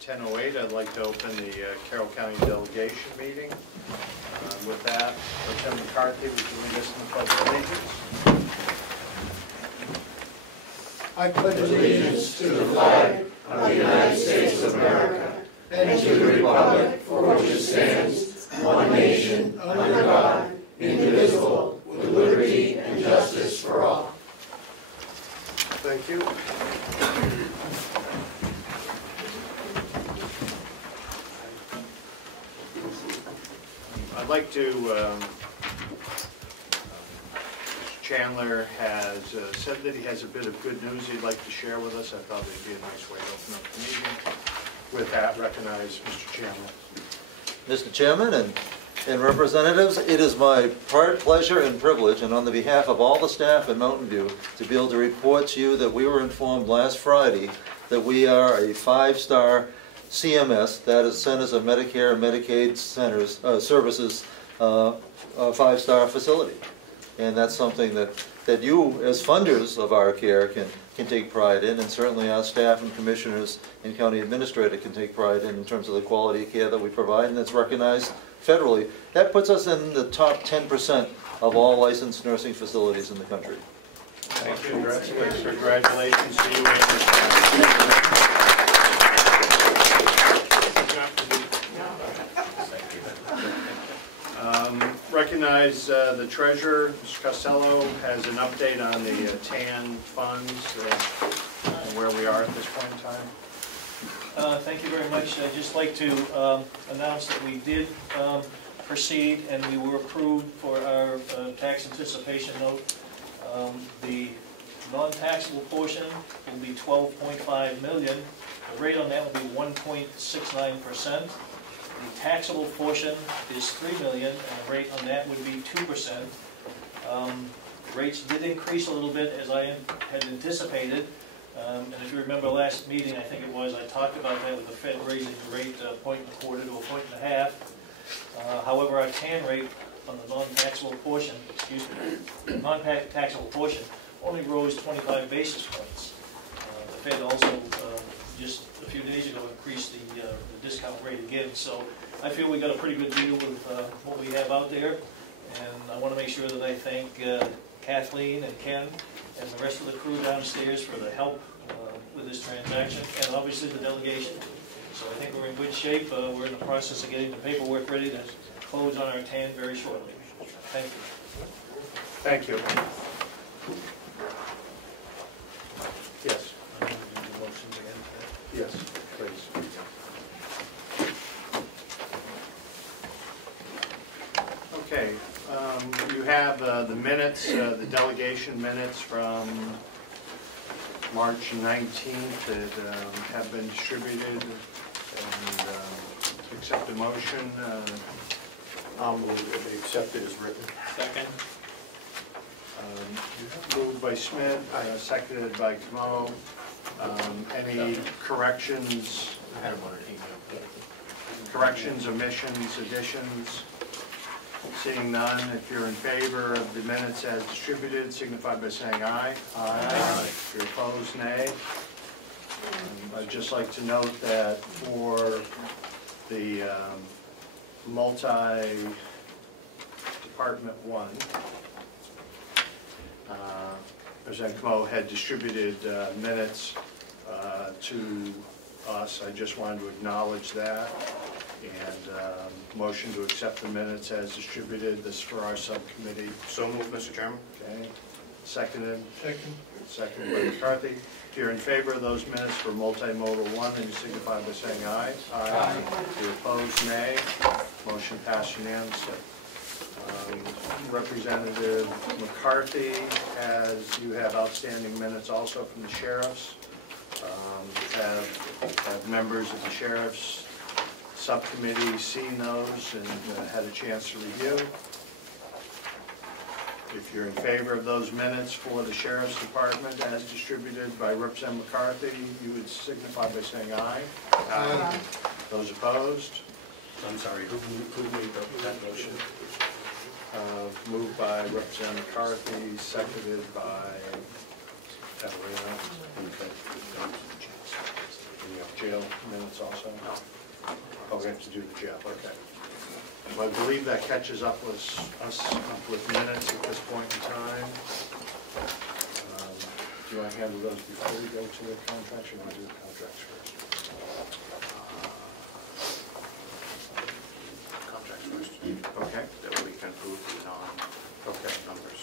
10:08. I'd like to open the Carroll County Delegation meeting. With that, Representative McCarthy, would you lead us in the Pledge of Allegiance? I pledge allegiance to the flag of the United States of America and to the republic for which it stands, one nation, under God, indivisible, with liberty and justice for all. Thank you. I'd like to, Chandler has said that he has a bit of good news he'd like to share with us. I thought it'd be a nice way to open up the meeting. With that, recognize Mr. Chandler. Mr. Chairman and representatives, it is my pleasure and privilege, and on the behalf of all the staff at Mountain View, to be able to report to you that we were informed last Friday that we are a 5-star CMS, that is Centers of Medicare and Medicaid Centers Services, 5-star facility. And that's something that you, as funders of our care, can take pride in, and certainly our staff and commissioners and county administrator can take pride in terms of the quality of care that we provide, and it's recognized federally. That puts us in the top 10% of all licensed nursing facilities in the country. Thank you. Congratulations to you. Recognize the treasurer, Mr. Costello, has an update on the TAN funds, where we are at this point in time. Thank you very much. I'd just like to announce that we did proceed and we were approved for our tax anticipation note. The non-taxable portion will be $12.5 million. The rate on that will be 1.69%. The taxable portion is $3 million, and the rate on that would be 2%. Rates did increase a little bit, as I had anticipated. And if you remember last meeting, I think it was, I talked about that with the Fed raising the rate 1.25 to 1.5. However, our TAN rate on the non-taxable portion, the non-taxable portion only rose 25 basis points. The Fed also just a few days ago increased the discount rate again. So I feel we got a pretty good deal with what we have out there, and I want to make sure that I thank Kathleen and Ken and the rest of the crew downstairs for the help with this transaction, and obviously the delegation. So I think we're in good shape. We're in the process of getting the paperwork ready to close on our TAN very shortly. Thank you. Thank you. Yes. Yes, please. Okay, you have the minutes, the delegation minutes from March 19th that have been distributed, and accept a motion. I'll move that we accept it as written. Second. Moved by Schmitt, seconded by Comeau. Any corrections? I had one email. Corrections, omissions, additions? Seeing none, if you're in favor of the minutes as distributed, signify by saying aye. Aye. If you're opposed, nay. I'd just like to note that for the multi-department one, Representative Comeau had distributed minutes to us. I just wanted to acknowledge that, and motion to accept the minutes as distributed. This is for our subcommittee. So moved, Mr. Chairman. Okay. Seconded. Second. Seconded by McCarthy. If you're in favor of those minutes for multimodal one, then you signify by saying aye. Aye. If you're opposed, nay. Motion passed unanimously. Representative McCarthy, as you have outstanding minutes also from the sheriffs. Have members of the sheriff's subcommittee seen those and had a chance to review. If you're in favor of those minutes for the sheriff's department as distributed by Representative McCarthy, you would signify by saying aye. Aye. Those opposed? I'm sorry, who made that motion? Moved by Representative McCarthy, seconded by jail minutes also? No. Oh, we have to do the jail, okay. Well, I believe that catches us up with minutes at this point in time. Do you want to handle those before we go to the contracts, or want to do the contracts first? Contracts first. Okay. That way we can approve the numbers.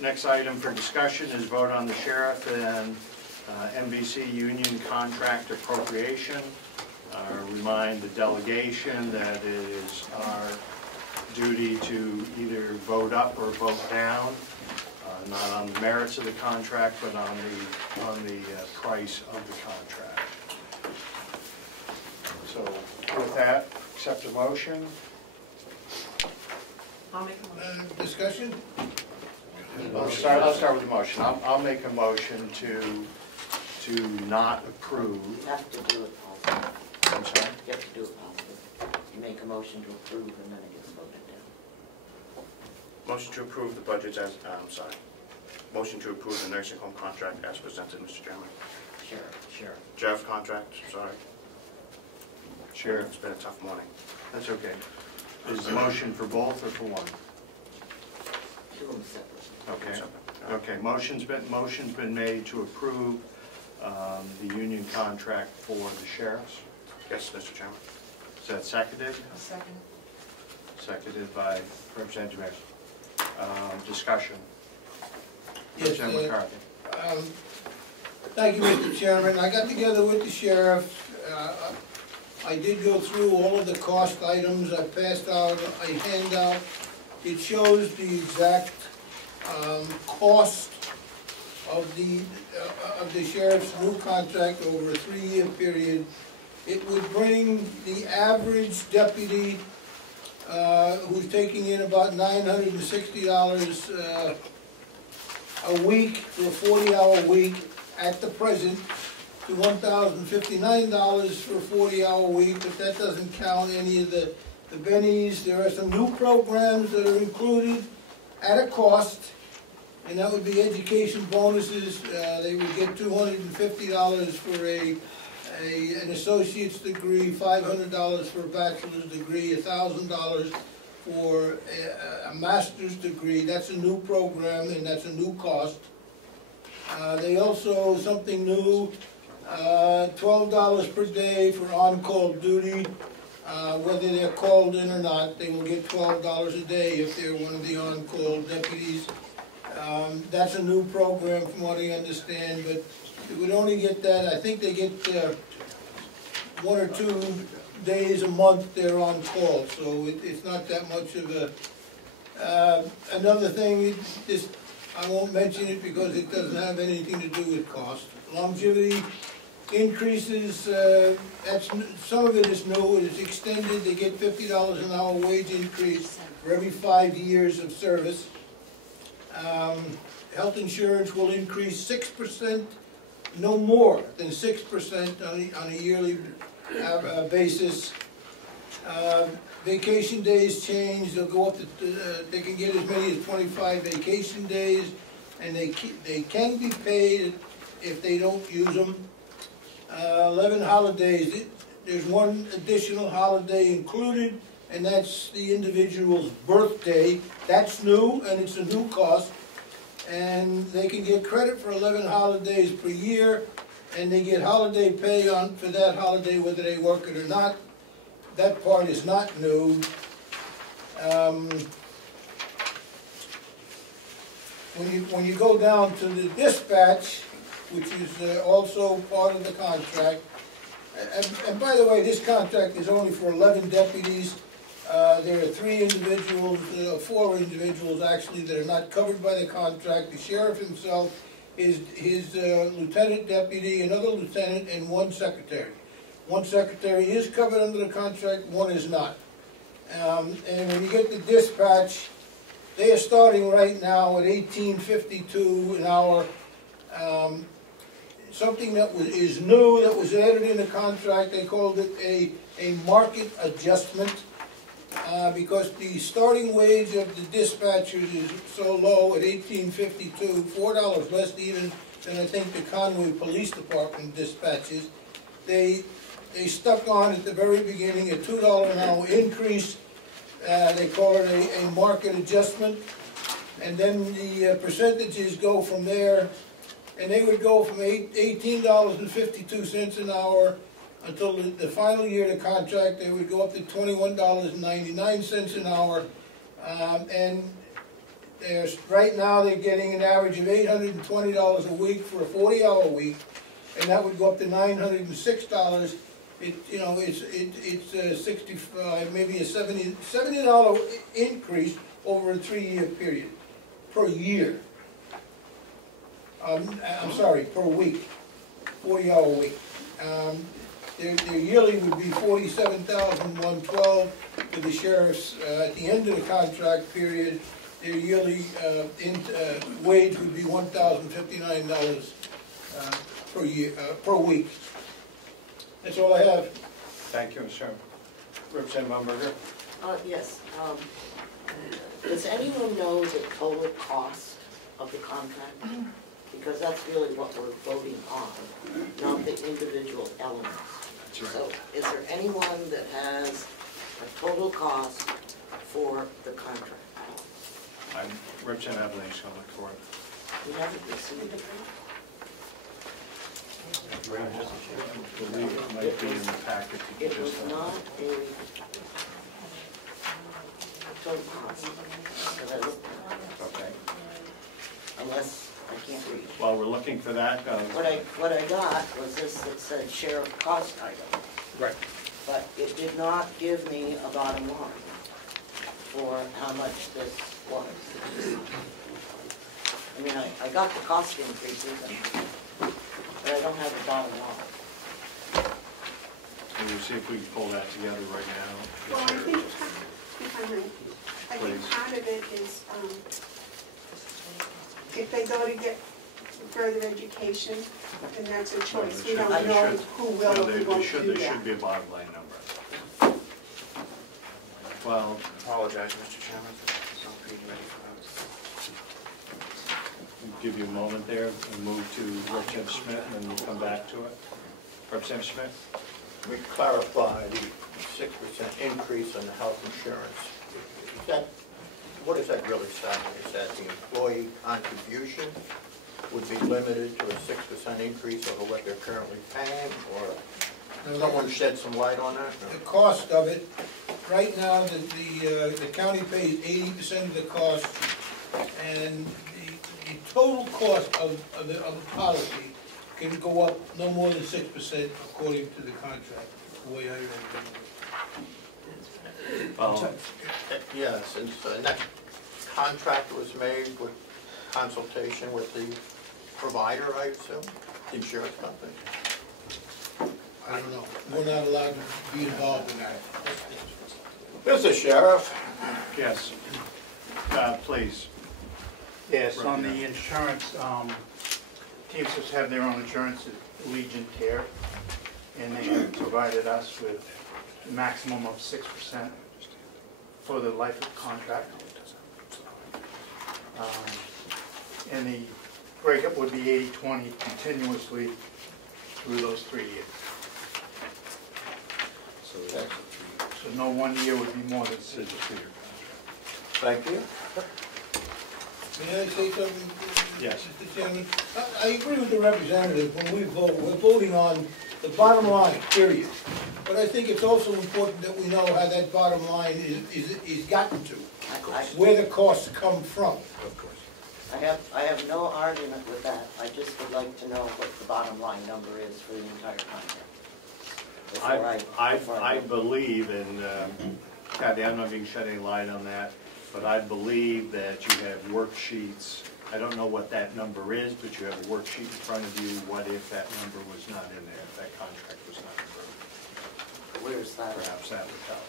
Next item for discussion is vote on the sheriff and MVC union contract appropriation. Remind the delegation that it is our duty to either vote up or vote down, not on the merits of the contract, but on the price of the contract. So with that, accept a motion. I'll make a motion. Discussion? I'll start with the motion. I'll make a motion to not approve. You have to do it all. I'm sorry? You have to do it all. You make a motion to approve and then it gets voted down. Motion to approve the budgets as, motion to approve the nursing home contract as presented, Mr. Chairman. Sure. Sheriff contract, sorry. Sheriff. It's been a tough morning. That's okay. Is the motion for both or for one? Do them separately. Okay. Okay. Motion's been made to approve the union contract for the sheriffs. Yes, Mr. Chairman. Is that seconded? A second. Seconded by Representative Mayor. Discussion. Yes, Representative McCarthy. Thank you, Mr. Chairman. I got together with the sheriff. I did go through all of the cost items. I passed out a handout. It shows the exact cost of the sheriff's new contract over a 3-year period. It would bring the average deputy who's taking in about $960 a week for a 40-hour week at the present to $1,059 for a 40-hour week, but that doesn't count any of the bennies. There are some new programs that are included at a cost, and that would be education bonuses. They would get $250 for an associate's degree, $500 for a bachelor's degree, $1,000 for a master's degree. That's a new program and that's a new cost. They also, something new, $12 per day for on-call duty. Whether they're called in or not, they will get $12 a day if they're one of the on-call deputies. That's a new program from what I understand, but it would only get that. I think they get 1 or 2 days a month they're on call, so it's not that much of a... another thing, I won't mention it because it doesn't have anything to do with cost. Longevity increases, some of it is new, it is extended. They get $50 an hour wage increase for every 5 years of service. Health insurance will increase 6%, no more than 6% on a yearly basis. Vacation days change. They'll go up to, they can get as many as 25 vacation days, and they can be paid if they don't use them. 11 holidays. There's one additional holiday included, and that's the individual's birthday. That's new, and it's a new cost. And they can get credit for 11 holidays per year, and they get holiday pay for that holiday whether they work it or not. That part is not new. When you go down to the dispatch, which is also part of the contract, and by the way, this contract is only for 11 deputies. There are 3 individuals, 4 individuals actually, that are not covered by the contract. The sheriff himself, his lieutenant deputy, another lieutenant, and 1 secretary. 1 secretary is covered under the contract, 1 is not. And when you get the dispatch, they are starting right now at $18.52 an hour. Something that is new, that was added in the contract, they called it a market adjustment. Because the starting wage of the dispatchers is so low at $18.52, $4 less even than I think the Conway Police Department dispatches. They stuck on at the very beginning a $2 an hour increase. They call it a market adjustment. And then the percentages go from there. And they would go from $18.52 an hour until the final year of the contract. They would go up to $21.99 an hour. And right now they're getting an average of $820 a week for a 40-hour week, and that would go up to $906. It's 65, maybe a $70 increase over a 3-year period per year. I'm sorry, per week, 40-hour week. Their yearly would be $47,112 for the sheriffs. At the end of the contract period, their yearly wage would be $1,059 per week. That's all I have. Thank you, Mr. Representative Umberger. Yes. Does anyone know the total cost of the contract? Because that's really what we're voting on, not the individual elements. That's right. So is there anyone that has a total cost for the contract? Representative Evelyn's going to look for it. We haven't received it. I believe it might be in the packet. It was not a total cost, because I looked at it, Okay. unless I can't read. While we're looking for that, What I got was this that said sheriff cost item, right. but it did not give me a bottom line for how much this was. I mean, I got the cost increases, but I don't have a bottom line. We'll see if we can pull that together right now. Well, I think, if I may, I think part of it is, if they go to get further education, then that's a choice. We don't know who will or who won't do There that. should be a bottom line number. Well, Apologize, Mr. Chairman, for not being ready for that. we'll give you a moment there and move to Representative Schmitt, and then we'll come back to it. Representative Schmitt? We clarify the 6% increase on the health insurance. What does that really say? Is that the employee contribution would be limited to a 6% increase over what they're currently paying, or someone shed some light on that? The cost of it, right now, the county pays 80% of the cost, and the total cost of the policy can go up no more than 6% according to the contract, the way I read it. Yeah, since that contract was made with consultation with the provider, I assume, the insurance company. I don't know, we're not allowed to be involved in that. Mr. Sheriff. Yes. Please. Yes, on the insurance, Teamsters have their own insurance, Legion Care, and they have provided us with a maximum of 6% for the life of the contract. And the breakup would be 80-20 continuously through those 3 years. So no 1 year would be more than 6. Thank you. May I say something? Yes. Mr. Chairman, I agree with the representative. When we vote, we're voting on the bottom line, period. But I think it's also important that we know how that bottom line is gotten to, where the costs come from. Of course. I have no argument with that. I just would like to know what the bottom line number is for the entire contract. I believe, and Kathy, I'm not being shed any light on that, but I believe that you have worksheets. I don't know what that number is, but you have a worksheet in front of you. What if that number was not in there, if that contract was not approved? Where's that? Perhaps that would help.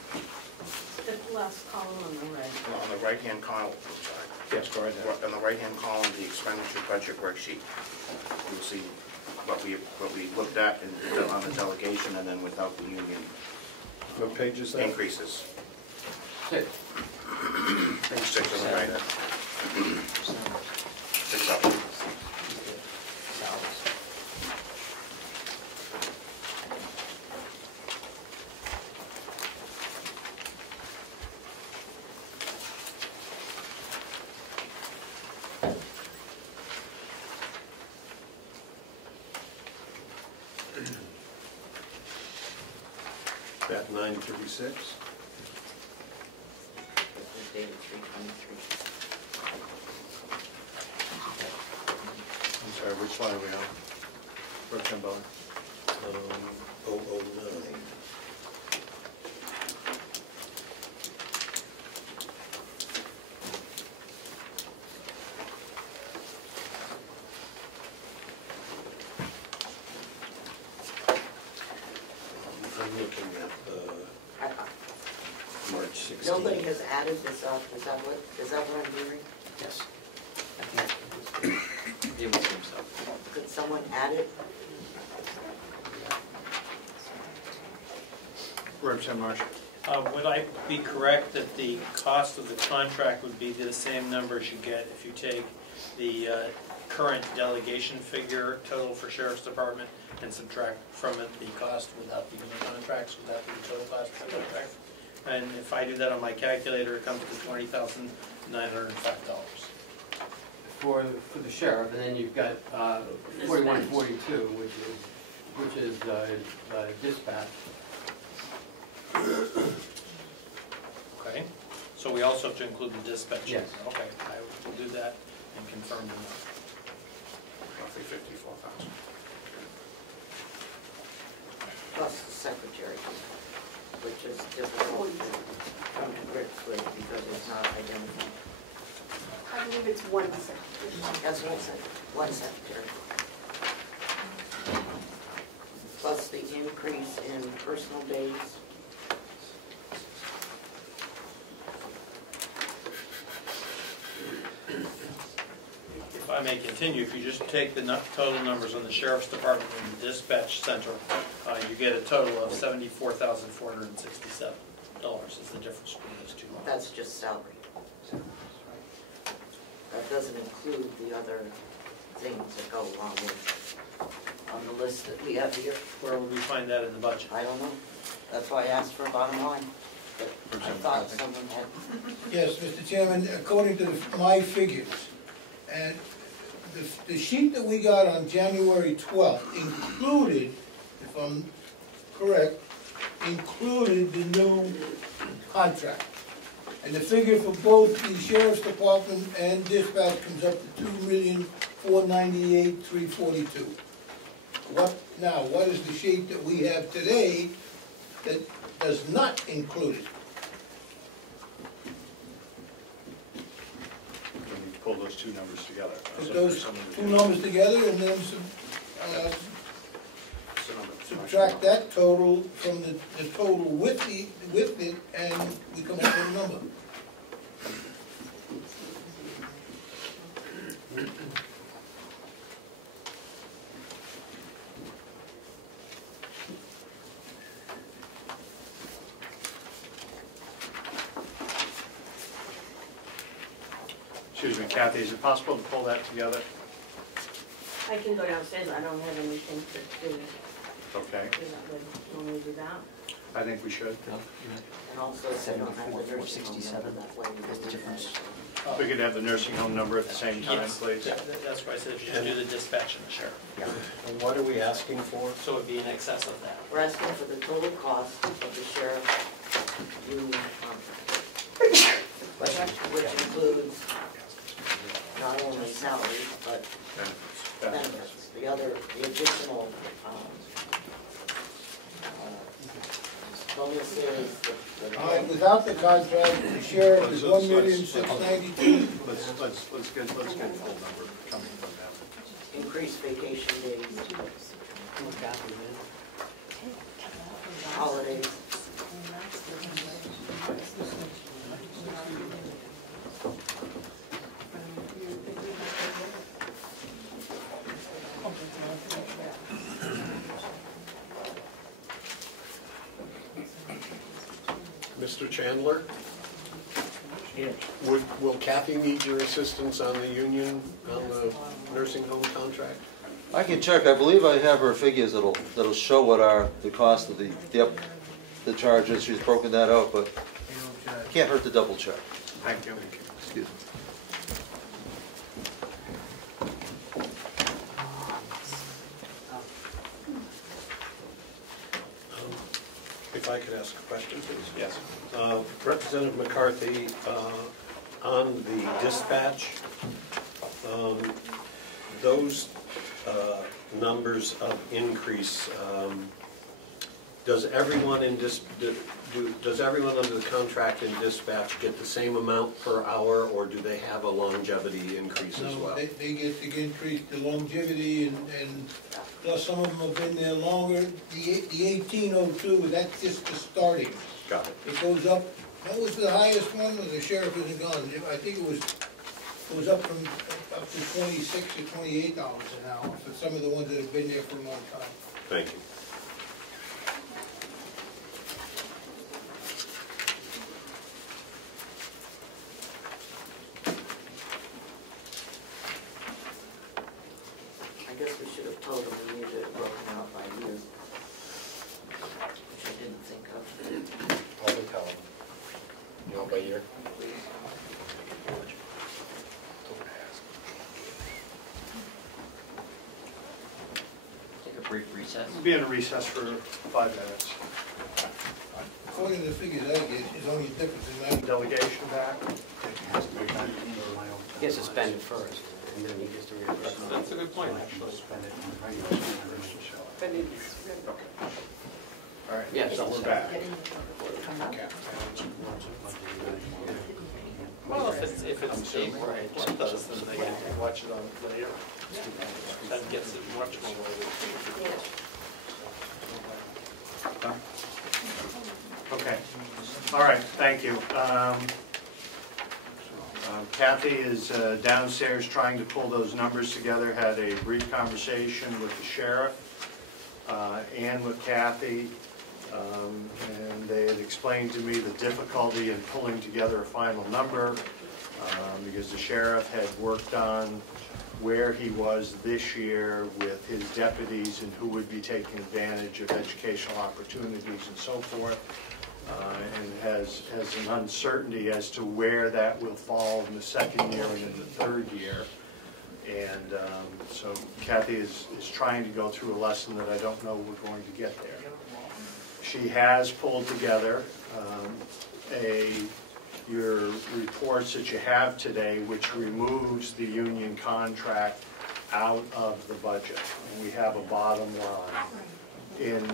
The last column on the right. On the right-hand column, I'm sorry. Yes, go ahead. On the right-hand column, the expenditure budget worksheet, you'll see what we looked at on the delegation, and then without the union What page is that? increases. Page 6 on the right. 6 up. That 936. This is dated 3/23. I'm sorry, which line are we on? Brooklyn Butler. 009. I'm looking at March 16th. Nobody has added this up, is that what I'm hearing? Yes. I think it was himself. Could someone add it? Representative Marshall. Would I be correct that the cost of the contract would be the same numbers you get if you take the current delegation figure total for Sheriff's Department and subtract from it the cost without the union contracts? Would that be the total cost of the contract? And if I do that on my calculator, it comes to $20,905. For the sheriff, and then you've got 4142, which is dispatch. Okay, so we also have to include the dispatch? Yes. Okay, I will do that and confirm the number. Roughly 54,000. Plus the secretary, which is difficult to come to grips with because it's not identified. I believe it's one secretary. That's what I said, one secretary. Plus the increase in personal days. If I may continue, if you just take the total numbers on the Sheriff's Department and the Dispatch Center, you get a total of $74,467 is the difference between those two lines. That's just salary. That doesn't include the other things that go along with on the list that we have here. Where would we find that in the budget? I don't know. That's why I asked for a bottom line. But I thought someone had. Yes, Mr. Chairman, according to my figures, and the sheet that we got on January 12th included, if I'm correct, included the new contract. And the figure for both the Sheriff's Department and dispatch comes up to $2,498,342. What is the sheet that we have today that does not include it? We need to pull those two numbers together. Put those two numbers together and then subtract that total from the total with it, and we come up with a number. Excuse me, Kathy, is it possible to pull that together? I can go downstairs, I don't have anything to do. Okay, When we do that? I think we should. And also, if they don't have the nursing home number, that way we That's the difference. If we could have the nursing home number at the same time, Yes. please. Yeah, that's why I said if you just do the dispatch and the sheriff. And what are we asking for? So it would be in excess of that. We're asking for the total cost of the sheriff's union contract, which includes not only salaries, but benefits. The additional bonuses. All right, without the contract, the sheriff is $1,692,000. Let's get full number coming from them. Increased vacation days, holidays. Mr. Chandler? Will Kathy need your assistance on the union, on the nursing home contract? I can check. I believe I have her figures that'll show what are the cost of the charges. She's broken that out, but can't hurt to double check. Thank you. Excuse me. if I could ask a question, please. Yes. Representative McCarthy, on the dispatch, those numbers of increase, does everyone does everyone under the contract in dispatch get the same amount per hour, or do they have a longevity increase as well? No, they get the increase, the longevity, and plus some of them have been there longer. The 1802, that's just the starting. Got it. It goes up, what was the highest one when the sheriff isn't gone? I think it was up to $26 or $28 an hour for some of the ones that have been there for a long time. Thank you. I guess we should have told them we needed it broken out by year, which I didn't think of. I can tell them. You want by year? Take a brief recess. We'll be in a recess for 5 minutes. According to the figures I get, it's only a difference in that. Delegation back. He has to spend it first, and then he gets to reimburse. That's a good point, actually. All right, Yes. so we're back. Well, if it's cheap, right, it does, then they can watch it on later. That gets it much more weighted. Okay. All right, thank you. Kathy is downstairs trying to pull those numbers together, had a brief conversation with the sheriff and with Kathy, and they had explained to me the difficulty in pulling together a final number because the sheriff had worked on where he was this year with his deputies and who would be taking advantage of educational opportunities and so forth. And has an uncertainty as to where that will fall in the second year and in the third year. And so Kathy is trying to go through a lesson that I don't know we're going to get there. She has pulled together your reports that you have today, which removes the union contract out of the budget. And we have a bottom line in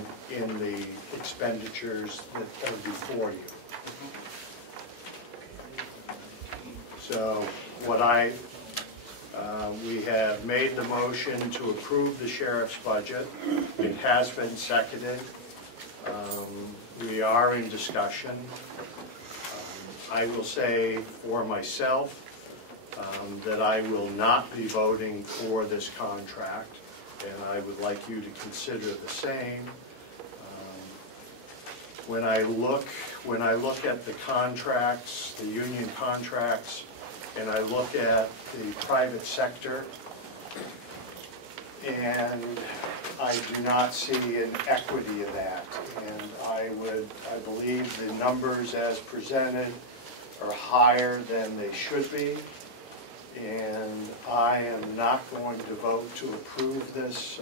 the expenditures that are before you. So we have made the motion to approve the sheriff's budget. It has been seconded. We are in discussion. I will say for myself that I will not be voting for this contract, and I would like you to consider the same. When I look at the contracts, the union contracts, and I look at the private sector, and I do not see an equity in that. And I believe the numbers as presented are higher than they should be. And I am not going to vote to approve this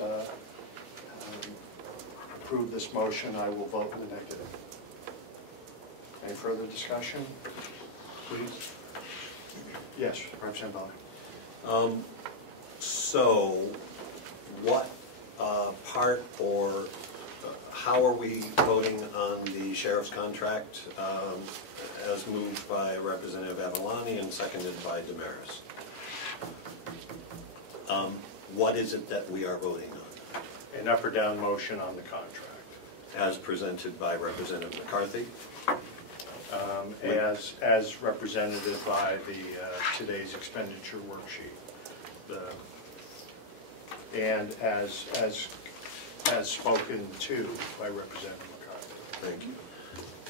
motion. I will vote in the negative. Any further discussion? Please. Yes, Representative Butler. So, what part or how are we voting on the sheriff's contract as moved by Representative Avalani and seconded by DesMarais? What is it that we are voting on? An up or down motion on the contract. As presented by Representative McCarthy? As represented by today's expenditure worksheet. And as spoken to by Representative McCarthy. Thank you.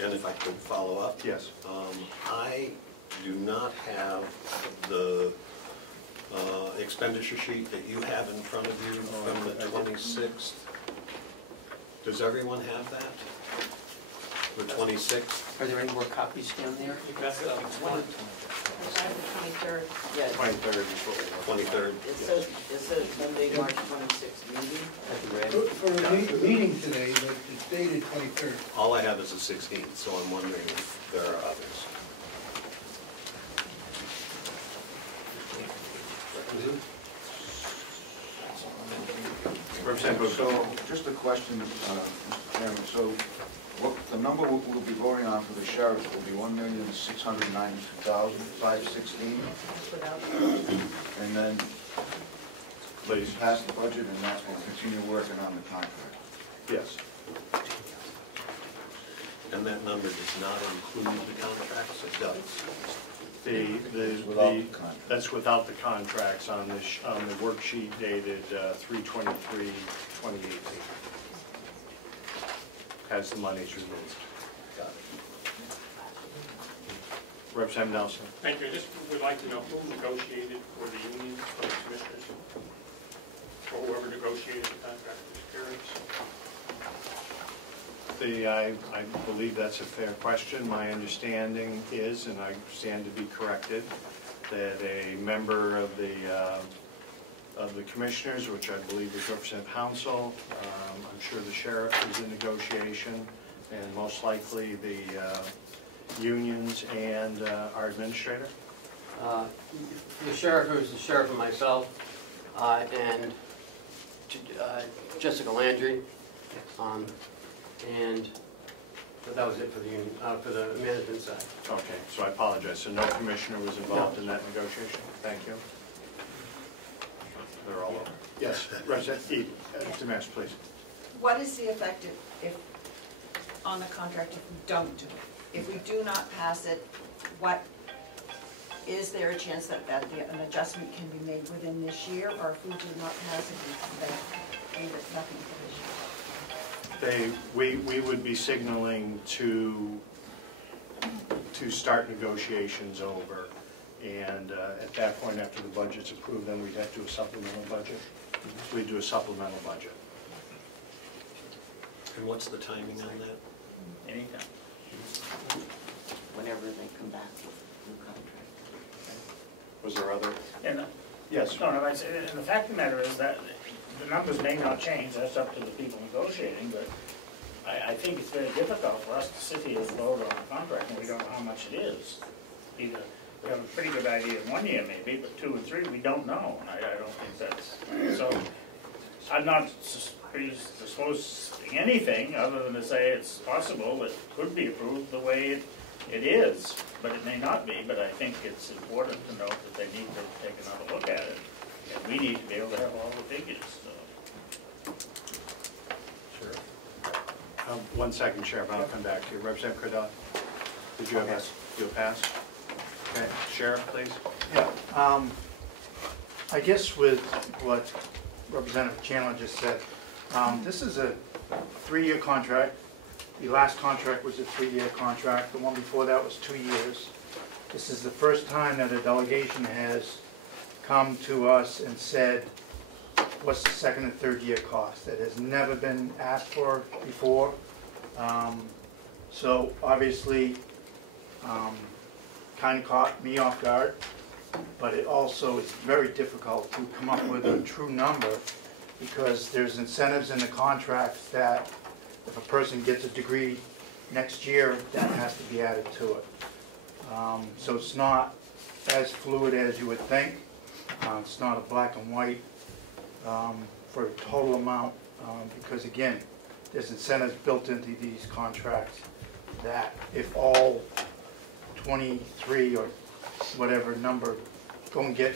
And if I could follow up? Yes. I do not have the expenditure sheet that you have in front of you from the 26th. Does everyone have that? The 26th? Are there any more copies down there? You passed out one. 23rd. Yes. 23rd is what we're looking 23rd. It says Monday, March 26th meeting. For a meeting today, but it's dated 23rd. All I have is the 16th, so I'm wondering if there are others. Representative. So, just a question, Mr. Chairman. So, what the number we'll be voting on for the sheriff will be $1,692,516, and then Please. pass the budget, and that's when we'll continue working on the contract. Yes. And that number does not include the contracts? It does. That's without the contracts on the worksheet dated 3/23/2018. Has the monies removed. Got it. Representative Nelson. Thank you. I just would like to know who negotiated for the union, for the commissioners, or whoever negotiated the contract with Carroll. I believe that's a fair question. My understanding is, and I stand to be corrected, that a member of the commissioners, which I believe is Representative Hounsell, I'm sure the sheriff is in negotiation, and most likely the unions and our administrator. The sheriff, who's the sheriff and myself, and Jessica Landry, and that was it for the union, for the management side. Okay, so I apologize. So no commissioner was involved in that negotiation? Thank you. They're all over. Yes, Representative Edie, DesMarais, please. What is the effect if on the contract if we don't do it? If we do not pass it, what is there a chance that an adjustment can be made within this year, or if we do not pass it, we leave it nothing for this year? We would be signaling to start negotiations over, and at that point, after the budget's approved, then we'd have to do a supplemental budget. So we'd do a supplemental budget. And what's the timing on that? Anytime. Whenever they come back with a new contract. Was there other? And Yes. no, and the fact of the matter is that the numbers may not change. That's up to the people negotiating, but I think it's very difficult for us to sit here and vote on a contract and we don't know how much it is. Either we have a pretty good idea in 1 year maybe, but 2 and 3 we don't know, and I don't think that's, so I'm not disclosing anything other than to say it's possible it could be approved the way it is, but it may not be, but I think it's important to note that they need to take another look at it, and we need to be able to have all the figures, so. Sure. 1 second, Sheriff, I'll come back to you. Representative Cordelli, did you have a pass? Okay, Sheriff, please. Yeah, I guess with what Representative Chandler just said, this is a 3-year contract. The last contract was a 3-year contract. The one before that was 2 years. This is the first time that a delegation has come to us and said, what's the 2nd and 3rd year cost? That has never been asked for before. So obviously, kind of caught me off guard, but it also is very difficult to come up with a true number because there's incentives in the contract that if a person gets a degree next year, that has to be added to it. So it's not as fluid as you would think. It's not a black and white for a total amount because again, there's incentives built into these contracts that if all 23 or whatever number go and get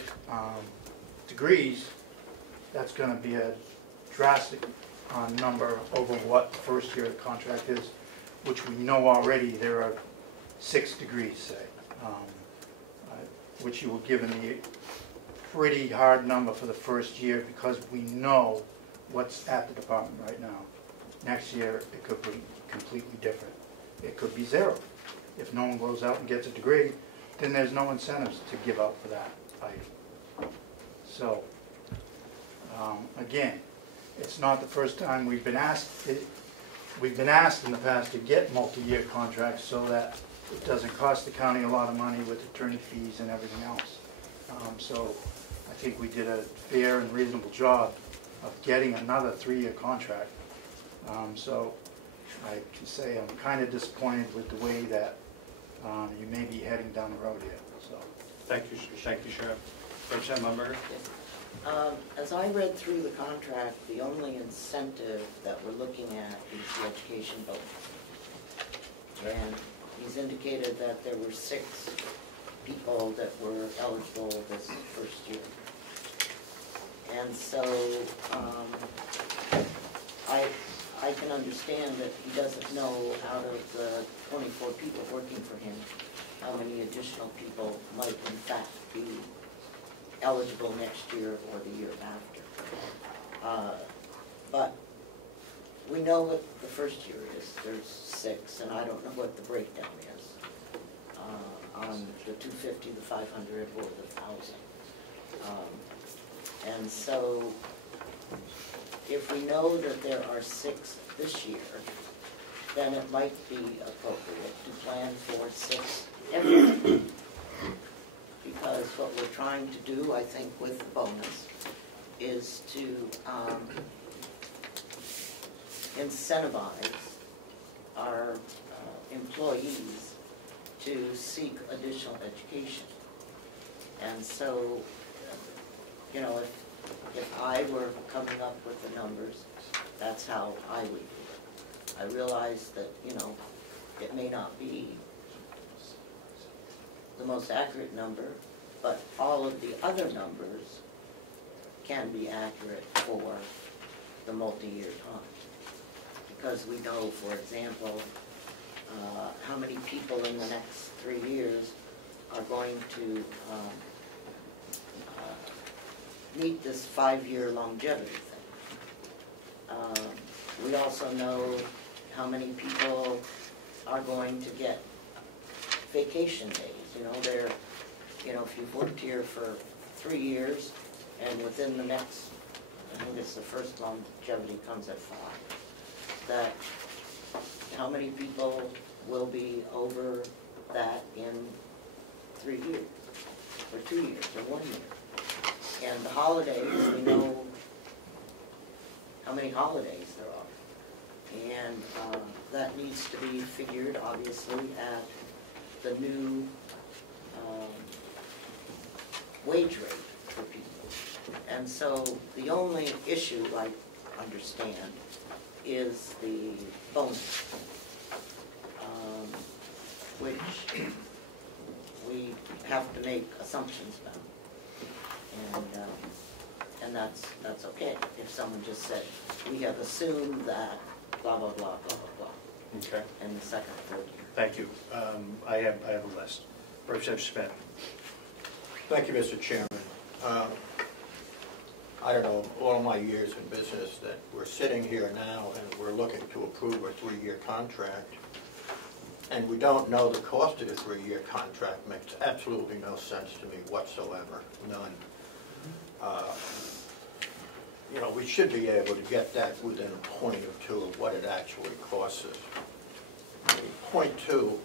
degrees, that's going to be a drastic number over what the first year of the contract is, which we know already there are 6 degrees, say, which you were given the pretty hard number for the first year because we know what's at the department right now. Next year it could be completely different. It could be 0. If no one goes out and gets a degree, then there's no incentives to give up for that item. So, again, it's not the first time we've been asked. We've been asked in the past to get multi-year contracts so that it doesn't cost the county a lot of money with attorney fees and everything else. So I think we did a fair and reasonable job of getting another 3-year contract. So I can say I'm kind of disappointed with the way that you may be heading down the road here. So Thank you, Sheriff. Representative Umberger? As I read through the contract, the only incentive that we're looking at is the education bonus. And he's indicated that there were 6 people that were eligible this first year. And so I can understand that he doesn't know out of the 24 people working for him how many additional people might in fact be eligible next year or the year after. But we know what the first year is. There's 6, and I don't know what the breakdown is on the 250, the 500, or the 1,000. And so if we know that there are 6 this year, then it might be appropriate to plan for 6 every year. Because what we're trying to do, I think, with the bonus is to incentivize our employees to seek additional education. And so, you know, if I were coming up with the numbers, that's how I would do it. I realize that, you know, it may not be the most accurate number, but all of the other numbers can be accurate for the multi-year time. Because we know, for example, how many people in the next 3 years are going to meet this 5-year longevity thing. We also know how many people are going to get vacation days. You know, they're, you know, if you've worked here for 3 years, and within the next, I think it's the first longevity comes at 5, that how many people will be over that in 3 years, or 2 years, or 1 year. And the holidays, we know how many holidays there are. And that needs to be figured, obviously, at the new wage rate for people. And so the only issue I understand is the bonus, which we have to make assumptions about. And that's okay. If someone just said, we have assumed that blah, blah, blah, blah, blah, blah. Okay. In the second or third year. Thank you. I have a list. Representative Schmitt. Thank you, Mr. Chairman. I don't know, all my years in business, that we're sitting here now and we're looking to approve a 3-year contract, and we don't know the cost of the 3-year contract. Makes absolutely no sense to me whatsoever, none. You know, we should be able to get that within a point or two of what it actually costs us. Point 2,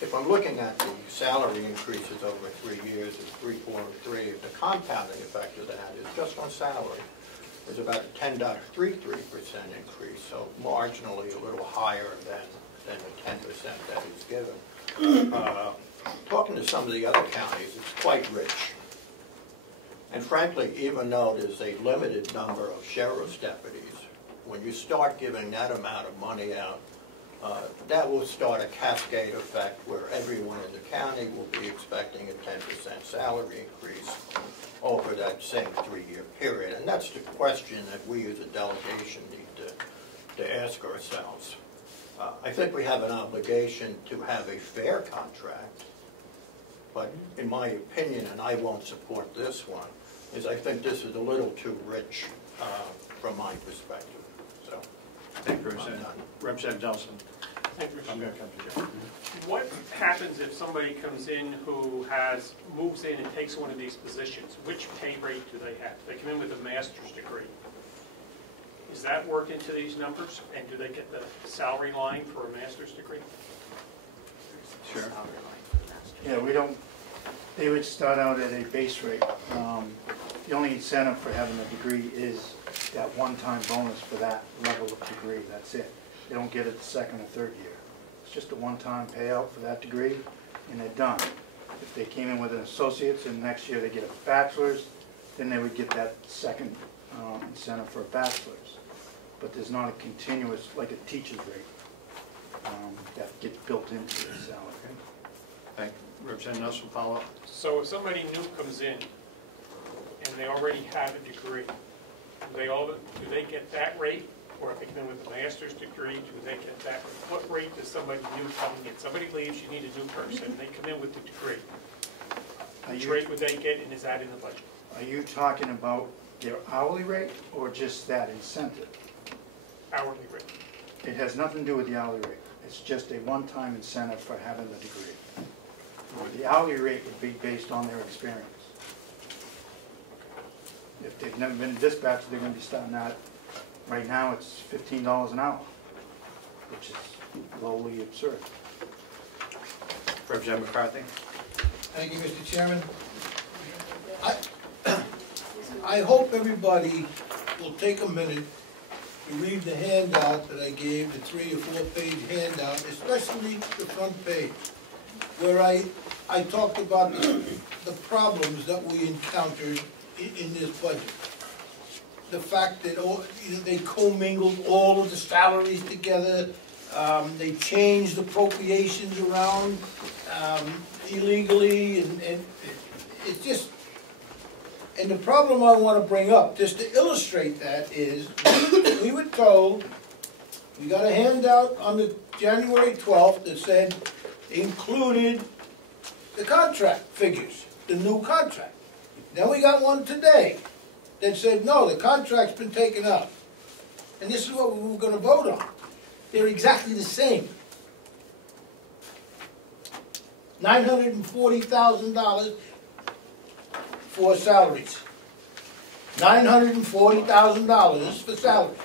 if I'm looking at the salary increases over 3 years, it's 3, 4, and 3, the compounding effect of that is just on salary is about a 10.33% increase, so marginally a little higher than the 10% that is given. Talking to some of the other counties, it's quite rich. And frankly, even though there's a limited number of sheriff's deputies, when you start giving that amount of money out, that will start a cascade effect where everyone in the county will be expecting a 10% salary increase over that same 3-year period. And that's the question that we as a delegation need to ask ourselves. I think we have an obligation to have a fair contract, but in my opinion, and I won't support this one, is I think this is a little too rich from my perspective. So, thank you, Representative Johnson. Thank you, I'm going to come to you. What happens if somebody comes in who moves in and takes one of these positions? Which pay rate do they have? They come in with a master's degree. Is that worked into these numbers? And do they get the salary line for a master's degree? Sure. salary line for the master. Yeah, we don't, they would start out at a base rate. The only incentive for having a degree is that one-time bonus for that level of degree, that's it. They don't get it the second or third year. It's just a one-time payout for that degree, and they're done. If they came in with an associate's and next year they get a bachelor's, then they would get that second incentive for a bachelor's. But there's not a continuous, like a teacher's rate, that gets built into the salary. Thank you. Representative Nelson, follow up. So if somebody new comes in and they already have a degree, do they get that rate? Or if they come in with a master's degree, do they get that rate? What rate does somebody new coming in? Somebody leaves, you need a new person, they come in with the degree. Which rate would they get, and is that in the budget? Are you talking about their hourly rate or just that incentive? Hourly rate. It has nothing to do with the hourly rate. It's just a one-time incentive for having the degree. The hourly rate would be based on their experience. If they've never been a dispatcher, they're going to be starting out, right now it's $15 an hour, which is lowly absurd. Representative McCarthy. Thank you, Mr. Chairman. I hope everybody will take a minute to read the handout that I gave, the 3 or 4 page handout, especially the front page, where I talked about the problems that we encountered in this budget. The fact that they commingled all of the salaries together, they changed appropriations around illegally, and it's just, and the problem I want to bring up, just to illustrate that, is we were told, we got a handout on the January 12th that said included the contract figures, the new contract. Then we got one today that said, no, the contract's been taken out. And this is what we were going to vote on. They're exactly the same. $940,000 for salaries. $940,000 for salaries.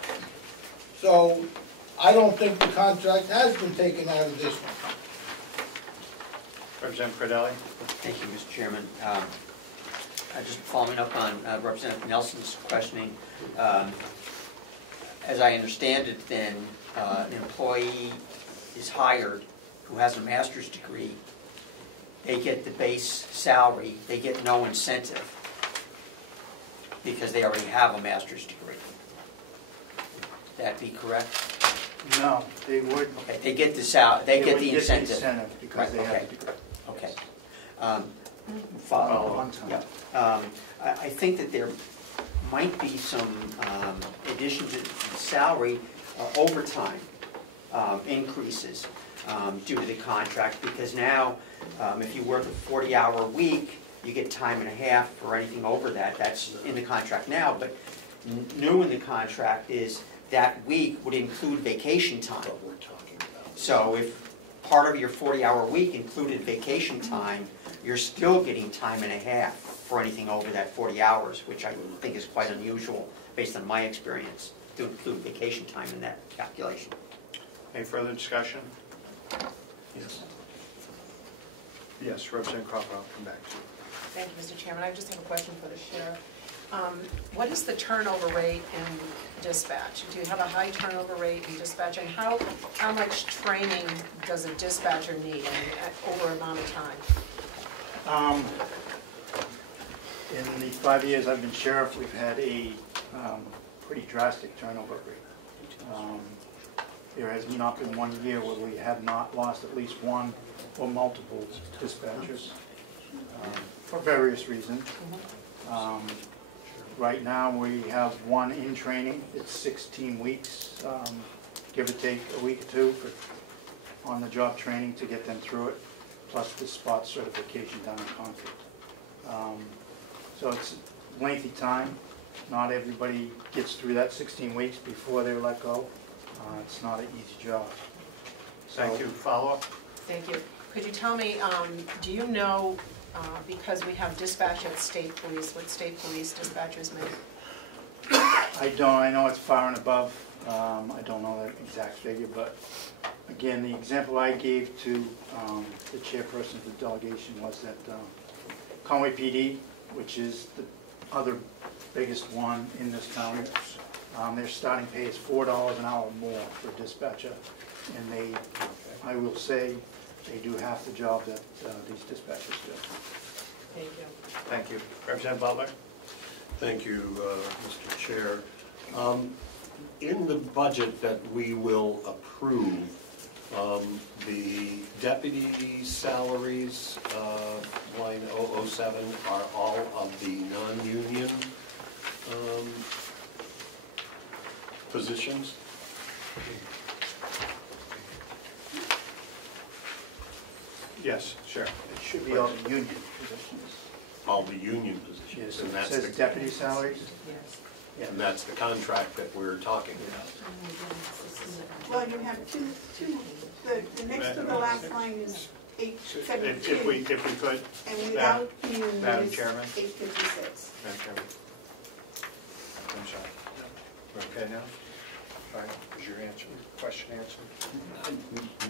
So I don't think the contract has been taken out of this one. Representative Cordelli. Thank you, Mr. Chairman. Just following up on Representative Nelson's questioning, as I understand it then, an employee is hired who has a master's degree, they get the base salary, they get no incentive because they already have a master's degree. Would that be correct? No, they would. Okay, they get the incentive. Because they have the degree. Okay. Follow on. Yeah. I think that there might be some addition to the salary overtime increases due to the contract, because now if you work a 40-hour week, you get time and a half for anything over that. That's in the contract now, but new in the contract is that week would include vacation time. So if part of your 40-hour week included vacation time, you're still getting time and a half for anything over that 40 hours, which I think is quite unusual based on my experience to include vacation time in that calculation. Any further discussion? Yes. Yes, Representative Crawford, I'll come back to you. Thank you, Mr. Chairman. I just have a question for the sheriff. What is the turnover rate in dispatch? Do you have a high turnover rate in dispatch? And how much training does a dispatcher need over an amount of time? In the 5 years I've been sheriff, we've had a pretty drastic turnover rate. There has not been one year where we have not lost at least one or multiple dispatchers for various reasons. Right now we have one in training. It's 16 weeks, give or take a week or two for on-the-job training to get them through it, plus the spot certification down in Concord. So it's lengthy time. Not everybody gets through that 16 weeks before they're let go. It's not an easy job. Thank you. Follow-up? Thank you. Could you tell me, do you know, because we have dispatch at state police, what state police dispatchers make? I don't. I know it's far and above. I don't know the exact figure, but Again, the example I gave to the chairperson of the delegation was that Conway PD, which is the other biggest one in this county, their starting pay is $4 an hour more for a dispatcher, and they, I will say, they do half the job that these dispatchers do. Thank you. Thank you. Representative Butler? Thank you, Mr. Chair. In the budget that we will approve, the deputy salaries, line 007, are all of the non-union positions? Yes, sure. It should be all the union positions. All the union positions? Yes, And it that's says the- deputy salaries. Yes. And that's the contract that we're talking about? Well, you have two, the next to the last line is If 872, we could, and without union Madam is Chairman? 856. Madam Chairman. I'm sorry. We're okay now? All right, is your question answered?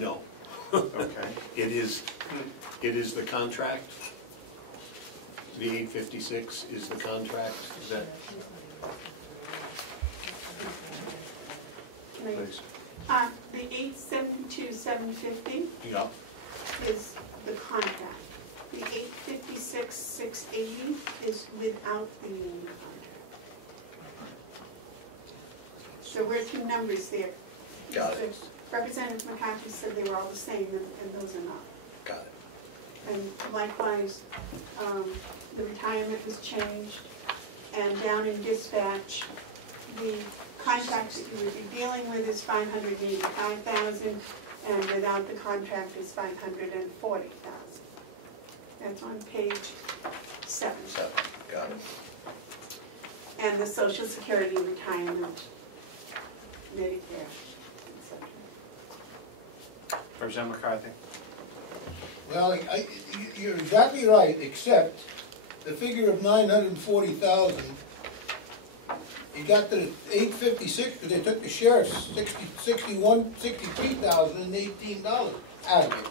No. Okay. It is the contract? The 856 is the contract that, Please. The 872, 750 yeah, is the contract. The 856, 680 is without the union contract. So we're two numbers there. got it, Representative McConkey said they were all the same, and those are not. got it. And likewise, the retirement was changed, and down in dispatch, the contract that you would be dealing with is $585,000, and without the contract is $540,000. That's on page 7. 7, got it. And the Social Security, retirement, Medicare, etc. Representative McCarthy? Well, you're exactly right, except the figure of 940,000, you got the 856 because they took the sheriff's 63,018 dollars out of it.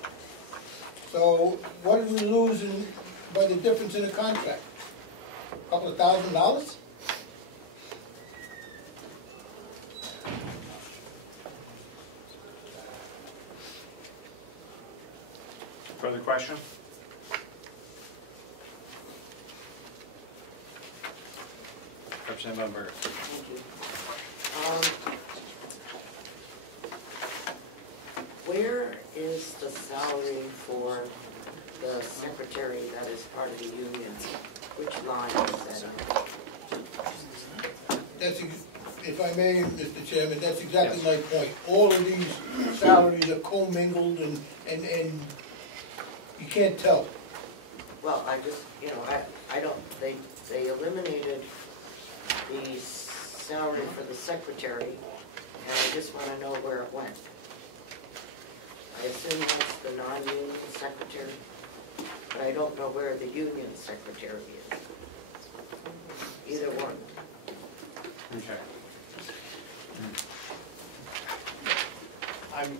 So what did we lose by the difference in the contract? A couple of $1,000? Further question? Representative Umberger. Thank you. Where is the salary for the secretary that is part of the union? Which line is that in? That's, if I may, Mr. Chairman, that's exactly my point. All of these salaries are commingled and you can't tell. Well, I just, I don't, they eliminated the salary for the secretary, and I just want to know where it went. I assume that's the non-union secretary, but I don't know where the union secretary is. Either one. Okay.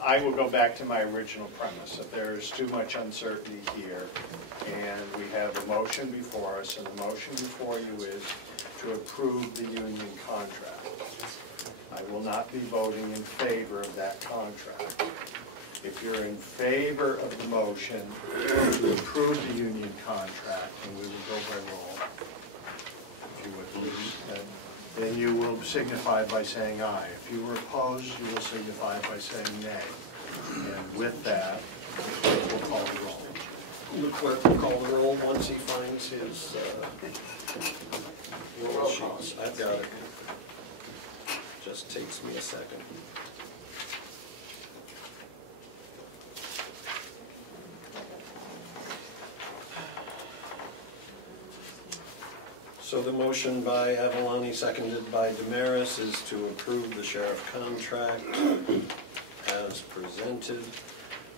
I will go back to my original premise, that there is too much uncertainty here, and we have a motion before us, and the motion before you is to approve the union contract. I will not be voting in favor of that contract. If you're in favor of the motion to approve the union contract, and we will go by roll, if you would please, then you will signify by saying aye. If you were opposed, you will signify by saying nay. And with that, we'll call the roll. The clerk will call the roll once he finds his roll sheets. I've got it. Just takes me a second. So the motion by Avalani, seconded by DesMarais, is to approve the sheriff contract as presented.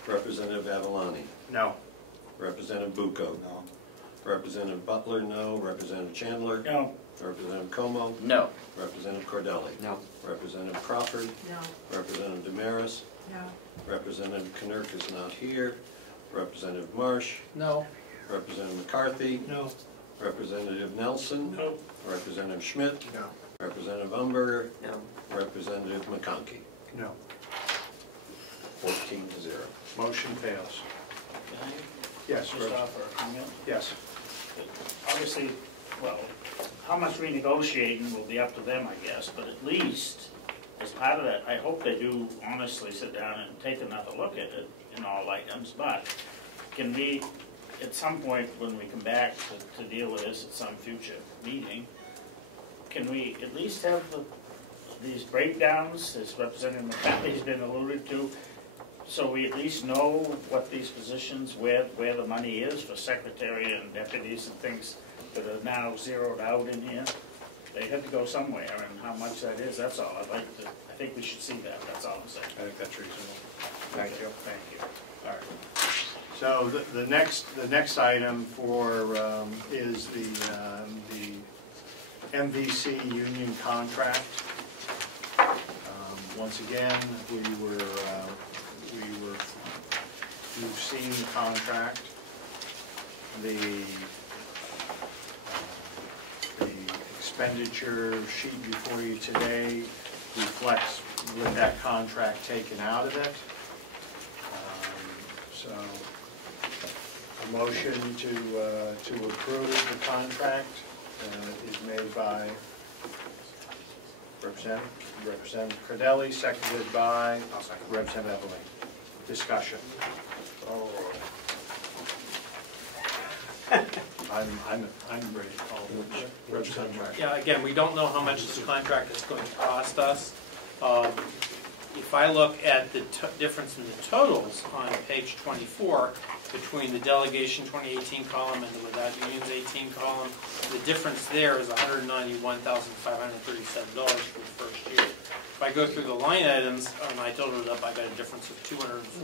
Representative Avalani? No. Representative Bucco? No. Representative Butler, no. Representative Chandler? No. Representative Comeau? No. Representative Cordelli? No. Representative Crawford? No. Representative DesMarais? No. Representative Knirk is not here. Representative Marsh? No. Representative McCarthy? No. Representative Nelson? No. Representative Schmitt? No. Representative Umberger? No. Representative McConkey? No. 14-0. Motion fails. Can I Yes, just Rose. offer a comment? Yes. Obviously, well, how much renegotiating will be up to them, I guess, but at least, as part of that, I hope they do honestly sit down and take another look at it in all items, but can we, at some point, when we come back to deal with this at some future meeting, can we at least have these breakdowns, as Representative McCarthy's been alluded to, so we at least know what these positions, where the money is for secretary and deputies and things that are now zeroed out in here? They had to go somewhere, and how much that is, that's all. I think we should see that, that's all I'm saying. I think that's reasonable. Thank you. Thank you. All right. So the next item for, is the MVC union contract. Once again, you've seen the contract. The expenditure sheet before you today reflects with that contract taken out of it. So a motion to approve the contract is made by Representative Cordelli, seconded by Representative Evelyn. Discussion. I'm ready to call the Representative. Yeah, again, we don't know how much this contract is going to cost us. If I look at the difference in the totals on page 24 between the delegation 2018 column and the without unions 18 column, the difference there is $191,537 for the first year. If I go through the line items and I total it up, I got a difference of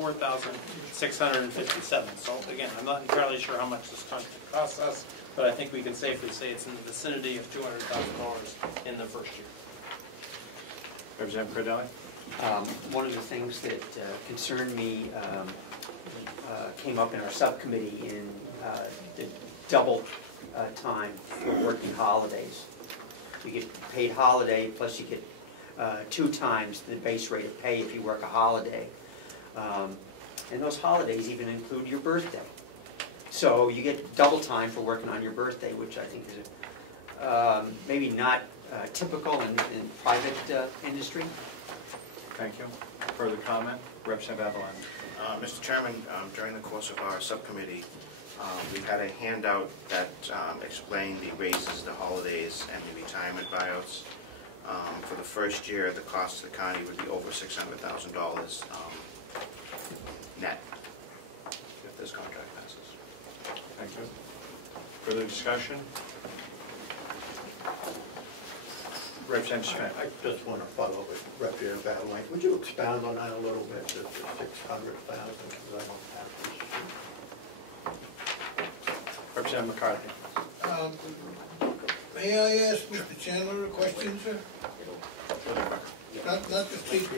$204,657. So again, I'm not entirely sure how much this contract costs us, but I think we can safely say it's in the vicinity of $200,000 in the first year. Representative Cordelli. One of the things that concerned me came up in our subcommittee in the double time for working holidays. You get paid holiday, plus you get 2 times the base rate of pay if you work a holiday. And those holidays even include your birthday. So you get double time for working on your birthday, which I think is maybe not typical in private industry. Thank you. Further comment? Representative Evelyn. Mr. Chairman, during the course of our subcommittee, we had a handout that explained the raises, the holidays, and the retirement buyouts. For the first year, the cost to the county would be over $600,000 net if this contract passes. Thank you. Further discussion? Representative Schmitt. I just want to follow with Representative Evelyn. Would you expound on that a little bit, the 600,000, because I don't have this. Representative McCarthy. May I ask Mr. Chandler a question, sir? Not the speaker.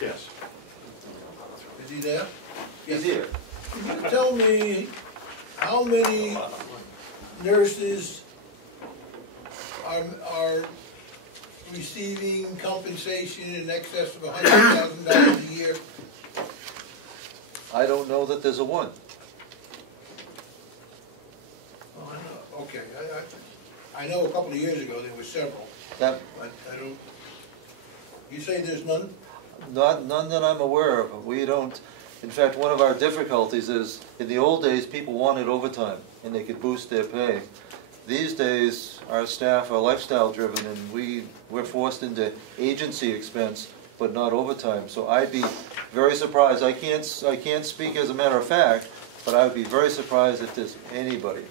Yes. Is he there? He's here. Can you tell me how many nurses are receiving compensation in excess of $100,000 a year? I don't know that there's a one. Oh, I know. Okay, I know a couple of years ago there were several, That, but I don't. You say there's none? none that I'm aware of. We don't, in fact, one of our difficulties is, in the old days, people wanted overtime, and they could boost their pay. These days, our staff are lifestyle driven, and we're forced into agency expense, but not overtime. So I'd be very surprised. I can't speak as a matter of fact, but I would be very surprised if there's anybody.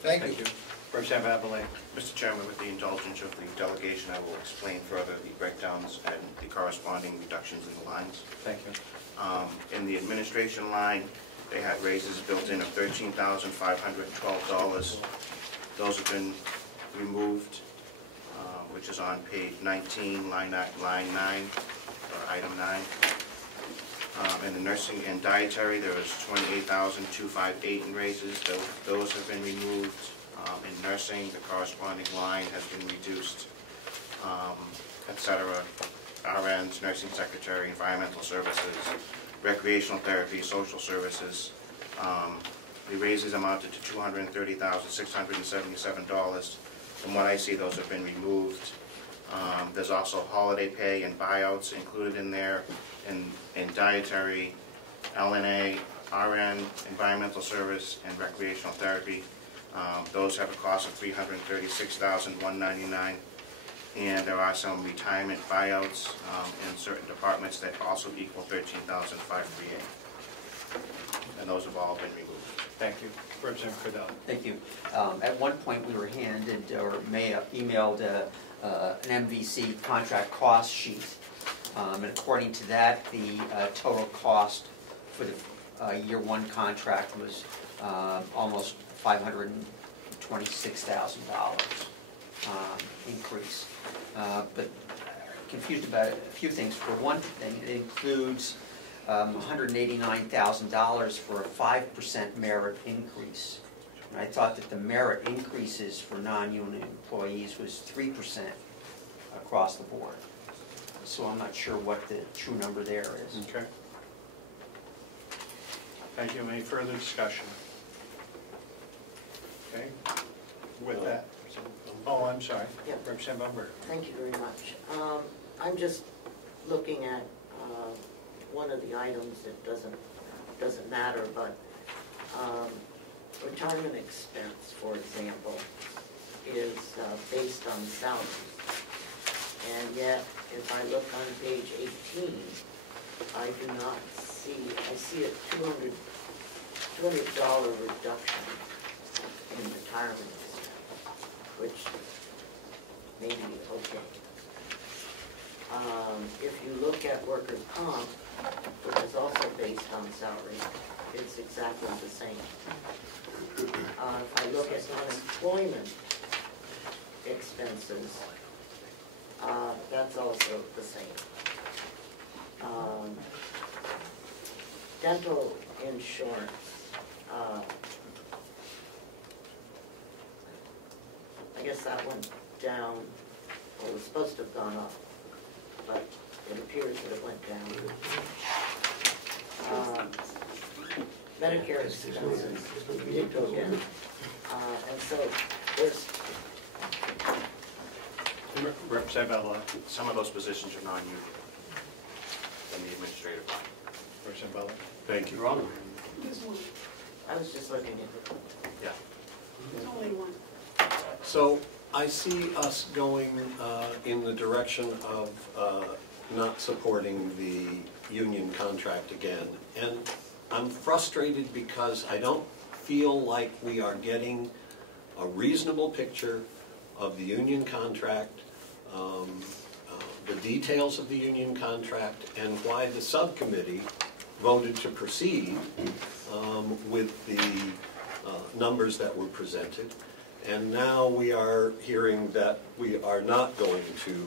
Thank you. Representative Evelyn. Mr. Chairman, with the indulgence of the delegation, I will explain further the breakdowns and the corresponding reductions in the lines. Thank you. In the administration line, they had raises built in of $13,512. Those have been removed, which is on page 19, line 9, or item 9. In the nursing and dietary, there was $28,258 in raises. Those have been removed. In nursing, the corresponding line has been reduced, etc. RNs, nursing secretary, environmental services, recreational therapy, social services. The raises amounted to $230,677. From what I see, those have been removed. There's also holiday pay and buyouts included in there, in dietary, LNA, RN, environmental service, and recreational therapy. Those have a cost of $336,199. And there are some retirement buyouts in certain departments that also equal $13,538. And those have all been removed. Thank you. Representative Cordelli. Thank you. At one point, we were handed or emailed an MVC contract cost sheet. And according to that, the total cost for the year one contract was almost $526,000 increase. But confused about a few things. For one thing, it includes $189,000 for a 5% merit increase. And I thought that the merit increases for non-union employees was 3% across the board. So I'm not sure what the true number there is. Okay. Thank you. Any further discussion? Okay. With that. Oh, I'm sorry. Yeah. Representative Umberger. Thank you very much. I'm just looking at one of the items that doesn't matter, but retirement expense, for example, is based on salary. And yet, if I look on page 18, I do not see, I see a $200 reduction in retirement expense, which may be okay. If you look at workers' comp, which is also based on salary, it's exactly the same. If I look at unemployment expenses, that's also the same. Dental insurance, I guess that went down, well, it was supposed to have gone up, but it appears that it went down. Medicare expenses did go down, and so there's... Representative Butler. Some of those positions are non-union in the administrative line. Representative Butler. Thank you. There's one. I was just looking at it. Yeah. There's only one. So I see us going in the direction of not supporting the union contract again. And I'm frustrated because I don't feel like we are getting a reasonable picture of the union contract, the details of the union contract, and why the subcommittee voted to proceed with the numbers that were presented. And now we are hearing that we are not going to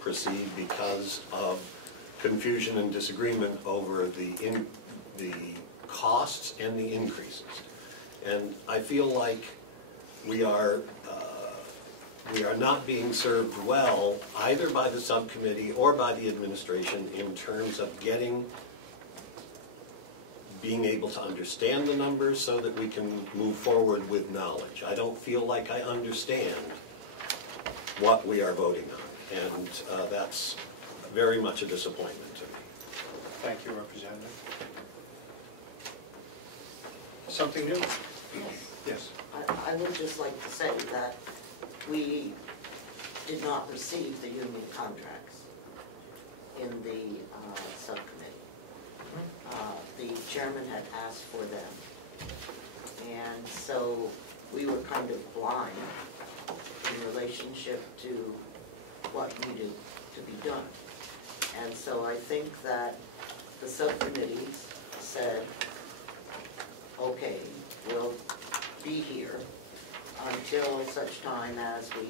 proceed because of confusion and disagreement over the costs and the increases. And I feel like we are not being served well either by the subcommittee or by the administration in terms of being able to understand the numbers so that we can move forward with knowledge. I don't feel like I understand what we are voting on, and that's very much a disappointment to me. Thank you, Representative. Something new? Yes. I would just like to say that we did not receive the union contracts in the subcommittee. The chairman had asked for them, and so we were kind of blind in relationship to what needed to be done. And so I think that the subcommittee said, okay, we'll be here until such time as we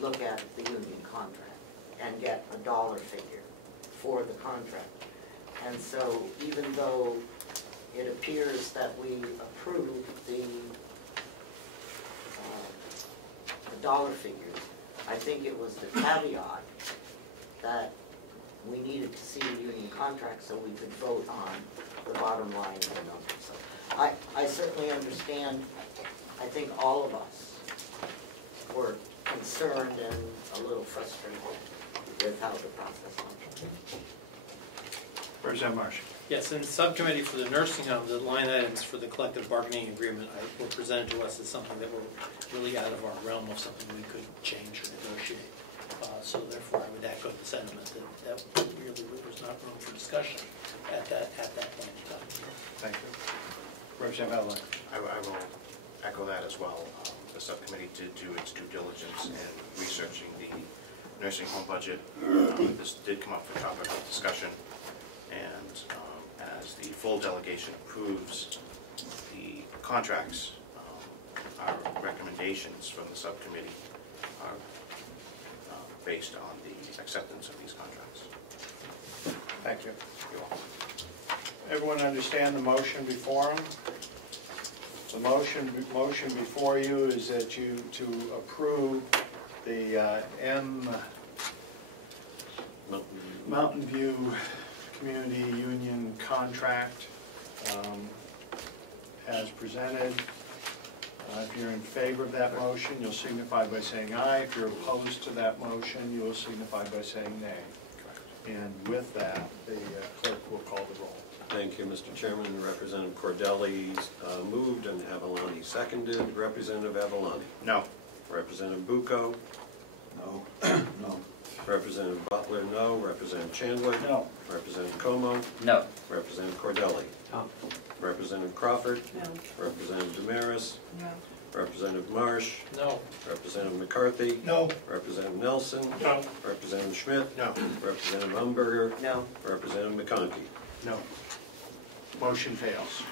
look at the union contract and get a dollar figure for the contract. And so even though it appears that we approved the dollar figures, I think it was the caveat that we needed to see a union contract so we could vote on the bottom line of the numbers. So I certainly understand. I think all of us were concerned and a little frustrated with how the process went. Representative Marsh. Yes, in the subcommittee for the nursing home, the line items for the collective bargaining agreement were presented to us as something that were really out of our realm of something we could change or negotiate. So therefore, I would echo the sentiment that really was not room for discussion at that point in time. Thank you. Representative Edelman. I will echo that as well. The subcommittee did do its due diligence in researching the nursing home budget. This did come up for topic of discussion, and as the full delegation approves the contracts, our recommendations from the subcommittee are based on the acceptance of these contracts. Thank you. You're welcome. Everyone understand the motion before them? The motion before you is that you to approve the Mountain View Community Union contract as presented. If you're in favor of that motion, you'll signify by saying aye. If you're opposed to that motion, you will signify by saying nay. Correct. And with that, the clerk will call the roll. Thank you, Mr. Chairman. Representative Cordelli moved and Avalani seconded. Representative Avalani? No. Representative Bucco? No. No. Representative Butler, no. Representative Chandler? No. Representative Comeau? No. Representative Cordelli? No. Representative Crawford? No. Representative DesMarais? No. Representative Marsh? No. Representative McCarthy? No. Representative Nelson? No. Representative Schmitt? No. Representative Umberger? No. Representative McConkey? No. Motion fails.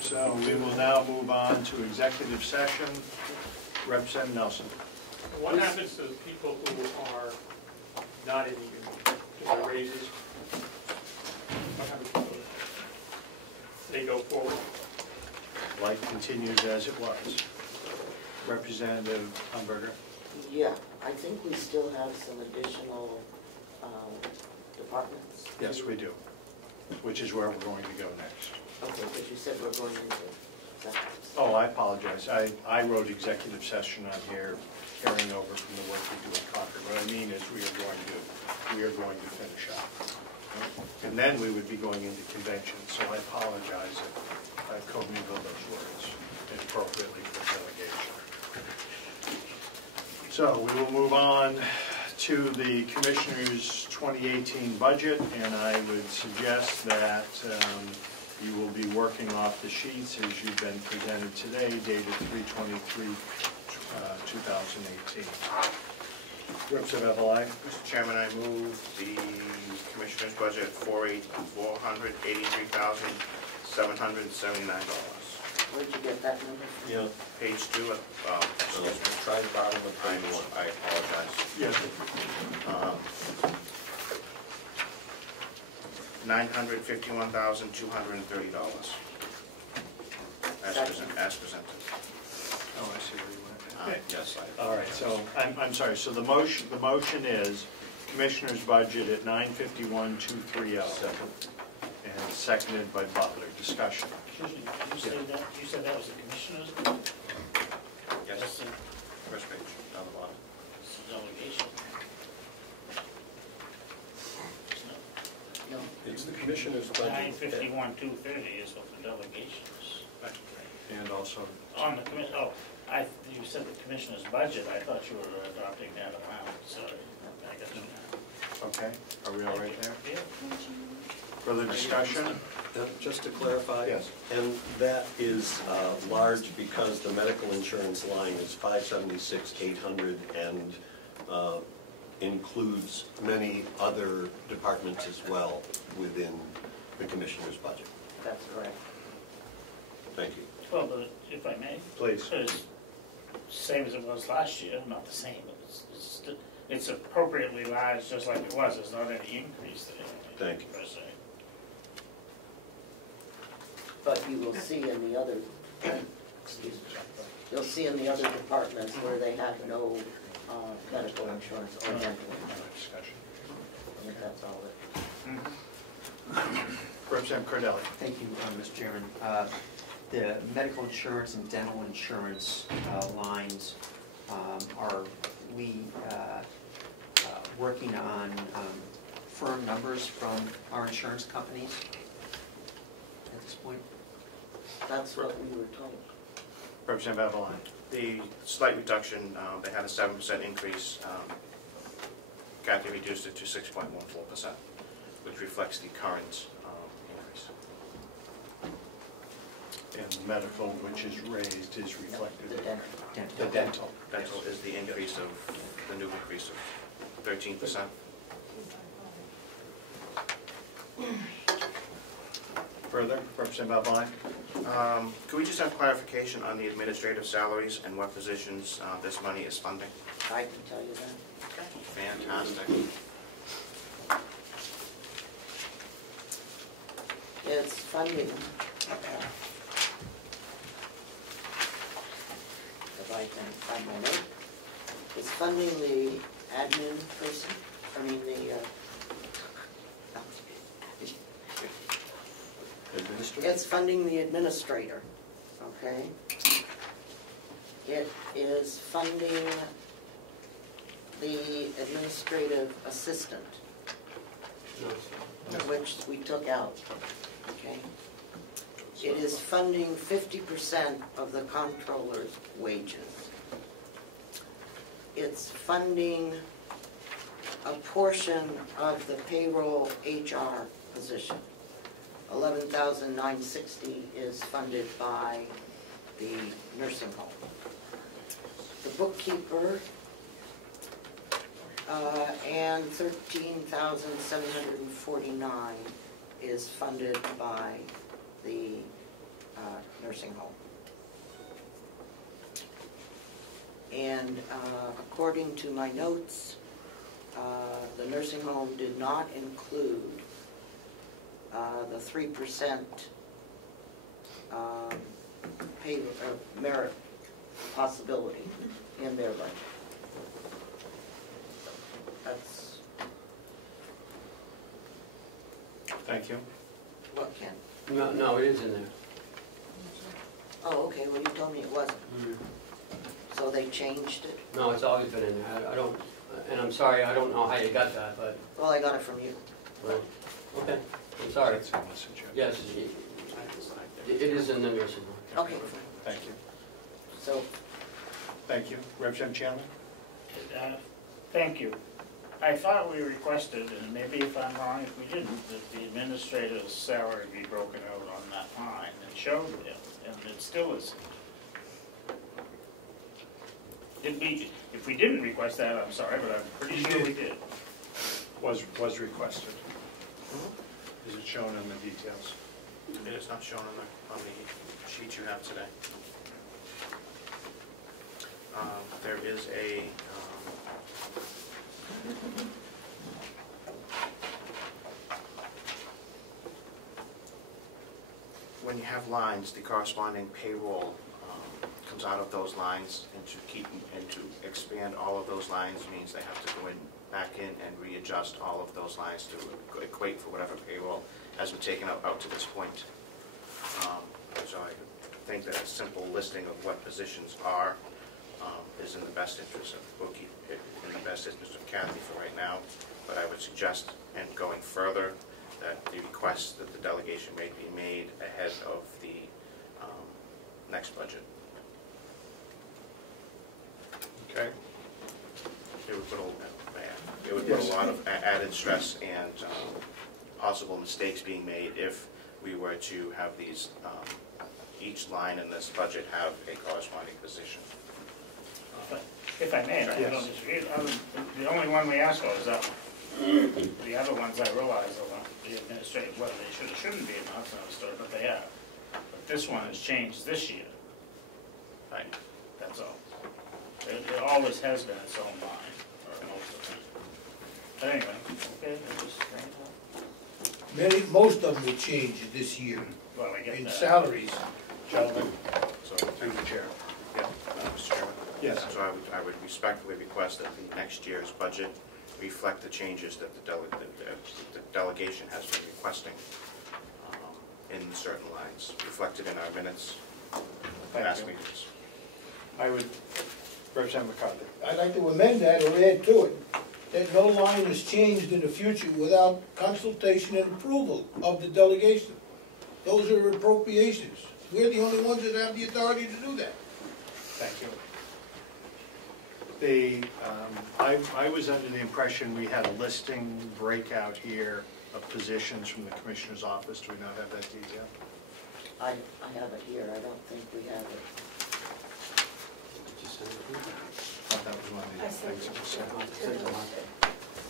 So we will now move on to executive session. Representative Nelson. What happens to the people who are not in the union? Do they raises? What happens to those? They go forward? Life continues as it was. Representative Umberger. Yeah, I think we still have some additional departments. Yes, we do, which is where we're going to go next. Okay, but you said we're going into executive session. Oh, I apologize. I wrote executive session on here, carrying over from the work we do in Concord. What I mean is we are going to finish up. And then we would be going into convention, so I apologize if I commingled those words inappropriately for delegation. So we will move on to the Commissioner's 2018 budget, and I would suggest that you will be working off the sheets as you've been presented today, dated 3/23/2018. Representative Edelman. Mr. Chairman, I move the Commissioner's budget at $483,779. Where'd you get that number? Yeah. Page 2, Try the bottom of page 1. I apologize. Yes. $951,230 as presented. Oh, I see where you went. Yes, All right, so I'm sorry. So the motion is Commissioner's budget at $951,230. Second. And seconded by Butler. Discussion. Excuse me, you said that was the commissioner's? Yes. That's the First page, down the bottom. delegation. No. It's the Commissioner's budget. 951,230 is what the delegation is. And also. On the commission, you said the commissioner's budget, I thought you were adopting that amount, sorry. I got you now. Okay, are we all right there? Yeah. Further discussion? Just to clarify. Yes. And that is large because the medical insurance line is $576,800 and includes many other departments as well within the Commissioner's budget. That's correct. Thank you. Well, but if I may. Please. It's same as it was last year, not the same, but it's it's appropriately large, just like it was, there's not any increase there. Thank you. Per se. But you will see in the other, excuse me, you'll see in the other departments where they have no medical insurance or dental insurance. I think that's all it. Representative Cordelli. Thank you, Mr. Chairman. The medical insurance and dental insurance lines, are we working on firm numbers from our insurance companies at this point? That's what we were told. Representative Avalon. The slight reduction, they had a 7% increase. Kathy reduced it to 6.14%, which reflects the current increase. And the medical, which is raised, is reflected. The dental. The dental. Dental is the increase of, the new increase of 13%. Further, Representative Avalon. Could we just have clarification on the administrative salaries and what positions this money is funding? I can tell you that. Fantastic. It's funding, if I can find my note, it's funding the admin person, I mean it's funding the administrator, okay? It is funding the administrative assistant, which we took out, okay? It is funding 50% of the comptroller's wages. It's funding a portion of the payroll HR position. $11,960 is funded by the nursing home. The bookkeeper and $13,749 is funded by the nursing home. And according to my notes, the nursing home did not include the 3% pay merit possibility in their budget. That's. Thank you. What, Ken? No, it is in there. Oh, okay, well, you told me it wasn't. So they changed it? No, it's always been in there. I don't, and I'm sorry, I don't know how you got that, but. Well, I got it from you. Well, okay, I'm sorry. Yes, it is in the nursing home. Okay. Thank you. So. Thank you. Representative Chandler? Thank you. I thought we requested, and maybe if I'm wrong, if we didn't, that the administrator's salary be broken out on that line and showed it, and it still isn't. Did we, if we didn't request that, I'm sorry, but I'm pretty sure we did. Was requested. Is it shown in the details? It is not shown on the sheet you have today. There is a when you have lines, the corresponding payroll comes out of those lines, and to expand all of those lines means they have to go back in and readjust all of those lines to equate for whatever payroll has been taken out to this point. So I think that a simple listing of what positions are is in the best interest of the bookkeeper, in the best interest of Kathy for right now. But I would suggest, and going further, that the request that the delegation may be made ahead of the next budget. Okay. It would put a lot of added stress and possible mistakes being made if we were to have these, each line in this budget have a corresponding position. If I may, I don't disagree. The only one we asked for is that one. The other ones I realize are the administrative, whether they should or shouldn't be, that's another story, but they are. But this one has changed this year. Right. That's all. It always has been its own line, or most of Anyway, okay, I just bring it up. Most of them will change this year Well, I get in that. salaries. Gentlemen? So, Through the chair. yeah, Mr. Chairman. Yes. So I would respectfully request that the next year's budget reflect the changes that the delegation has been requesting in certain lines, reflected in our minutes, past meetings. I would, Representative McConkey. I'd like to amend that or add to it, that no line is changed in the future without consultation and approval of the delegation. Those are appropriations. We're the only ones that have the authority to do that. Thank you. I was under the impression we had a listing breakout here of positions from the Commissioner's office. Do we not have that detail? I have it here, I don't think we have it. I thought that was one of the I sent things it. that you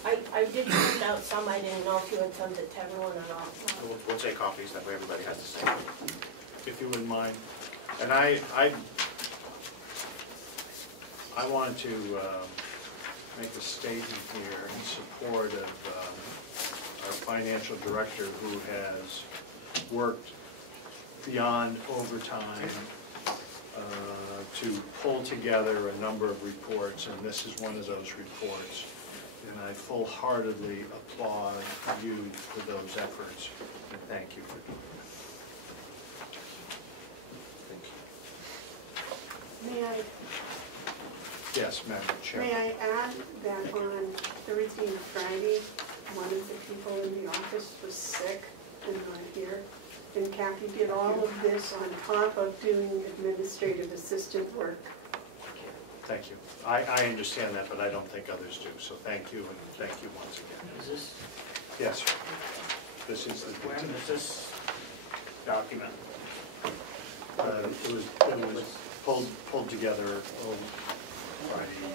said. I did print out some, I didn't know if you had sent it to everyone or not. We'll take copies, that way everybody has the same. If you wouldn't mind. And I wanted to make a statement here in support of our financial director who has worked beyond overtime to pull together a number of reports, and this is one of those reports. And I full-heartedly applaud you for those efforts, and thank you for doing that. May I, Yes, Madam Chair. may I add that on Thursday and Friday, one of the people in the office was sick and not here. And Kathy did all of this on top of doing administrative assistant work. Thank you. I understand that, but I don't think others do, so thank you, and thank you once again. Is this, Yes, this is the, when is this document? it was pulled together on Friday evening.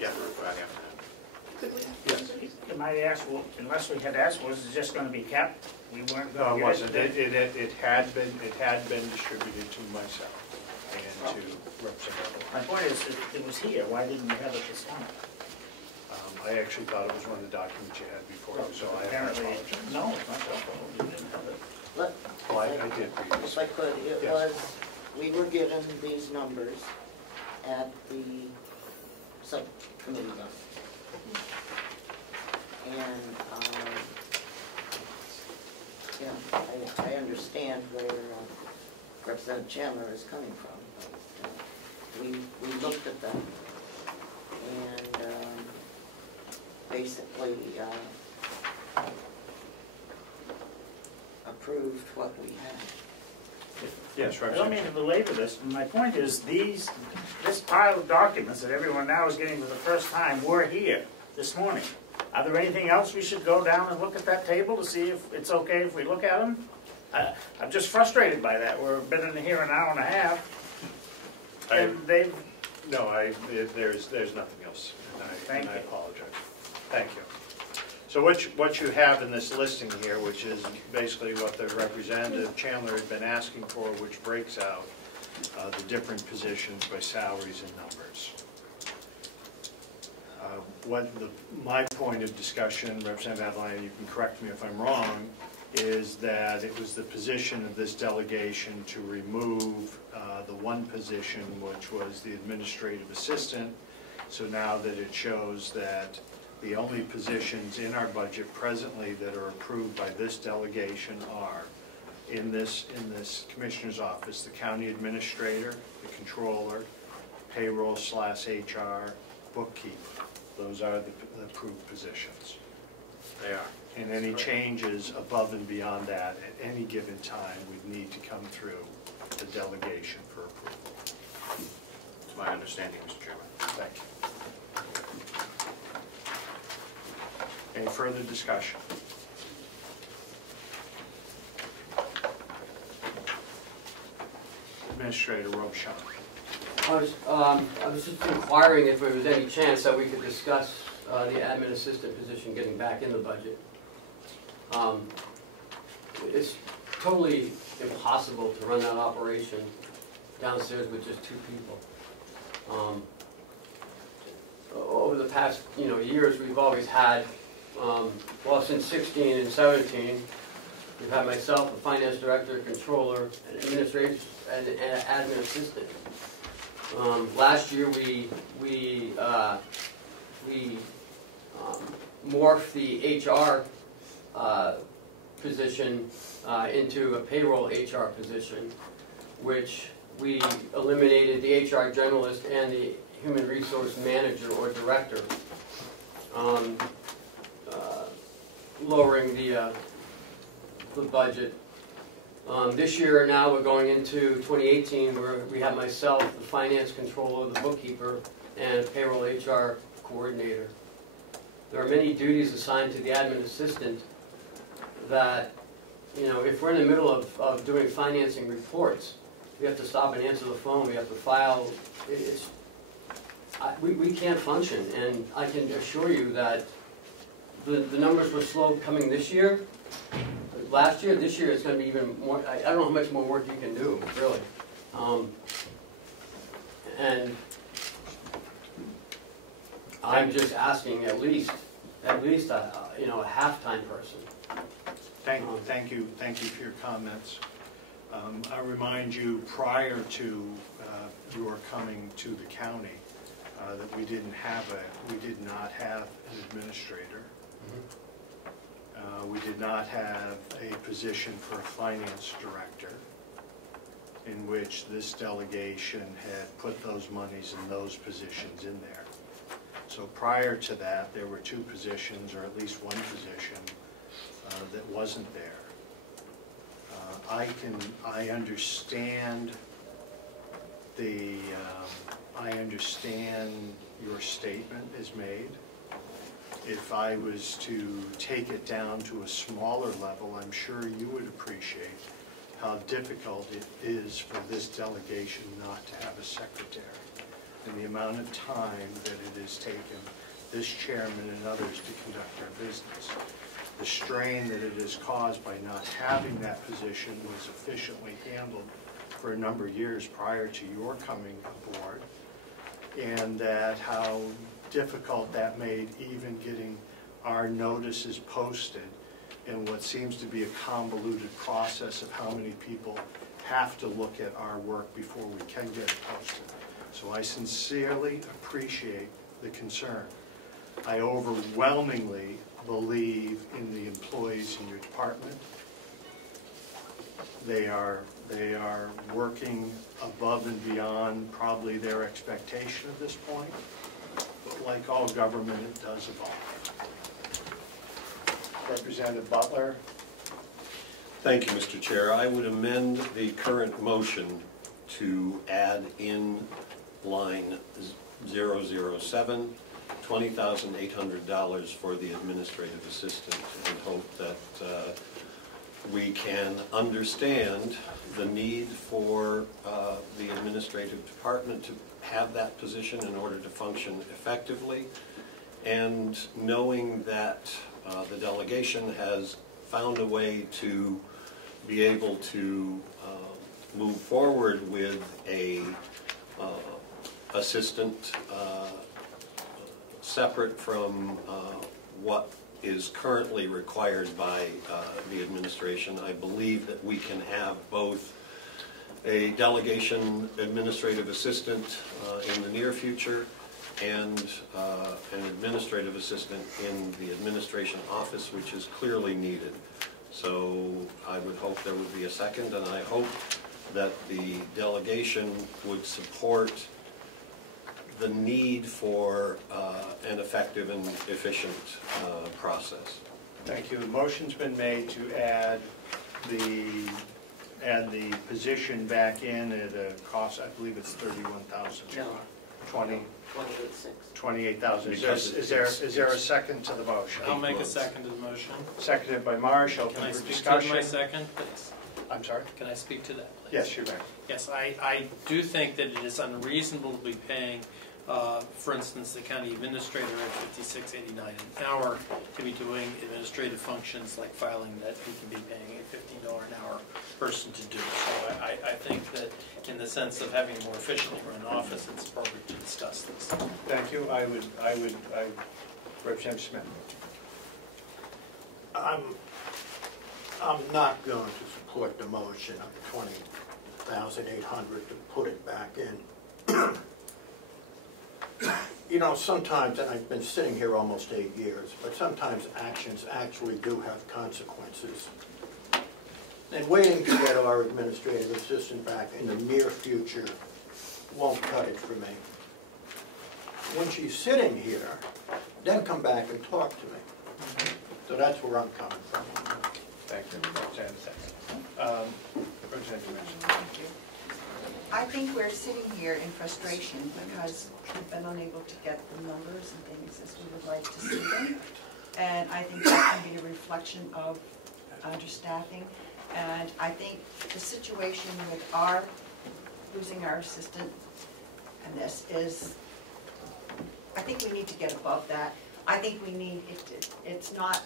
Yeah, Friday afternoon. Yes. Can I ask, well, unless we had asked, was it just gonna be kept? We weren't No, gonna it get wasn't. it? It had been distributed to myself and to Representative. My point is, it was here, why didn't you have it this time? I actually thought it was one of the documents you had before, so I Apparently, apologize. no, it's not your fault, you didn't have it. Well, I did read If this. I could, it Yes. was, we were given these numbers at the subcommittee level. And, yeah, I understand where Representative Chandler is coming from. We looked at them and basically approved what we had. Yes, I don't mean to belabor this, but my point is, this pile of documents that everyone now is getting for the first time were here this morning. Are there anything else we should go down and look at that table to see if it's okay if we look at them? I'm just frustrated by that. We've been in here an hour and a half, and they've... No, there's nothing else, and I apologize. Thank you. So what you have in this listing here, which is basically what the Representative Chandler had been asking for, which breaks out the different positions by salaries and numbers. My point of discussion, Representative Avalon, you can correct me if I'm wrong, is that it was the position of this delegation to remove the one position, which was the administrative assistant. So now that it shows that the only positions in our budget presently that are approved by this delegation are in this Commissioner's office, the county administrator, the controller, payroll/HR, bookkeeper. Those are the approved positions. They are. And any changes above and beyond that at any given time would need to come through the delegation for approval. It's my understanding, Mr. Chairman. Thank you. Any further discussion? Administrator Robichaud. I was just inquiring if there was any chance that we could discuss the admin assistant position getting back in the budget. It's totally impossible to run that operation downstairs with just two people. over the past, years, we've always had, well, since 16 and 17, we've had myself, a finance director, controller, an administrator, and an admin assistant. Last year, we morphed the HR position into a payroll HR position, which we eliminated the HR generalist and the human resource manager or director, lowering the budget. This year now we're going into 2018 where we have myself, the finance controller, the bookkeeper, and payroll HR coordinator. There are many duties assigned to the admin assistant that, if we're in the middle of doing financing reports, we have to stop and answer the phone, we have to file. We can't function, and I can assure you that the numbers were slow coming this year. Last year, this year it's going to be even more. I don't know how much more work you can do, really. And I'm just asking at least a half-time person. Thank you for your comments. I remind you, prior to your coming to the county, that we did not have an administrator. We did not have a position for a finance director, in which this delegation had put those monies in those positions in there. So prior to that, there were two positions, or at least one position, that wasn't there. I understand your statement is made. If I was to take it down to a smaller level, I'm sure you would appreciate how difficult it is for this delegation not to have a secretary, and the amount of time that it has taken this chairman and others to conduct their business. The strain that it is caused by not having that position was efficiently handled for a number of years prior to your coming aboard, and that how difficult that made even getting our notices posted in what seems to be a convoluted process of how many people have to look at our work before we can get it posted. So I sincerely appreciate the concern. I overwhelmingly believe in the employees in your department. They are working above and beyond probably their expectation at this point. But like all government, it does evolve. Representative Butler. Thank you, Mr. Chair. I would amend the current motion to add in line 007, $20,800 for the administrative assistant, and hope that we can understand the need for the administrative department to have that position in order to function effectively, and knowing that the delegation has found a way to be able to move forward with a assistant separate from what is currently required by the administration. I believe that we can have both a delegation administrative assistant in the near future and an administrative assistant in the administration office, which is clearly needed. So I would hope there would be a second, and I hope that the delegation would support the need for an effective and efficient process. Thank you. The motion's been made to add the position back in at a cost, I believe it's $31,000. No. 28,000. Is there a second to the motion? I'll make a second to the motion. Seconded by Marsh. Open Can I for speak discussion. to my second, please? I'm sorry? Can I speak to that, please? Yes, you may. Yes, I do think that it is unreasonable to be paying For instance, the county administrator at $56.89 an hour to be doing administrative functions like filing that we can be paying a $15 an hour person to do. So I think that in the sense of having a more efficiently run office, it's appropriate to discuss this. Thank you. I Representative Schmitt. I'm not going to support the motion of $20,800 to put it back in. You know, sometimes, and I've been sitting here almost 8 years, but sometimes actions actually do have consequences. And waiting to get our administrative assistant back in the near future won't cut it for me. When she's sitting here, then come back and talk to me. So that's where I'm coming from. Thank you, Representative. Representative Mason. Thank you. I think we're sitting here in frustration because we've been unable to get the numbers and things as we would like to see them. And I think that can be a reflection of understaffing. And I think the situation with our losing our assistant and this is, I think we need to get above that. I think we need, it's not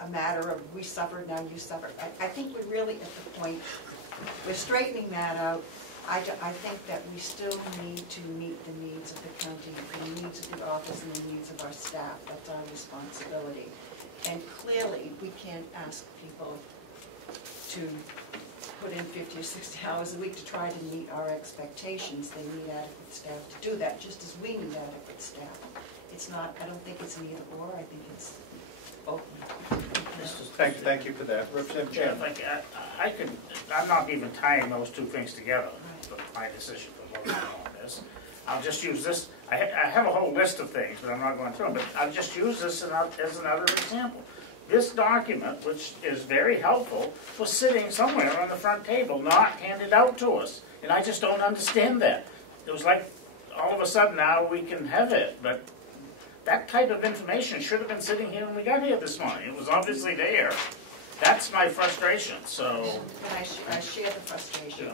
a matter of we suffered, now you suffer. I think we're really at the point, we're straightening that out. I think that we still need to meet the needs of the county, the needs of the office, and the needs of our staff. That's our responsibility. And clearly, we can't ask people to put in 50 or 60 hours a week to try to meet our expectations. They need adequate staff to do that, just as we need adequate staff. It's not, I don't think it's an either or, I think it's both. Thank you for that. Representative Yeah, Chandler. I'm not even tying those two things together, but my decision for voting on this. I'll just use this, I have a whole list of things, but I'm not going through them, but I'll just use this as another example. This document, which is very helpful, was sitting somewhere on the front table, not handed out to us. And I just don't understand that. It was like, all of a sudden now we can have it, but that type of information should have been sitting here when we got here this morning. It was obviously there. That's my frustration, so. But I share the frustration.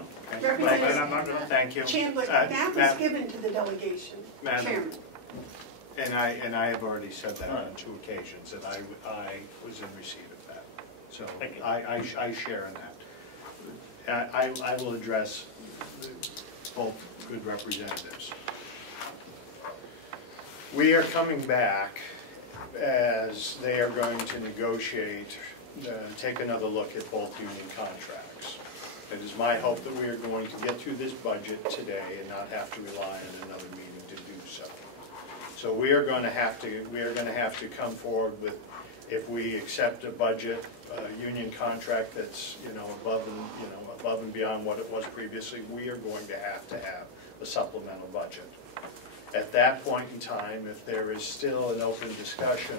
Thank you. Chandler, that was given to the delegation, Madam, Chairman. And I have already said that on 2 occasions, and I was in receipt of that. So I share in that. I will address both good representatives. We are coming back as they are going to negotiate, take another look at both union contracts. It is my hope that we are going to get through this budget today and not have to rely on another meeting to do so. So we are going to have to come forward with, if we accept a budget, union contract that's above and beyond what it was previously, we are going to have a supplemental budget. At that point in time, if there is still an open discussion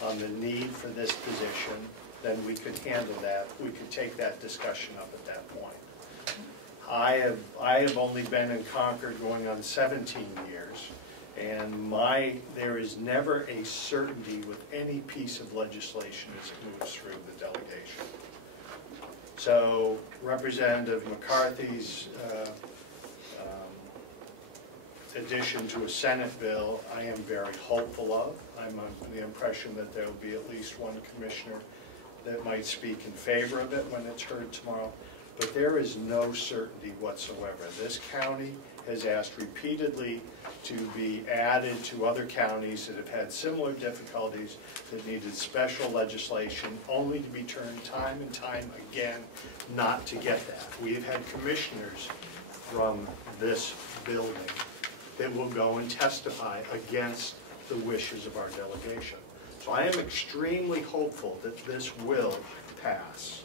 on the need for this position, then we could handle that. We could take that discussion up at that point. I have only been in Concord going on 17 years, and there is never a certainty with any piece of legislation as it moves through the delegation. So Representative McCarthy's addition to a Senate bill, I am very hopeful of. I'm under the impression that there will be at least one commissioner that might speak in favor of it when it's heard tomorrow. But there is no certainty whatsoever. This county has asked repeatedly to be added to other counties that have had similar difficulties that needed special legislation, only to be turned time and time again not to get that. We have had commissioners from this building that will go and testify against the wishes of our delegation. So I am extremely hopeful that this will pass.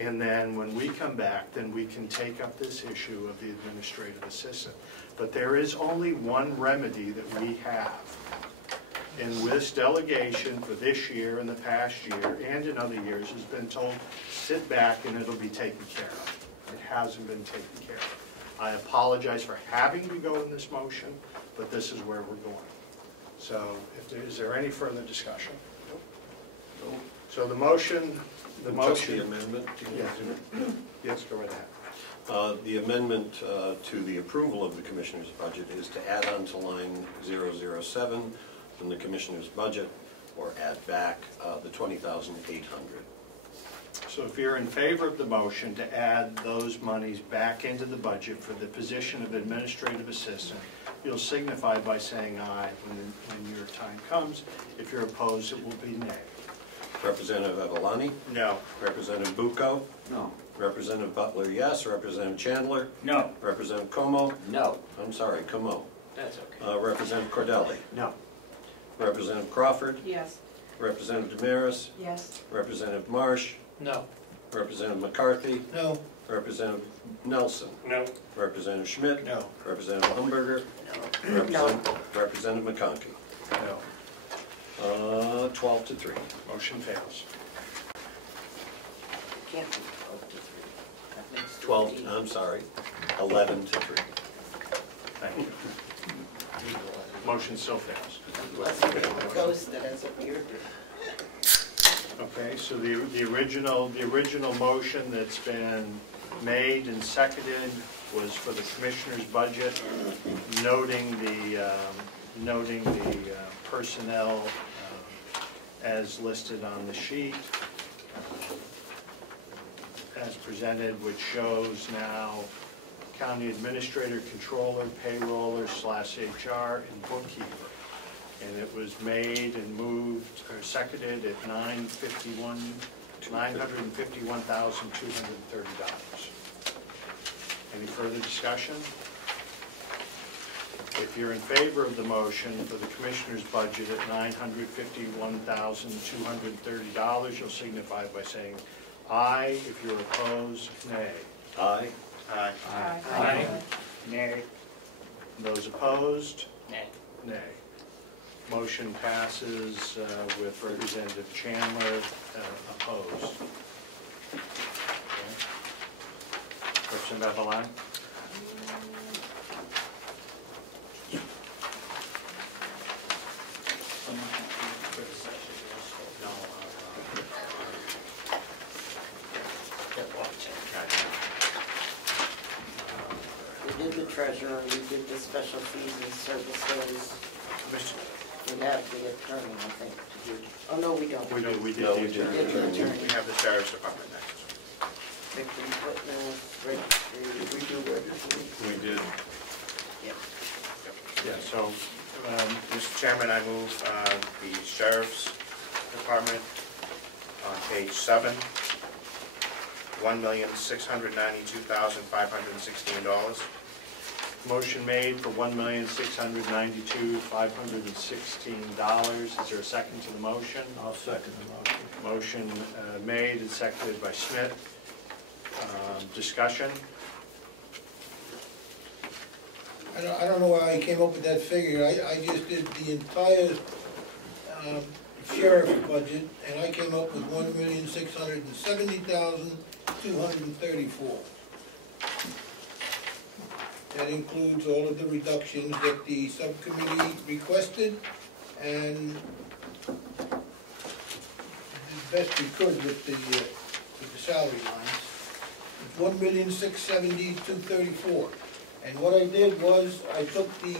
And then when we come back, then we can take up this issue of the administrative assistant. But there is only one remedy that we have. And this delegation for this year and the past year and in other years has been told, sit back and it'll be taken care of. It hasn't been taken care of. I apologize for having to go in this motion, but this is where we're going. So is there any further discussion? So the motion. The amendment? Yes, go right ahead. The amendment to the approval of the Commissioner's budget is to add on to line 007 from the Commissioner's budget, or add back the $20,800. So if you're in favor of the motion to add those monies back into the budget for the position of administrative assistant, you'll signify by saying aye when your time comes. If you're opposed, it will be nay. Representative Avalani? No. Representative Bucco? No. Representative Butler, yes. Representative Chandler? No. Representative Comeau? No. I'm sorry, Comeau. That's okay. Representative Cordelli? No. Representative Crawford? Yes. Representative DesMarais? Yes. Representative Marsh? No. Representative McCarthy? No. Representative Nelson? No. Representative Schmitt? No. Representative Umberger? Representative McConkey? No. 12-3. Motion fails. Can't be 12 to 3. That makes 12, 15. I'm sorry, 11-3. Thank you. Motion still fails. Unless it goes that has appeared. Okay, so the original motion that's been made and seconded was for the Commissioner's budget, noting the personnel as listed on the sheet, as presented, which shows now county administrator, controller, payroller / HR, and bookkeeper. And it was made and moved, or seconded at $951,230. Any further discussion? If you're in favor of the motion for the Commissioner's budget at $951,230, you'll signify by saying aye. If you're opposed, nay. Aye. Aye. Aye. Nay. Those opposed? Nay. Nay. Motion passes with Representative Chandler opposed. Okay. Representative Avalon? We did the treasurer, we did the special fees and services. We have the attorney, I think, to do. Oh, no, we don't. We did the No, attorney. we did the attorney. We have the Sheriff's Department next. Victim witness, registry. Did we do registry? We did. Yep. Yeah, so, Mr. Chairman, I move the Sheriff's Department on page 7, $1,692,516. motion made for $1,692,516. Is there a second to the motion? I'll second the motion. Motion made and seconded by Schmitt. Discussion? I don't know why I came up with that figure. I just did the entire sheriff's budget, and I came up with $1,670,234. That includes all of the reductions that the subcommittee requested, and did the best we could with the salary lines. It's $1,670,234. And what I did was, I took the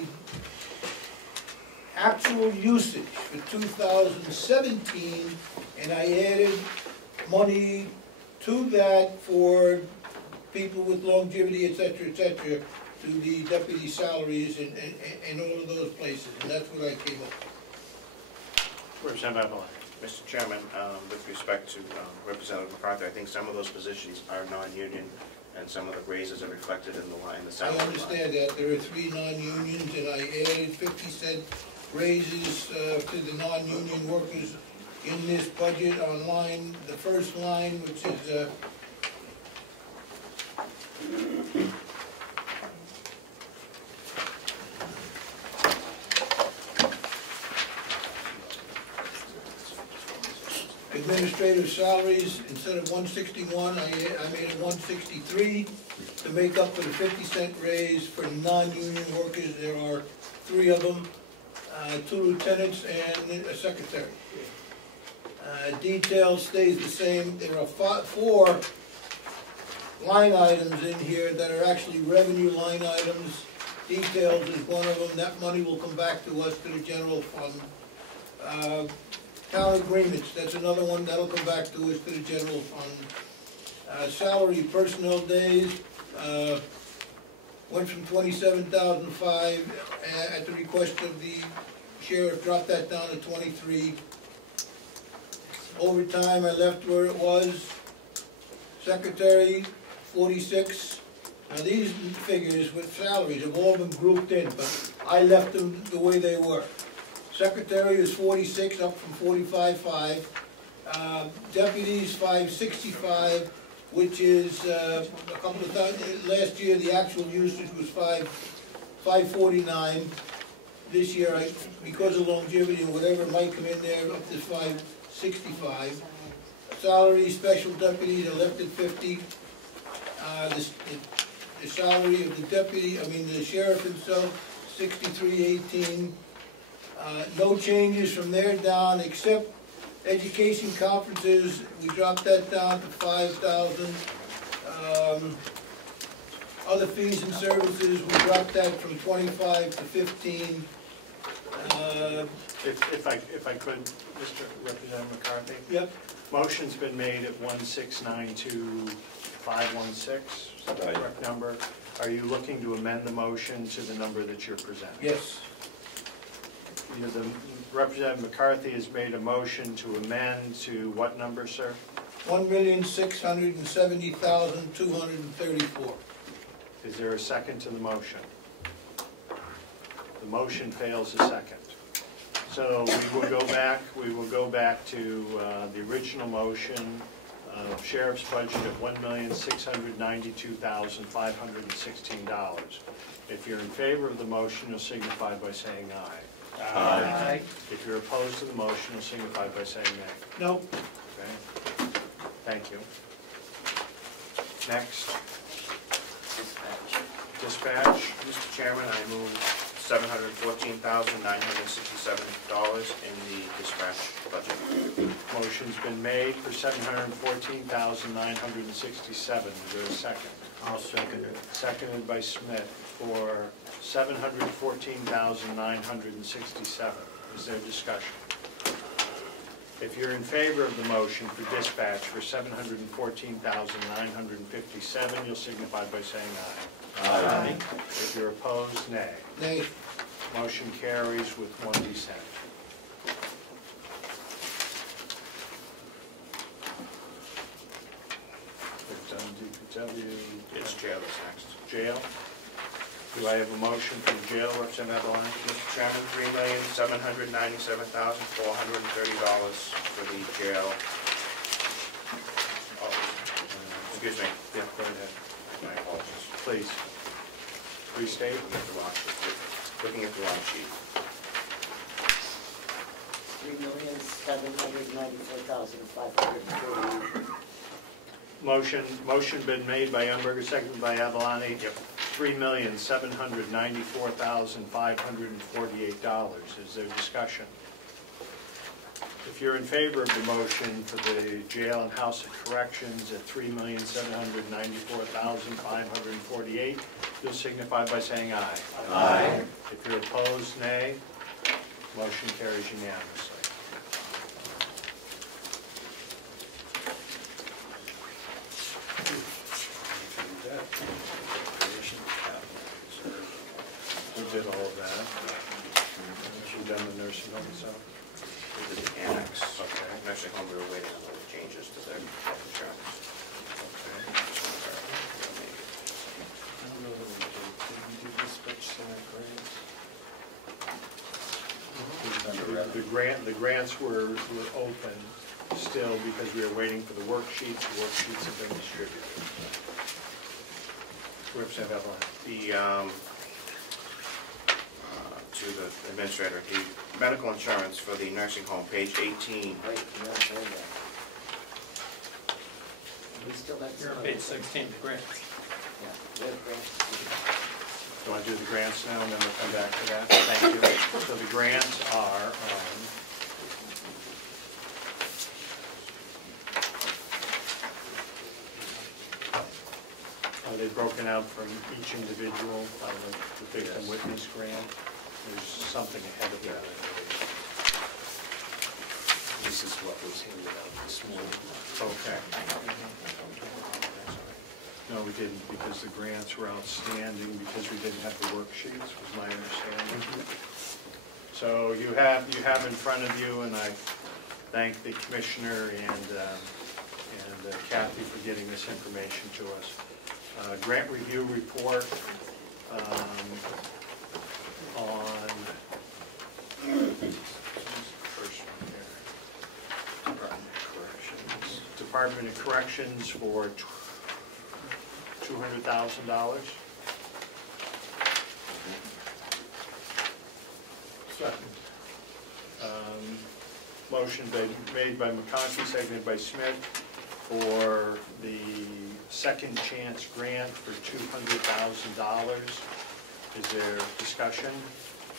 actual usage for 2017, and I added money to that for people with longevity, et cetera, to the deputy salaries and all of those places, and that's what I came up with. Representative Avalon. Mr. Chairman, with respect to Representative McCarthy, I think some of those positions are non-union, and some of the raises are reflected in the line, the salary I line. understand that. There are 3 non-unions, and I added 50-cent raises to the non-union workers in this budget on line, the first line, which is administrative salaries. Instead of 161, I made it 163 to make up for the 50-cent raise for non-union workers. There are 3 of them, 2 lieutenants and a secretary. Detail stays the same. There are 4 line items in here that are actually revenue line items. Details is one of them. That money will come back to us, to the general fund. Town agreements, that's another one that'll come back to us, to the general fund. Salary personnel days, went from 27,005 at the request of the sheriff, dropped that down to 23. Overtime, I left where it was. Secretary, 46. Now these figures with salaries have all been grouped in, but I left them the way they were. Secretary is 46, up from 45.5. Deputies, 565, which is a couple of thousand. Last year, the actual usage was 549. This year, because of longevity and whatever might come in there, up to 565. Salary, special deputies, I left at 50. The salary of the deputy, the sheriff himself, 6318. No changes from there down, except education conferences, we dropped that down to 5,000. Other fees and services, we dropped that from 25 to 15. If I could, Mr. Representative McCarthy? Yep. Motion's been made at 1692516, is that the correct number? Are you looking to amend the motion to the number that you're presenting? Yes. The Representative McCarthy has made a motion to amend to what number, sir? 1,670,234. Is there a second to the motion? The motion fails a second. So we will go back to the original motion of sheriff's budget of $1,692,516. If you're in favor of the motion, you'll signify by saying aye. Aye. If you're opposed to the motion, you'll signify by saying nay. No. Okay. Thank you. Next. Dispatch. Mr. Chairman, I move $714,967 in the dispatch budget. Motion's been made for $714,967. Is there a second? I'll second it. Seconded by Schmitt for $714,967. Is there discussion? If you're in favor of the motion for dispatch for $714,957, you'll signify by saying aye. Aye. If you're opposed, nay. Nay. Motion carries with one dissent. We've done DPW. It's jail is next. Jail. Do I have a motion for the jail, Representative Avalon? Mr. Chairman, $3,797,430 for the jail. Oh, excuse me. Yeah, go ahead. My apologies. Please. Restate. Looking at the wrong sheet. $3,794,540. Motion been made by Umberger, seconded by Avalon. Yep. $3,794,548. Is there discussion? If you're in favor of the motion for the jail and house of corrections at $3,794,548, you'll signify by saying aye. Aye. If you're opposed, nay. Motion carries unanimously. We did all of that. We've done the nursing home, so. We did the annex. Okay. Nursing home, we were waiting on the changes to their health insurance. The grants were open still because we were waiting for the worksheets. The worksheets have been distributed. Representative Evelyn. To the administrator, the medical insurance for the nursing home, page 18. Wait, you don't say that. We still got You're on some. page 16, the grants. Yeah, we have grants. Do you want to do the grants now, and then we'll come back to that? Thank you. So the grants are they've broken out from each individual, the victim witness grant. There's something ahead of that. This is what was handed out this morning. Okay. No, we didn't, because the grants were outstanding, because we didn't have the worksheets, was my understanding. So you have in front of you, and I thank the commissioner and Kathy for getting this information to us. Grant review report on first one here. Department of Corrections for $200,000. Second. Motion made by McConkey, seconded by Schmitt, for the second chance grant for $200,000. Is there discussion?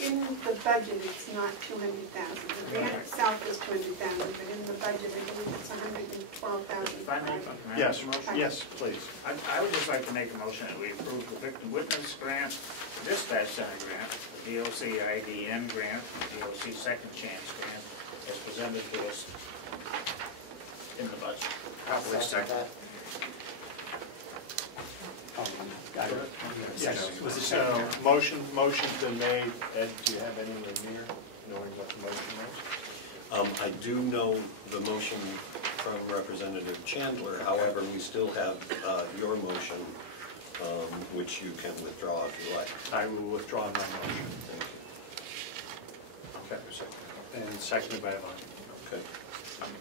In the budget, it's not 200,000. The grant itself is 200,000, but in the budget, I believe it's 112,000. If I may, if I can Yes, make a motion? yes, please. I would just like to make a motion that we approve the victim witness grant, dispatch center grant, the DOC IDN grant, the DOC second chance grant, as presented to us in the budget. I'll second that. Got it. Yes. So, motion's been made. Ed, do you have anywhere near knowing what the motion was? I do know the motion from Representative Chandler. However, we still have your motion, which you can withdraw if you like. I will withdraw my motion. Thank you. Okay. And seconded by Yvonne. Okay.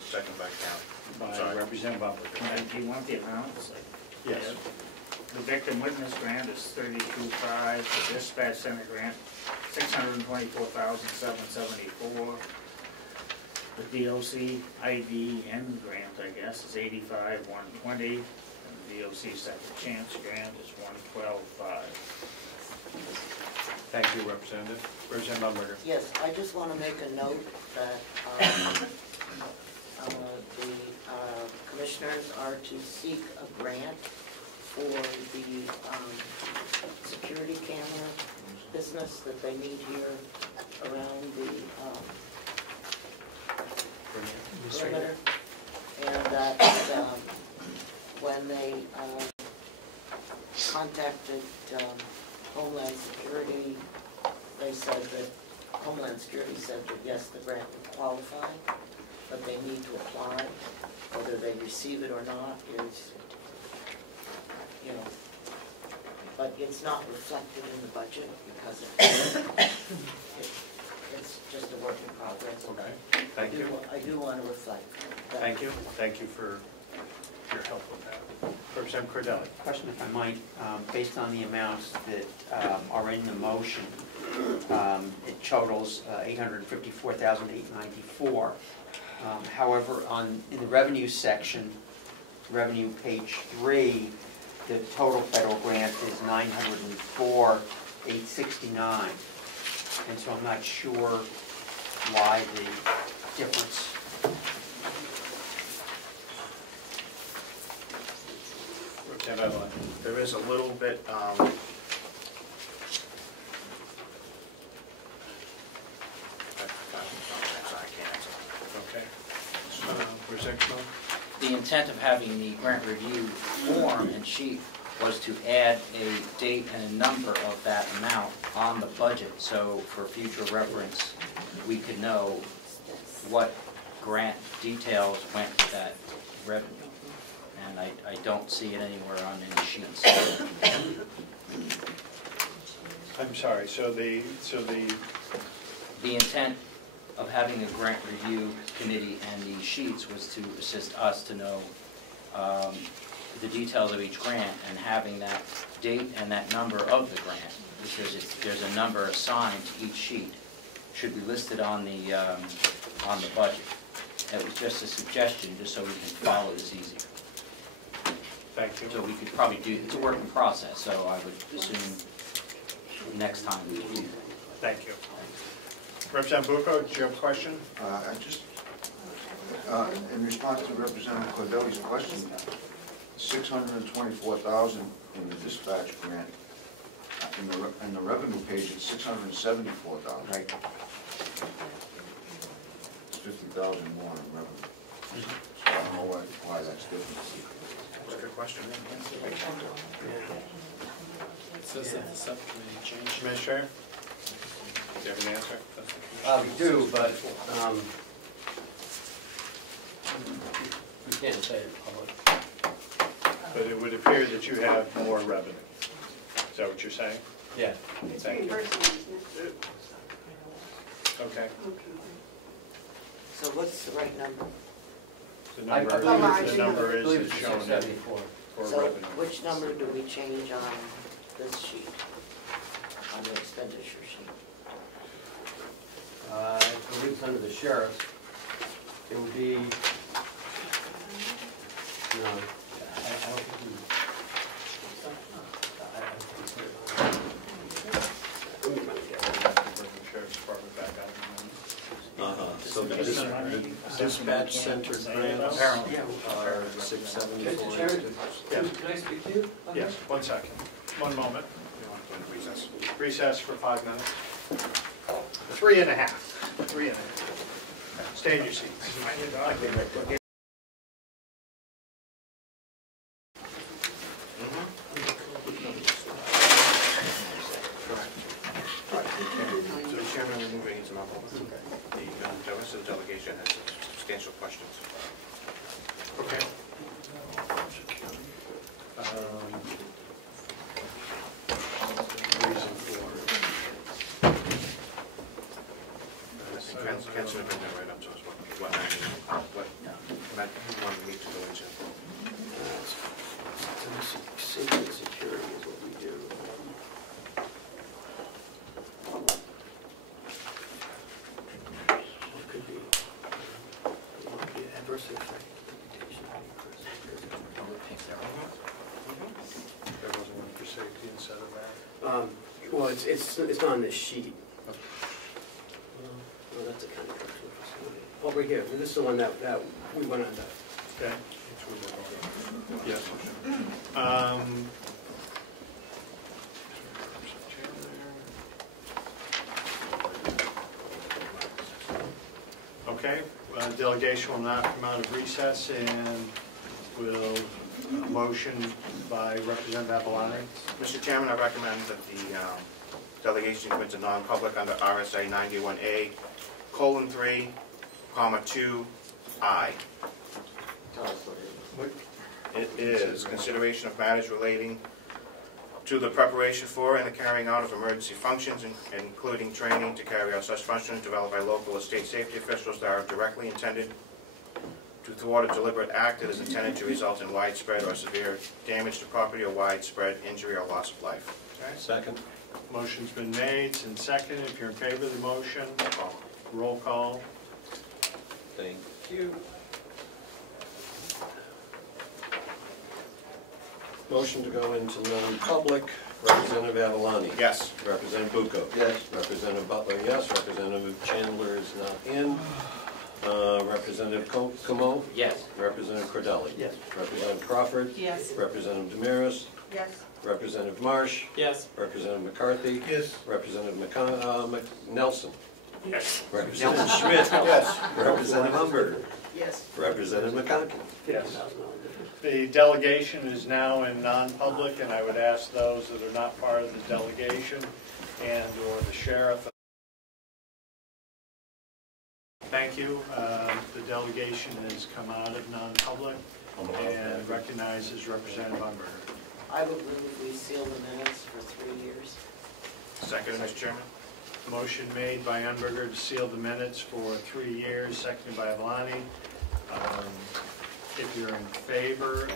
Second by Cal. By Representative Butler. Do you want the amounts? Yes. The victim witness grant is 32.5. The dispatch center grant, 624,774. The DOC IDN grant, I guess, is 85,120. And the DOC second chance grant is 112,5. Thank you, Representative. Representative Umberger. Yes, I just want to make a note that the commissioners are to seek a grant for the security camera business that they need here around the perimeter. And that when they contacted Homeland Security, they said that Homeland Security said that yes, the grant would qualify, but they need to apply. Whether they receive it or not is, you know, but it's not reflected in the budget because it's just a work in progress. Okay, thank you. I do want to reflect that. Thank you. Thank you for your help with that. Representative Cordelli. Question, if I might, based on the amounts that are in the motion, it totals $854,894. However, in the revenue section, revenue page 3, the total federal grant is $904,869. And so I'm not sure why the difference. There is a little bit, The intent of having the grant review form and sheet was to add a date and a number of that amount on the budget, so for future reference, we could know what grant details went to that revenue. And I don't see it anywhere on any sheets. I'm sorry, so the intent of having a grant review committee and these sheets was to assist us to know the details of each grant, and having that date and that number of the grant, because there's a number assigned to each sheet, should be listed on the budget. It was just a suggestion, just so we can follow this easier. Thank you. So we could probably do, it's a working process, so I would assume next time we could do that. Thank you. Representative Bucco, do you have a question? In response to Representative Cordelli's question, $624,000 in the dispatch grant. In the revenue page, it's $674,000. Right. It's $50,000 more in revenue. So I don't know why that's different. That's a good question. It says that the subcommittee changed. Commissioner? Do you have an answer? We do, but we can't say it in public. But it would appear that you have more revenue. Is that what you're saying? Yeah. It's Thank you. reimbursement, isn't it? Okay. Okay. So what's the right number? The I number, believe the number I believe is it's shown in 674. for So revenue. which number do we change on this sheet? On the expenditure sheet? I believe it's under the sheriff. It would be, no, I don't think we, I don't think it's here. Let me run it down. Sheriff's Department back out. So the dispatch center grants are 674. Mr. Chairman, Yeah. can I speak to you? on Yes, this? 1 second. 1 moment. Recess. Recess for 5 minutes. 3.5. 3.5. Stay in your seats. So, Chairman, we're moving into non-public. The rest of the delegation has substantial questions. Okay. Reason for. Ken should have been there right up to us, what you wanted me to go into. Safety and security is what we do. What could be? What could be adverse effect? There wasn't one for safety instead of that. Well, it's not on this sheet. Well, that's a kind of correctional facility. Over here, this is the one that we went under. Okay. Yes. Okay, delegation will now come out of recess and will motion by Representative Avalani. Mr. Chairman, I recommend that the delegation go into non-public under RSA 91A:3,2I. Tell us what it is. It is consideration of matters relating to the preparation for and the carrying out of emergency functions, including training to carry out such functions developed by local or state safety officials that are directly intended to thwart a deliberate act that is intended to result in widespread or severe damage to property or widespread injury or loss of life. Okay. Second. Motion's been made and seconded. If you're in favor of the motion, roll call. Thank you. Motion to go into non-public. Representative Avalani. Yes. Representative Bucco. Yes. Representative Butler, yes. Representative Chandler is not in. Representative Comeau. Yes. Representative Cordelli. Yes. Representative Crawford. Yes. Representative DesMarais. Yes. Representative Marsh. Yes. Representative McCarthy. Yes. Representative Nelson. Yes. Representative Schmitt. Yes. Representative Umberger. Yes. Representative McConkey. Yes. The delegation is now in non-public, and I would ask those that are not part of the delegation and/or the sheriff. Thank you. The delegation has come out of non-public and recognizes Representative Umberger. I would move we seal the minutes for 3 years. Second, Mr. Chairman. Motion made by Umberger to seal the minutes for 3 years, seconded by Avalani. If you're in favor,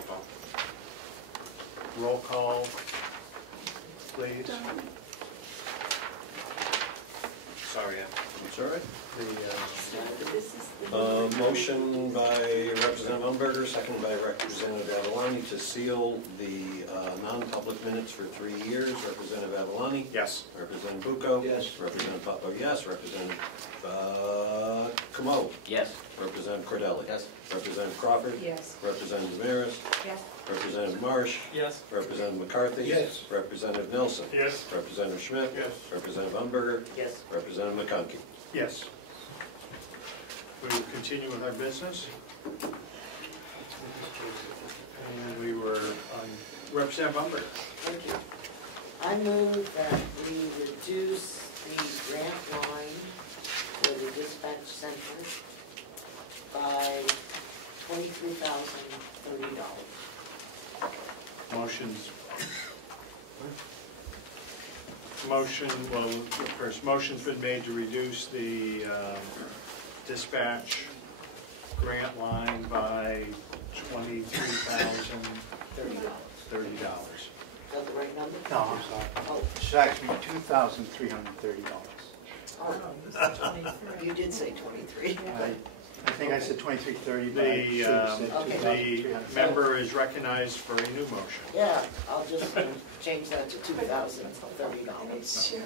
roll call, please. Sorry, That's all right. The Motion by Representative Umberger, seconded by Representative Avalani, to seal the non-public minutes for 3 years. Representative Avalani? Yes. Representative Bucco? Yes. Representative Butler, yes. Representative Comeau? Yes. Representative Cordelli? Yes. Representative Crawford? Yes. Representative DesMarais? Yes. Representative Marsh? Yes. Representative McCarthy? Yes. Representative Nelson? Yes. Representative Schmitt? Yes. Representative Umberger? Yes. Representative McConkey? Yes. We will continue with our business. And we were on Representative Umberger. Thank you. I move that we reduce the grant line for the dispatch center by $23,030. Motion's been made to reduce the dispatch grant line by $23,030. Is that the right number? No, I'm sorry. Oh, It's actually $2,330. oh, you did say 23. I think I said 2330, but I should have said The 2,330. member is recognized for a new motion. Yeah, I'll just change that to $2,030. Sure.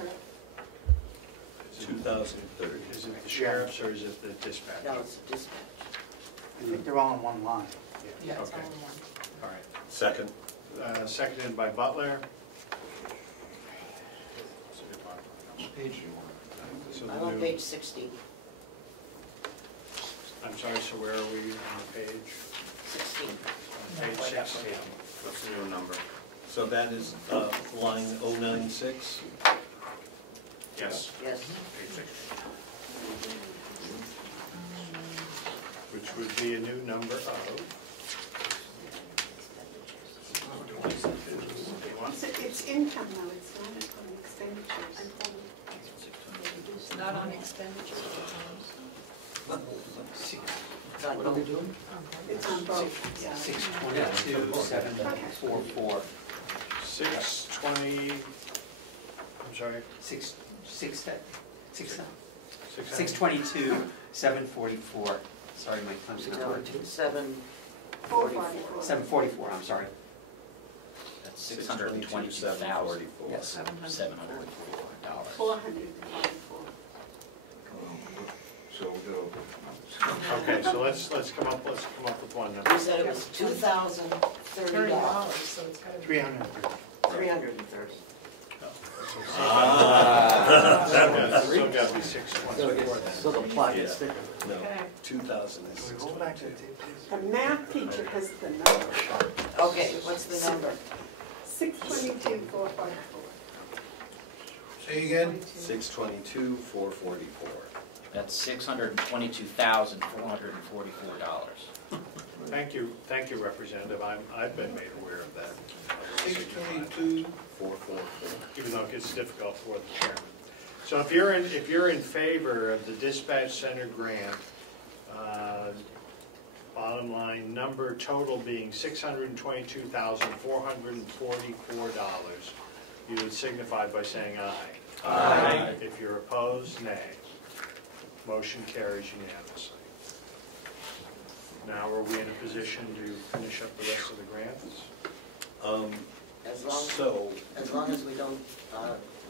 2030. Is it the sheriff's or is it the dispatch? No, it's a dispatch. I think they're all in one line. Yeah, it's all Okay. in one. All right. Second. Seconded by Butler. Which page do you want? So the I'm on new- page 16. I'm sorry, so where are we on the page? 16. On page 16. What's the new number? So that is line 096? Yes. Yes. Page 16. Which would be a new number of? It's income though, it's not on expenditures. It's not on expenditures. What are we doing? It's on both, yeah. 622, 744. 620, I'm sorry? 622, 744. Sorry, my tongue's not working. 744. 744, I'm sorry. That's $622,744. Yes. $744. 444. So we'll go. Okay, so let's come up with one number. You said it was $2,030. So it's got to be. 330. 330. Still got to be 624 then. So the plot gets thicker. No, Okay. 2000 is Hold back to the tape, please. The math teacher has the number. Okay, what's the number? 622,444. Say again? 622, 444. That's $622,444. Thank you, Representative. I've been made aware of that. 622, 444. Even though it gets difficult for the chairman. So if you're in favor of the dispatch center grant, bottom line number total being $622,444, you would signify by saying aye. Aye. If you're opposed, nay. Motion carries unanimously. Now are we in a position to finish up the rest of the grants? As long as we don't,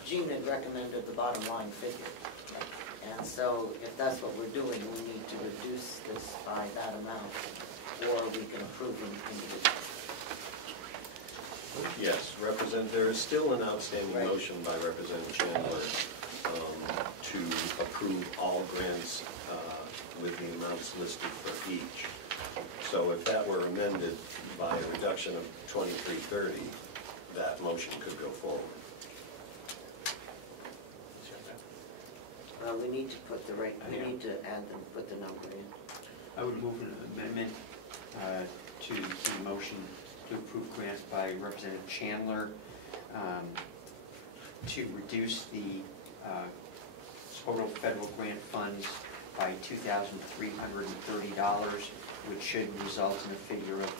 Gene had recommended the bottom line figure. And so if that's what we're doing, we need to reduce this by that amount, or we can approve them individually. Yes, there is still an outstanding motion by Representative Chandler to approve all grants with the amounts listed for each. So if that were amended by a reduction of 2330, that motion could go forward. We need to put the right, we need to add them, put the number in. I would move an amendment to the motion to approve grants by Representative Chandler to reduce the total federal grant funds by $2,330, which should result in a figure of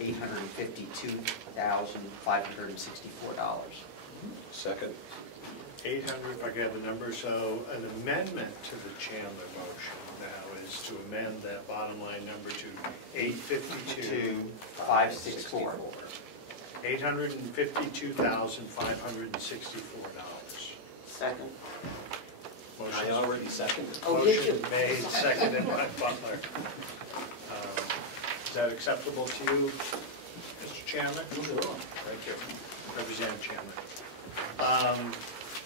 $852,564. Second. 800, if I get the number, so an amendment to the Chandler motion now is to amend that bottom line number to 852. 564. $852,564. Second. I already seconded. Oh, did Motion you? made, seconded by Butler. Is that acceptable to you, Mr. Chairman? Thank you. Representative Chandler.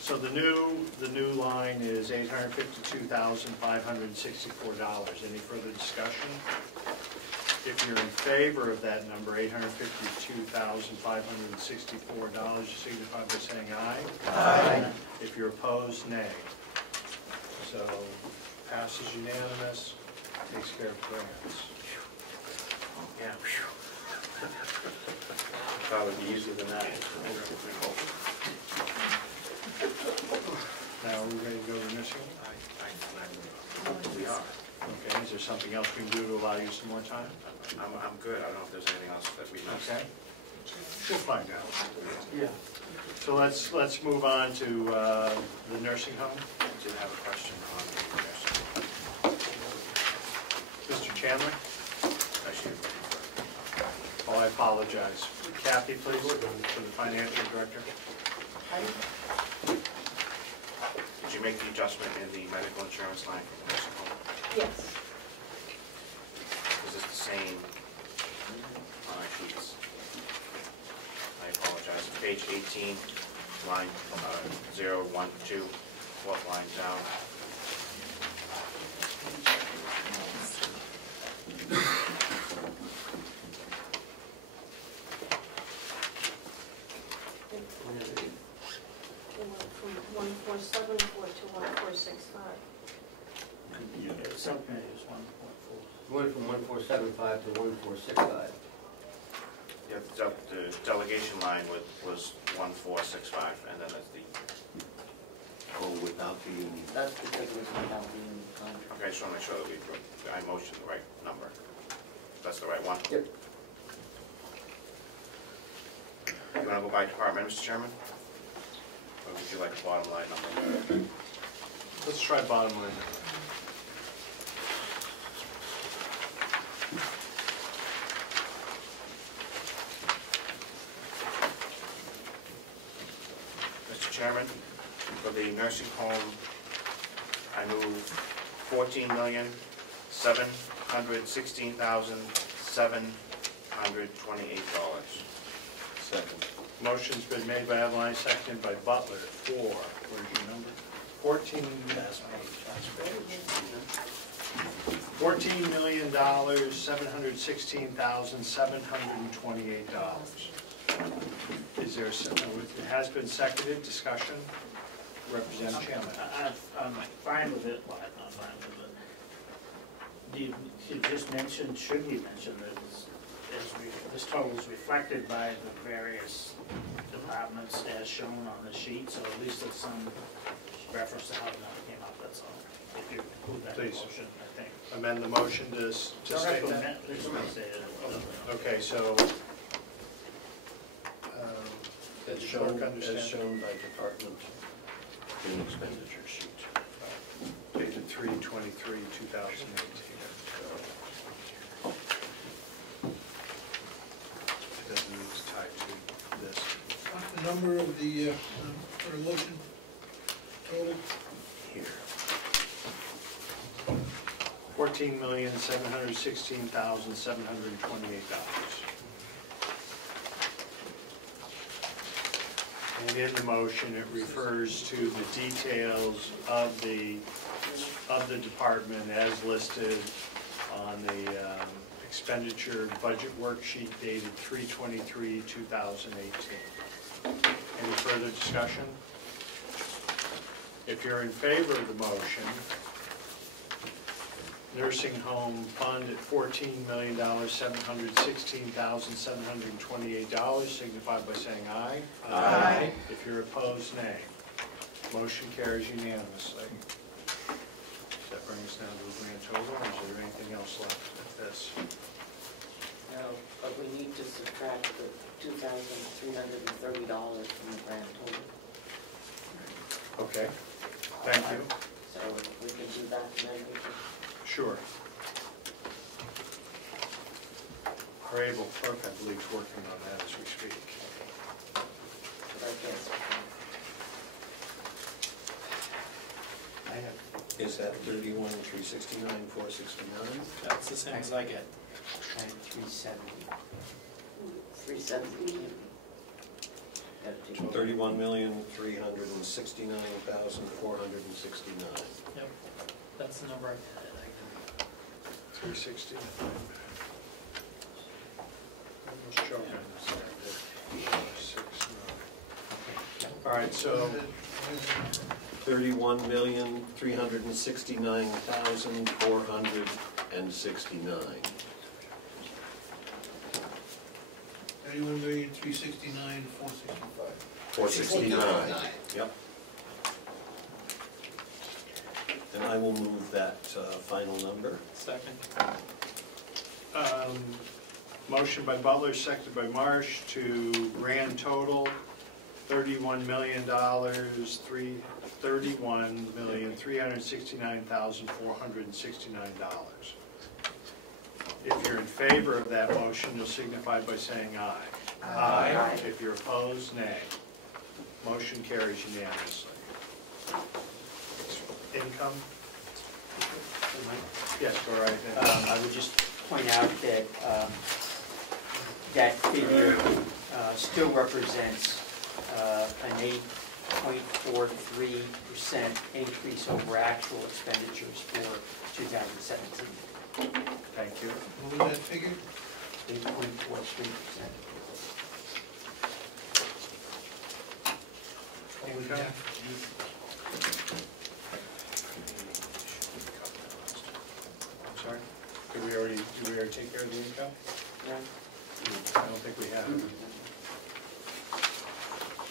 So the new line is $852,564. Any further discussion? If you're in favor of that number, $852,564, you signify by saying aye. Aye. If you're opposed, nay. So passes unanimous, takes care of grants. Yeah. Thought it would be easier than that. Now, are we ready to go to nursing? We are. Okay, is there something else we can do to allow you some more time? I'm good. I don't know if there's anything else that we missed. Okay. We'll find out. Yeah. So let's move on to the nursing home. I did have a question on the nursing. Mr. Chandler? Actually, Oh, I apologize. Kathy, please, for the financial director. did you make the adjustment in the medical insurance line for the nursing home? Yes. Is this the same on our sheets? I apologize. Page 18, line 0, 1, 2, 12 line down. It went from 1474 to 1465. Subcommittee is 1.4. Went from 1475 to 1465. Yeah, the delegation line was 1465, and then that's the. Oh, without the union. That's because it was without the union contract. Okay, I just want to make sure that I motioned the right number. That's the right one? Yep. You want to go by department, Mr. Chairman? Or would you like a bottom line number? Let's try bottom line. Mr. Chairman, for the nursing home, I move $14,716,728. Second. Motion's been made by Eveline, seconded by Butler for, where's your number? $14,716,728. Is there, it has been seconded, discussion? Representative Chandler. I'm fine with it, well, I'm not fine with it. You just mentioned, should we mention that this total is reflected by the various departments as shown on the sheet, so at least it's some reference to how the number came up, that's all. If you include that in the Please. motion, I think. Amend the motion to state that? Please say it. Okay, so, As shown by department in expenditure sheet. dated 3/23/2018. It doesn't mean it's tied to this. The number of the, for the motion total? Here. $14,716,728. And in the motion, it refers to the details of the department as listed on the expenditure budget worksheet dated 3/23/2018. Any further discussion? If you're in favor of the motion, nursing home fund at $14,716,728, signify by saying aye. Aye. If you're opposed, nay. Motion carries unanimously. That brings us down to a grand total, or is there anything else left with this? No, but we need to subtract the $2,330 from the grand total. Okay, thank you. So we can do that, and then we can. Sure. Grable clerk, I believe, is working on that as we speak. I have, Is that 31,369, 469? That's the same as I get. I have 370. 370. 31,369,469. Yep, that's the number I had. 369. All right, so 31,369,469. 31,369,465. 469. Yep. And I will move that final number. Second. Motion by Butler, seconded by Marsh, to grand total $31,369,469. If you're in favor of that motion, you'll signify by saying aye. Aye. If you're opposed, nay. Motion carries unanimously. Income? Yes, go right ahead. I would just point out that that figure still represents an 8.43% increase over actual expenditures for 2017. Thank you. What was that figure? 8.43%. Income? I'm sorry? Did we already take care of the income? No. I don't think we have.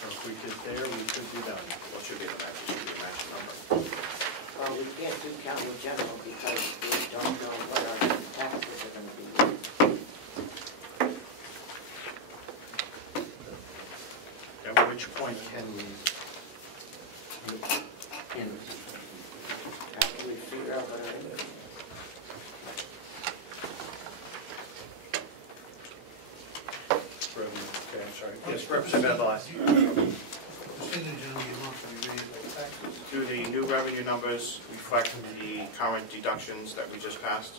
So if we get there, we could be done. What should be the match, should be a match number? Well, we can't do county general because we don't know what our taxes are gonna be. At which point can we? After we figure out what our income. Revenue, okay, I'm sorry. Yes, Representative Batelli. Percentage on the amount to be raised by taxes. Do the new revenue numbers reflect the current deductions that we just passed?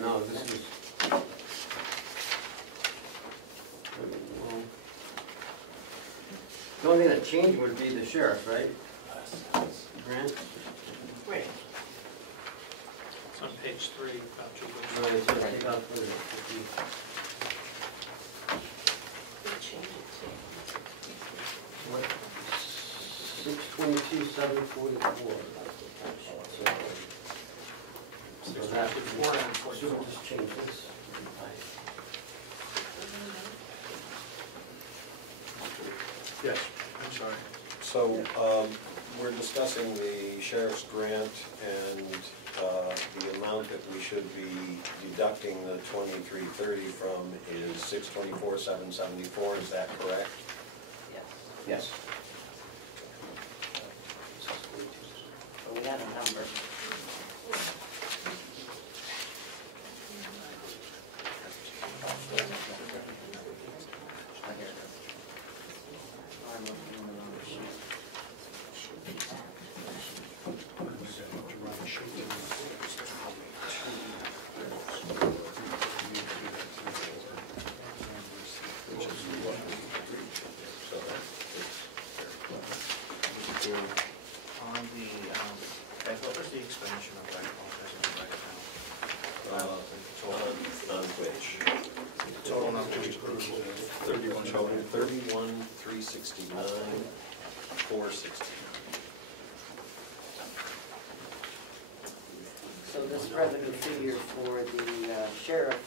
No, this is. Well, the only thing that changed would be the sheriff, right? Grant? Wait. It's on page 3, about two. No, it's just take out the. What? 622,744. So that should just change this. Yes, I'm sorry. So we're discussing the sheriff's grant and the amount that we should be deducting the 2330 from is 624,774. Is that correct? Yes. Yes. So we have a number. What was the explanation of that? On which? The total number we approved. 31,369, 469. So this revenue figure for the sheriff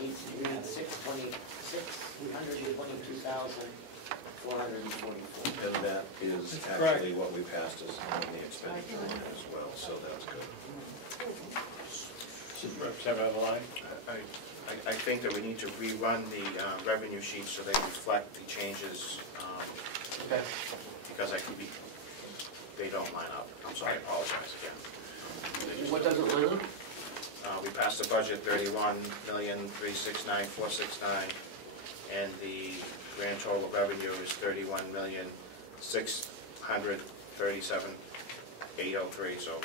needs to be 622,444. And that is actually what we passed as on the expenditure line as well, so that's good. Representative Batelli? I think that we need to rerun the revenue sheets so they reflect the changes, Okay. because they don't line up. I'm sorry, I apologize again. What doesn't line up? We passed the budget, 31,369,469, and the grand total of revenue is 31,637,803. So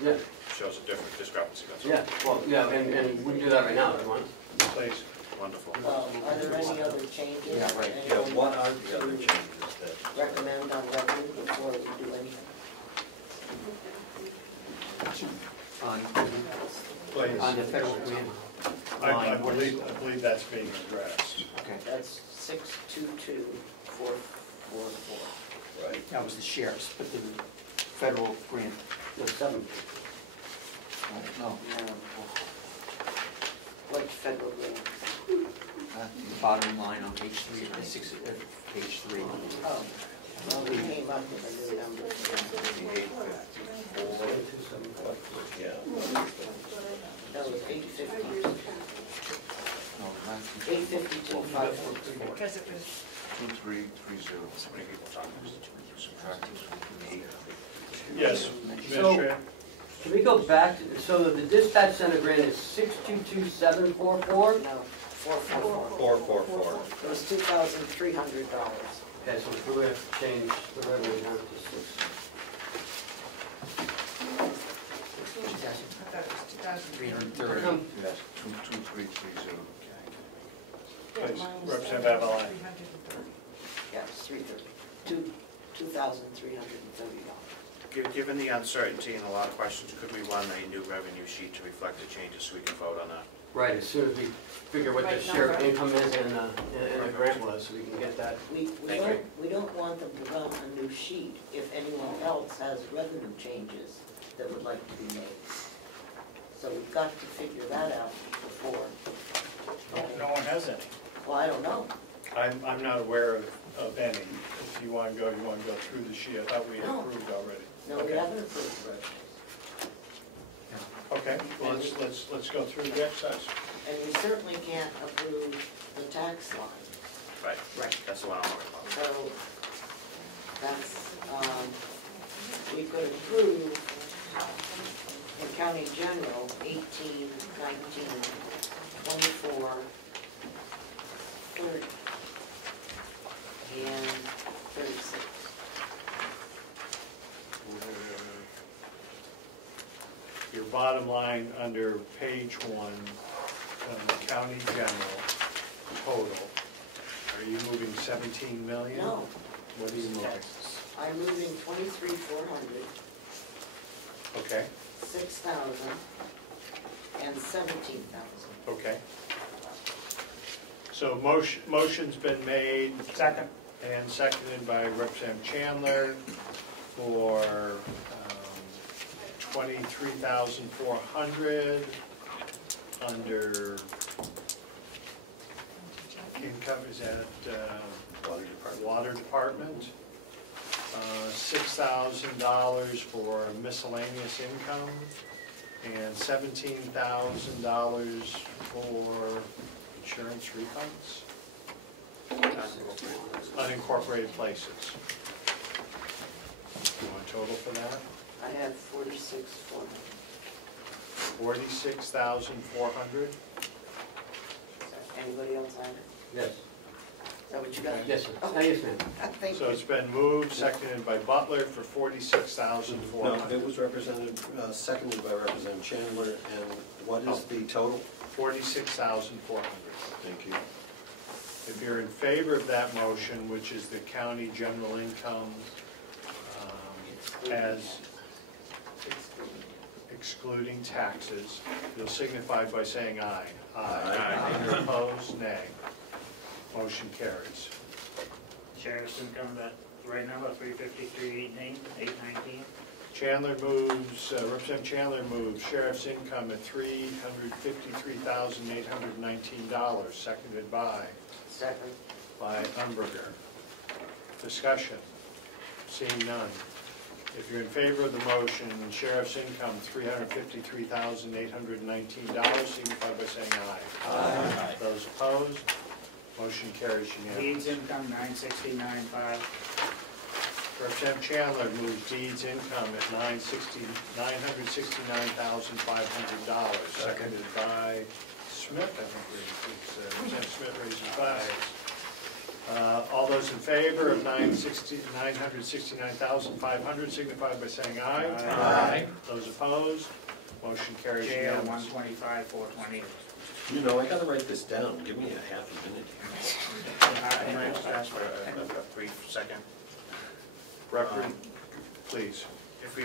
Yeah. shows a different discrepancy. That's all. Yeah, well, yeah, and we can do that right now if you want. Please. Wonderful. Are there any other changes? Yeah, right. Anyone Yeah, what are want the other to changes that? recommend on revenue before we do anything? On Please. the federal grant I line. believe that's being addressed. Okay, That's 622,444. Right. that was the sheriff's, but the federal grant, No, 7. no, No. What federal grant? the bottom line on page 3, page 3. Oh, well, we came up with a new number. Yeah. That was 850. No, 852,544. Because it was 2330. So many people talking. Subtract this from 8. Yes, So, Administrator? can we go back, so the dispatch center grant is 622,744? No, 444. 444. It was $2,300. Okay, so we're going to change the revenue down to 6. I thought it was 330. Yes, 2330. Please, Representative Avalon. Yeah, it's 330. $2,330. Given the uncertainty and a lot of questions, could we run a new revenue sheet to reflect the changes so we can vote on that? Right, as soon as we figure what the Right share number. income is and the grant was, so we can get that. We don't want them to run a new sheet if anyone else has revenue changes that would like to be made. So we've got to figure that out before. No one has any. Well, I don't know. I'm not aware of any. If you want to go through the sheet. I thought we had No. approved already. No, we Okay. haven't approved it. Okay, well, let's go through the exercise. And we certainly can't approve the tax line. Right. That's the one I'm worried about. So that's, we could approve in county general 18, 19, 24, 30, and 36. Your bottom line under page 1, county general, total, are you moving 17 million? No. What are you moving? I'm moving 23,400, Okay, 6,000, and 17,000. okay. So motion's been made. Second. And seconded by Representative Chandler for 23,400 under income, is that Water Department? $6,000 for miscellaneous income and $17,000 for insurance refunds? Unincorporated places. You want a total for that? I have 46,400. 46,400? Anybody else have it? Yes. Is that what you got? Yes, sir. Okay. Yes, ma'am. Thank So you. it's been moved, seconded by Butler for 46,400. No, it was seconded by Representative Chandler, and what is the total? 46,400. Thank you. If you're in favor of that motion, which is the county general income as excluding taxes, you'll signify by saying aye. Aye. If you're opposed, nay. Motion carries. Sheriff's income, that right now, about 353,818, 819. Chandler moves, Representative Chandler moves sheriff's income at $353,819, seconded by Second. Umberger. Discussion. Seeing none. If you're in favor of the motion, sheriff's income $353,819, signify by saying aye. Aye. Those opposed, motion carries unanimously. Leeds income, 969,500. Representative Chandler moves deeds income at $969,500. Seconded by Schmitt, I think Representative Schmitt raises his eyes. All those in favor of $969,500 signify by saying aye. Aye. Those opposed, motion carries Jail, unanimously. 125, 420. You know, I gotta write this down, give me a half a minute. Can I just ask for a brief second? Record, please. If we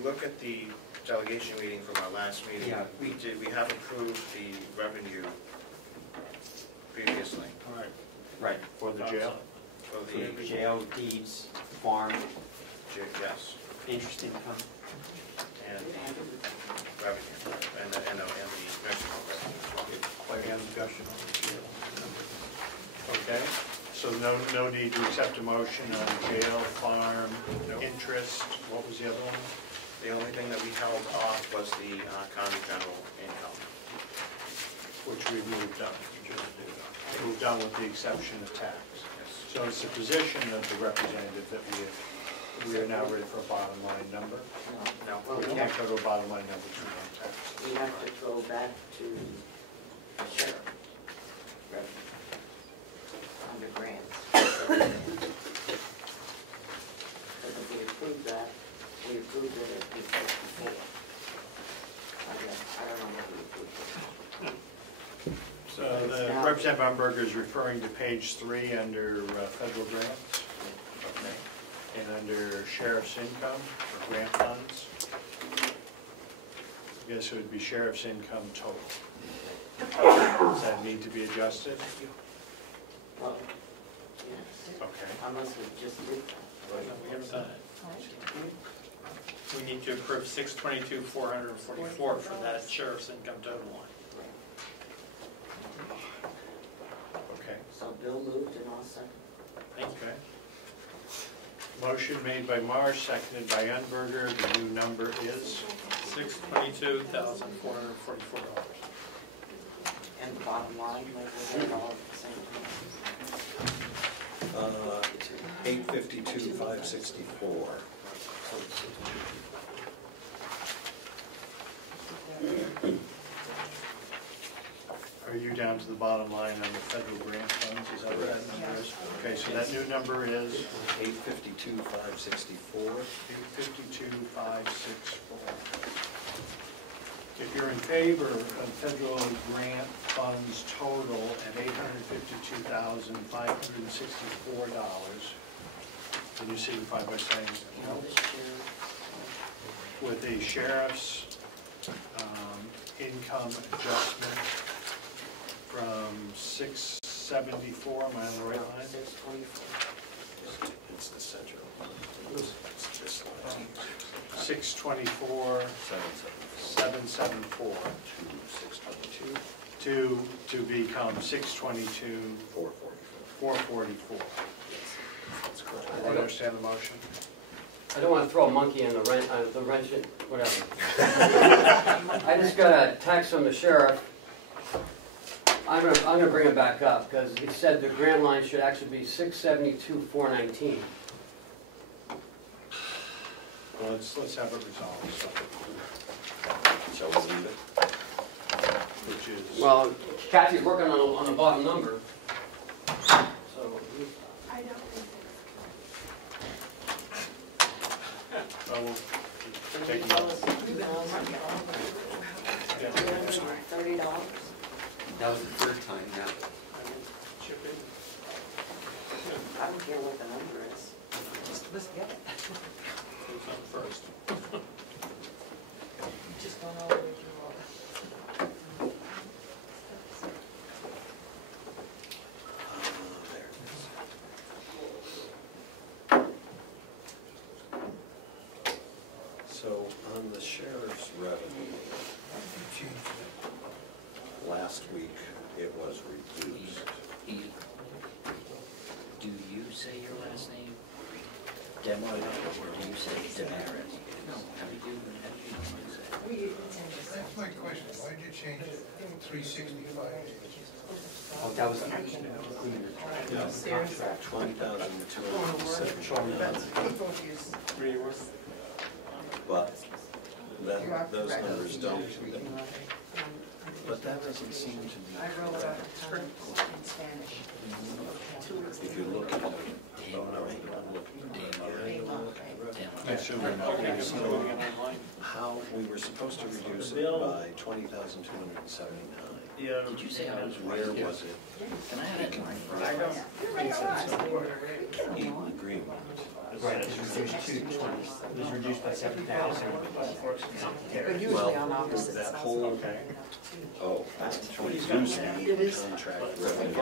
look at the delegation meeting from our last meeting, Yeah. we have approved the revenue previously. All right. Right. For the jail? For the Jail, deeds, farm, yes, interest income. and revenue, and the nursing home revenue. Quite a discussion on the jail number. Okay, so no need to accept a motion on jail, farm, interest, what was the other one? The only thing that we held off was the county general income. Which we moved on. Moved on with the exception of tax. So it's the position of the representative that we are now ready for a bottom line number? No. We can't go to a bottom line number to tax. We have to go back to the sheriff revenue under grants. But if we approve that, we approved it as we said before. I don't know what we approved it. So the Representative Umberger is referring to page 3 under federal grants. Okay. And under sheriff's income or grant funds. I guess it would be sheriff's income total. Does that need to be adjusted? Well, yes. Okay. Unless we just did that. We haven't done it. We need to approve 622,444 for that sheriff's income total line. Okay. So Bill moved and I'll second. Okay. Motion made by Marsh, seconded by Umberger. The new number is? $622,444. And the bottom line, like we had all at the same time. 852,564. Are you down to the bottom line on the federal grant funds? Is that what that number is? Okay, so that new number is? 852,564. 852,564. If you're in favor of federal grant funds total at $852,564, can you signify by saying no? With the sheriff's income adjustment from 674, am I on the right line? 624. It's the central. It's this line. 624, 774. 622. To become 622, 444. That's correct. Do you understand the motion? I don't want to throw a monkey in the wrench, whatever. I just got a text from the sheriff. I'm gonna bring it back up because he said the grant line should actually be 672,419. Well, let's have it resolved. Shall we leave it? Which is? Well, Kathy's working on the bottom number. So I don't think Well, we'll take Tell it. us $330. That was the third time now. I don't care what the number is. Let's get it. Who's on first? Just going all the way through all that. There it is. So on the sheriff's revenue, last week it was reduced. Do you say your last name? DesMarais, or do you say DesMarais? No. How do you say? That's my question, why did you change it 365? that was, Yeah, contract 20,279. But those numbers don't. But that doesn't seem to be correct. If you look at how we were supposed to reduce it by 20,279. Yeah. Did you say I was Where was it? Can I have it in my front? In the agreement. right, it was reduced to 20, it was reduced by 7,000. But usually on opposites. That whole, oh, reduce the contract revenue.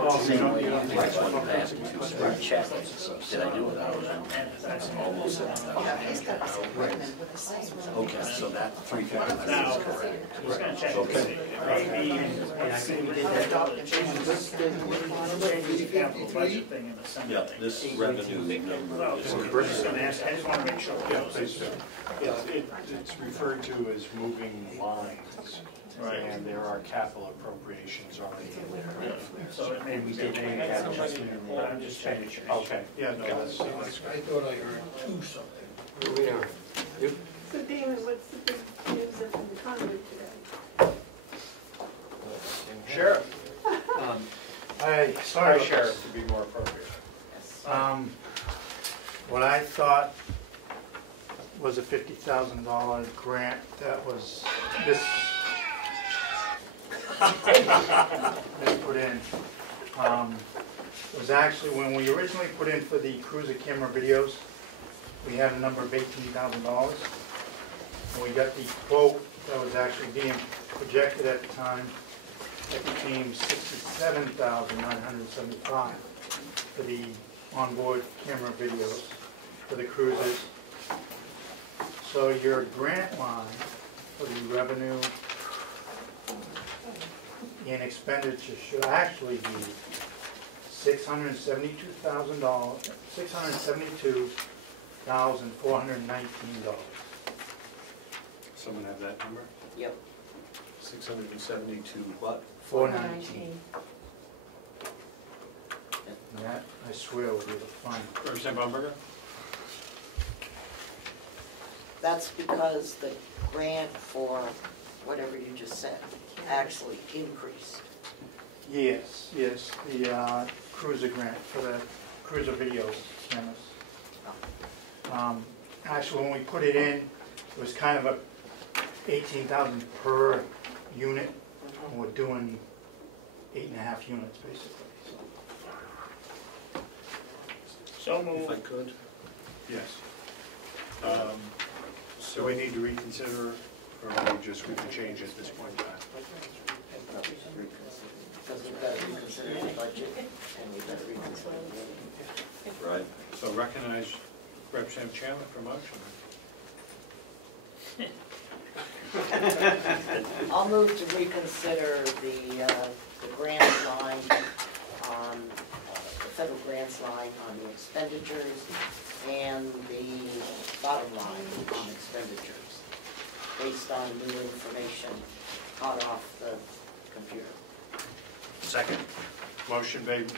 Check. Did I do it? That's almost 7,000. Okay, so that 355 is correct. Okay. And I think we did that. Yeah, this revenue number is correct. I just want to make sure. Yeah, please do. It's referred to as moving lines, and there are capital appropriations already in there. So it may be. But I'm just checking. Okay, yeah, no, that's great. I thought I heard two something. Here we are. Yep. So Damon, what's the big news in the economy today? Sheriff. Sorry, Sheriff, to be more appropriate. What I thought was a $50,000 grant that was this put in, was actually, when we originally put in for the cruiser camera videos, we had a number of $18,000. And we got the quote that was actually being projected at the time, it became $67,975 for the onboard camera videos for the cruisers. So your grant line for the revenue and expenditure should actually be $672,419. Someone have that number? Yep. 672 what? 419. And that, I swear, will be the fund. Representative Umberger? That's because the grant for whatever you just said actually increased. Yes, yes, the cruiser grant for the cruiser videos cameras. Actually, when we put it in, it was kind of a 18,000 per unit. And we're doing 8.5 units basically. So moved. If I could. Yes. So we need to reconsider, or we can change it at this point in time? Because we've got to reconsider the budget and we've got to reconsider the Right. So recognize Representative Chandler for motion. I'll move to reconsider the grants line on, the federal grants line on the expenditures and the bottom line on expenditures, based on new information hot off the computer. Second. Motion made,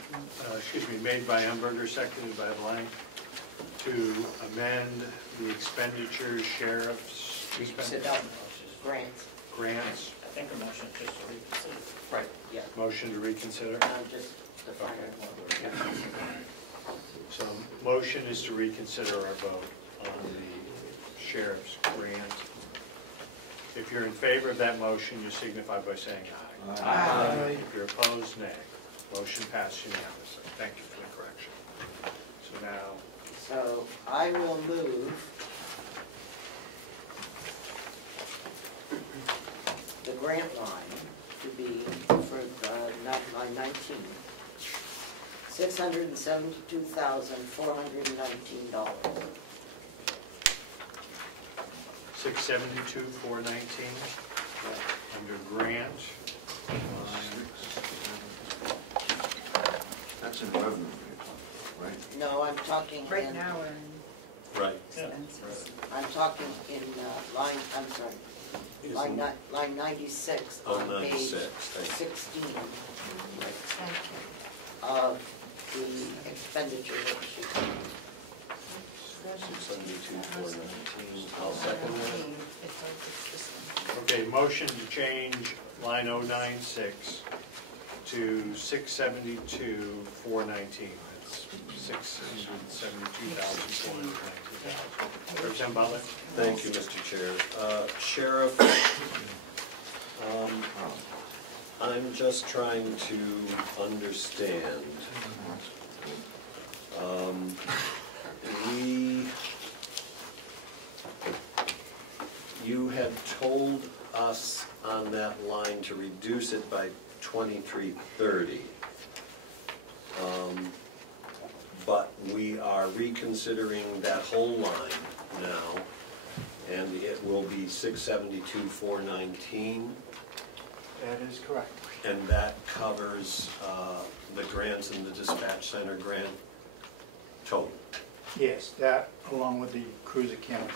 made by Umberger, seconded by Blank, to amend the expenditures, sheriff's Grants. grants. I think a motion just to reconsider. Right. Yeah. Motion to reconsider. Just the final one. So motion is to reconsider our vote on the sheriff's grant. If you're in favor of that motion, you signify by saying aye. Aye. If you're opposed, nay. Motion passed unanimously. Thank you for the correction. So now. So I will move the grant line to be for line 19, $672,419. 672,419 under grant. That's in revenue, right? No, I'm talking Right in, now, we're in Right. expenses. I'm talking in line, I'm sorry, line 96 Oh, on page 96, thank you. 16. Thank you. expenditure worksheet. 672,419. I'll second that. Okay, motion to change line 096 to 672,419. That's 672,419. Representative Butler? Thank you, Mr. Chair. Sheriff, I'm just trying to understand. You had told us on that line to reduce it by 2330. But we are reconsidering that whole line now, and it will be 672,419. That is correct. And that covers the grants and the dispatch center grant total. Yes, that along with the cruiser camera.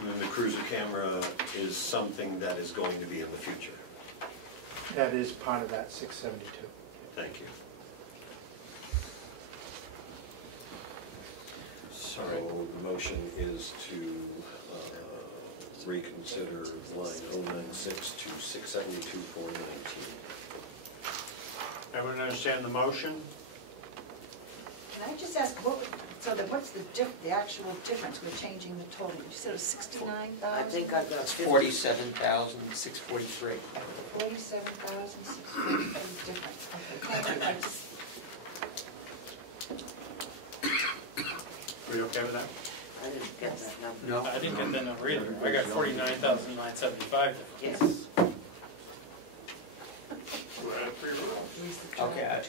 And the cruiser camera is something that is going to be in the future. That is part of that 672. Thank you. So the motion is to reconsider line 096 to 672,419. Everyone understand the motion? Can I just ask, what's the actual difference with changing the total? You said it was 69,000? I think I've got It's 47,643. 47,643 difference. Okay, thank you. I just, Are you okay with that? I didn't get that number. No? I didn't get that number either. I got 49,975 difference. Yes. Okay.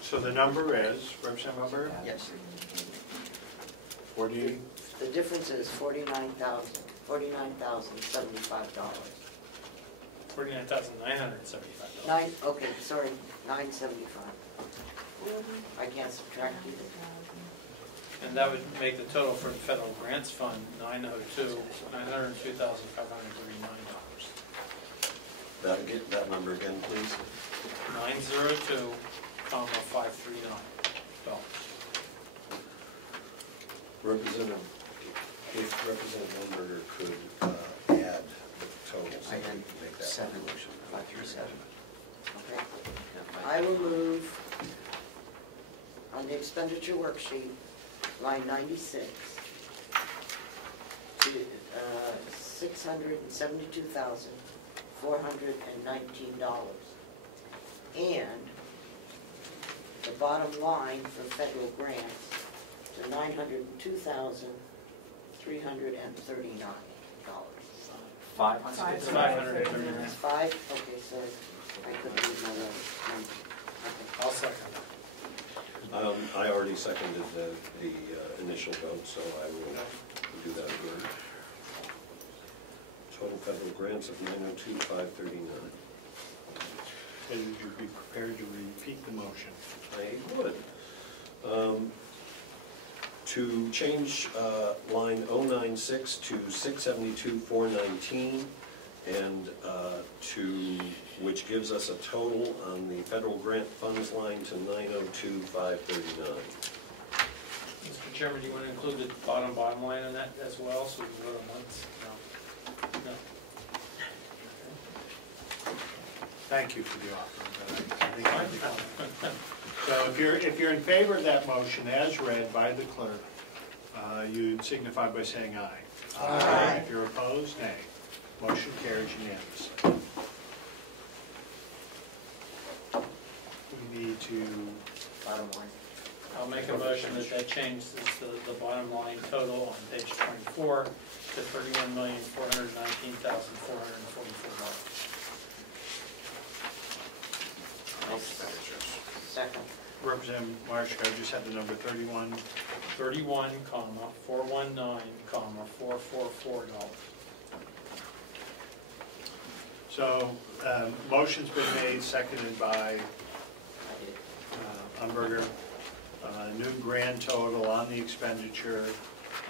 So the number is, Representative Umberger? Yes. 48? The difference is $49,075. $49,975. Okay, sorry, $975. I can't subtract either. And that would make the total for the federal grants fund $902,539. That number again, please. 902,539. Representative, if Representative Umberger could add the totals, I and had make that 7,537. Okay. I will move on the expenditure worksheet, line 96, to $672,419. And the bottom line for federal grants to $902,339. 500? It's 539. It's five? Okay, sorry. I couldn't read my letter. Okay. I'll second that. I already seconded the initial vote, so I will do that again. Total federal grants of 902,539. And would you be prepared to repeat the motion? I would. To change line 096 to 672,419, and which gives us a total on the federal grant funds line to 902,539. Mr. Chairman, do you want to include the bottom line on that as well, so we can vote on once? No. Thank you for the offer. But so if you're in favor of that motion as read by the clerk, you'd signify by saying aye. Aye. If you're opposed, nay. Motion carries unanimously. We need to Bottom line. I'll make a motion that changes the bottom line total on page 24 to $31,419,444. Expenditures. Second. Representative Marshall, I just had the number 31. 31,419,444. So, motion's been made, seconded by Umberger. New grand total on the expenditure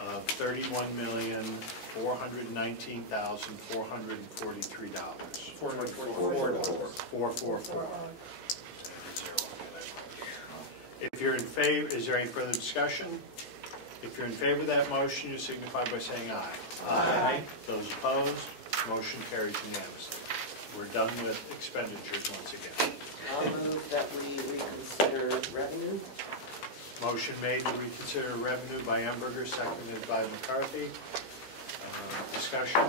of $31,419,443. $444. If you're in favor, is there any further discussion? If you're in favor of that motion, you signify by saying aye. Aye. Those opposed, motion carries unanimously. We're done with expenditures once again. I'll move that we reconsider revenue. Motion made to reconsider revenue by Umberger, seconded by McCarthy. Discussion?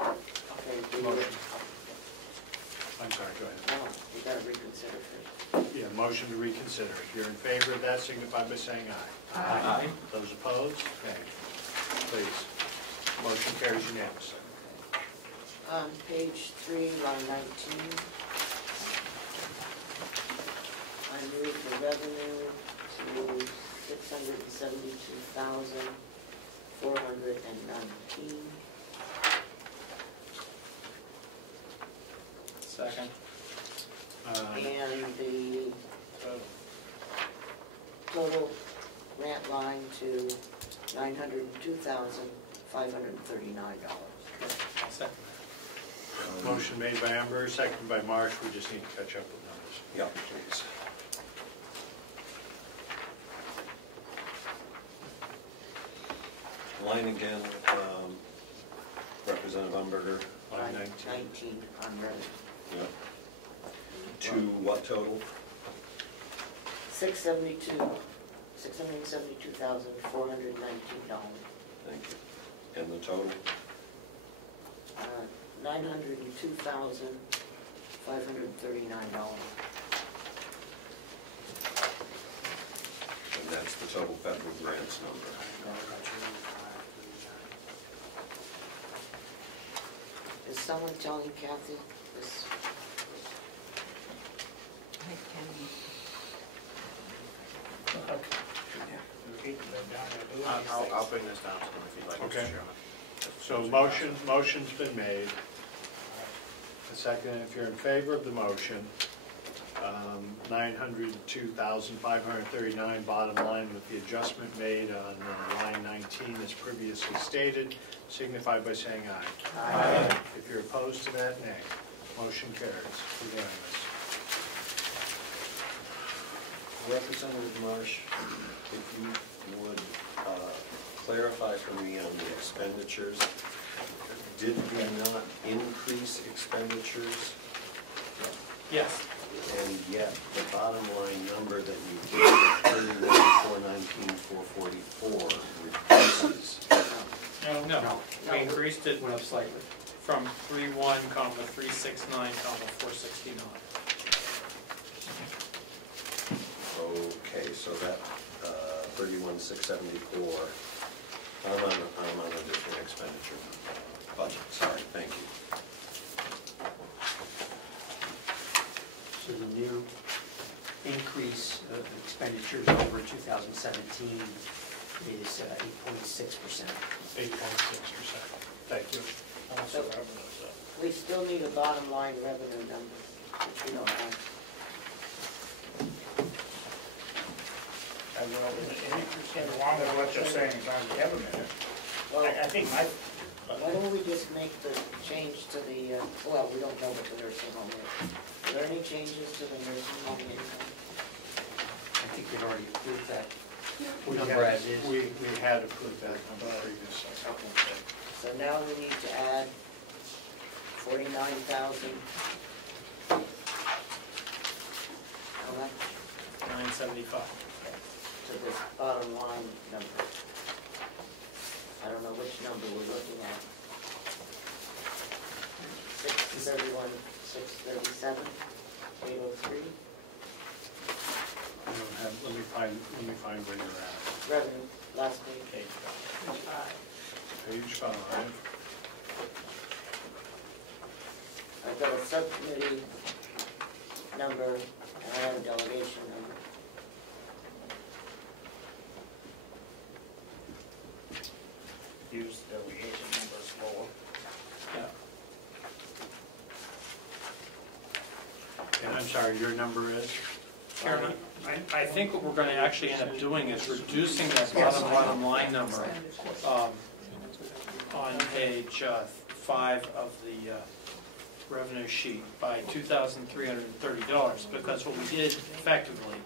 Okay, Motion. I'm sorry, go ahead. No, you gotta reconsider first. Yeah, motion to reconsider. If you're in favor of that, signify by saying aye. Aye. Those opposed? Okay. Please. Motion carries unanimously. On page 3, line 19, I move the revenue to $672,419. Second. And the total grant line to $902,539. Second. Motion made by Amber, seconded by Marsh. We just need to catch up with numbers. Yeah, please. Line again, Representative Umberger. Line 19 on revenue. Yep. To what total? $672,419. Thank you. And the total? $902,539. And that's the total federal grants number. Is someone telling Kathy this? I'll bring this down to them if you'd like, Okay. Mr. Chairman. So motion's been made. A second, if you're in favor of the motion, $902,539 bottom line with the adjustment made on line 19 as previously stated, signify by saying aye. Aye. If you're opposed to that, nay. Motion carries. Unanimous. Representative Marsh, if you would clarify for me on the expenditures, did we not increase expenditures? Yes. And yet the bottom line number that you gave, 31,419,444, reduces. No, we increased it Went up slightly. from 3.1, 369, 469. Okay, so that 31,674, I'm on a different expenditure budget, sorry, thank you. So the new increase of expenditures over 2017 is 8.6%. 8.6%. Thank you. We still need a bottom line revenue number, which we don't have. And along with what you're saying, as long as we have a minute, Well, I think my, why don't we just make the change to the, well, we don't know what the nursing home is. Are there any changes to the nursing home income? I think we've already approved that We number had- as is. We had approved that number previously. Okay. So now we need to add 49,000. How much 975. to this bottom line number? I don't know which number we're looking at. 631, 637, 803, I don't have, let me find where you're at. revenue, last page. Page 5. I've got a subcommittee number and I have a delegation number. use the delegation numbers lower. Yeah. And I'm sorry, your number is? Chairman, I think what we're going to actually end up doing is reducing that bottom line number on page 5 of the revenue sheet by $2,330, because what we did effectively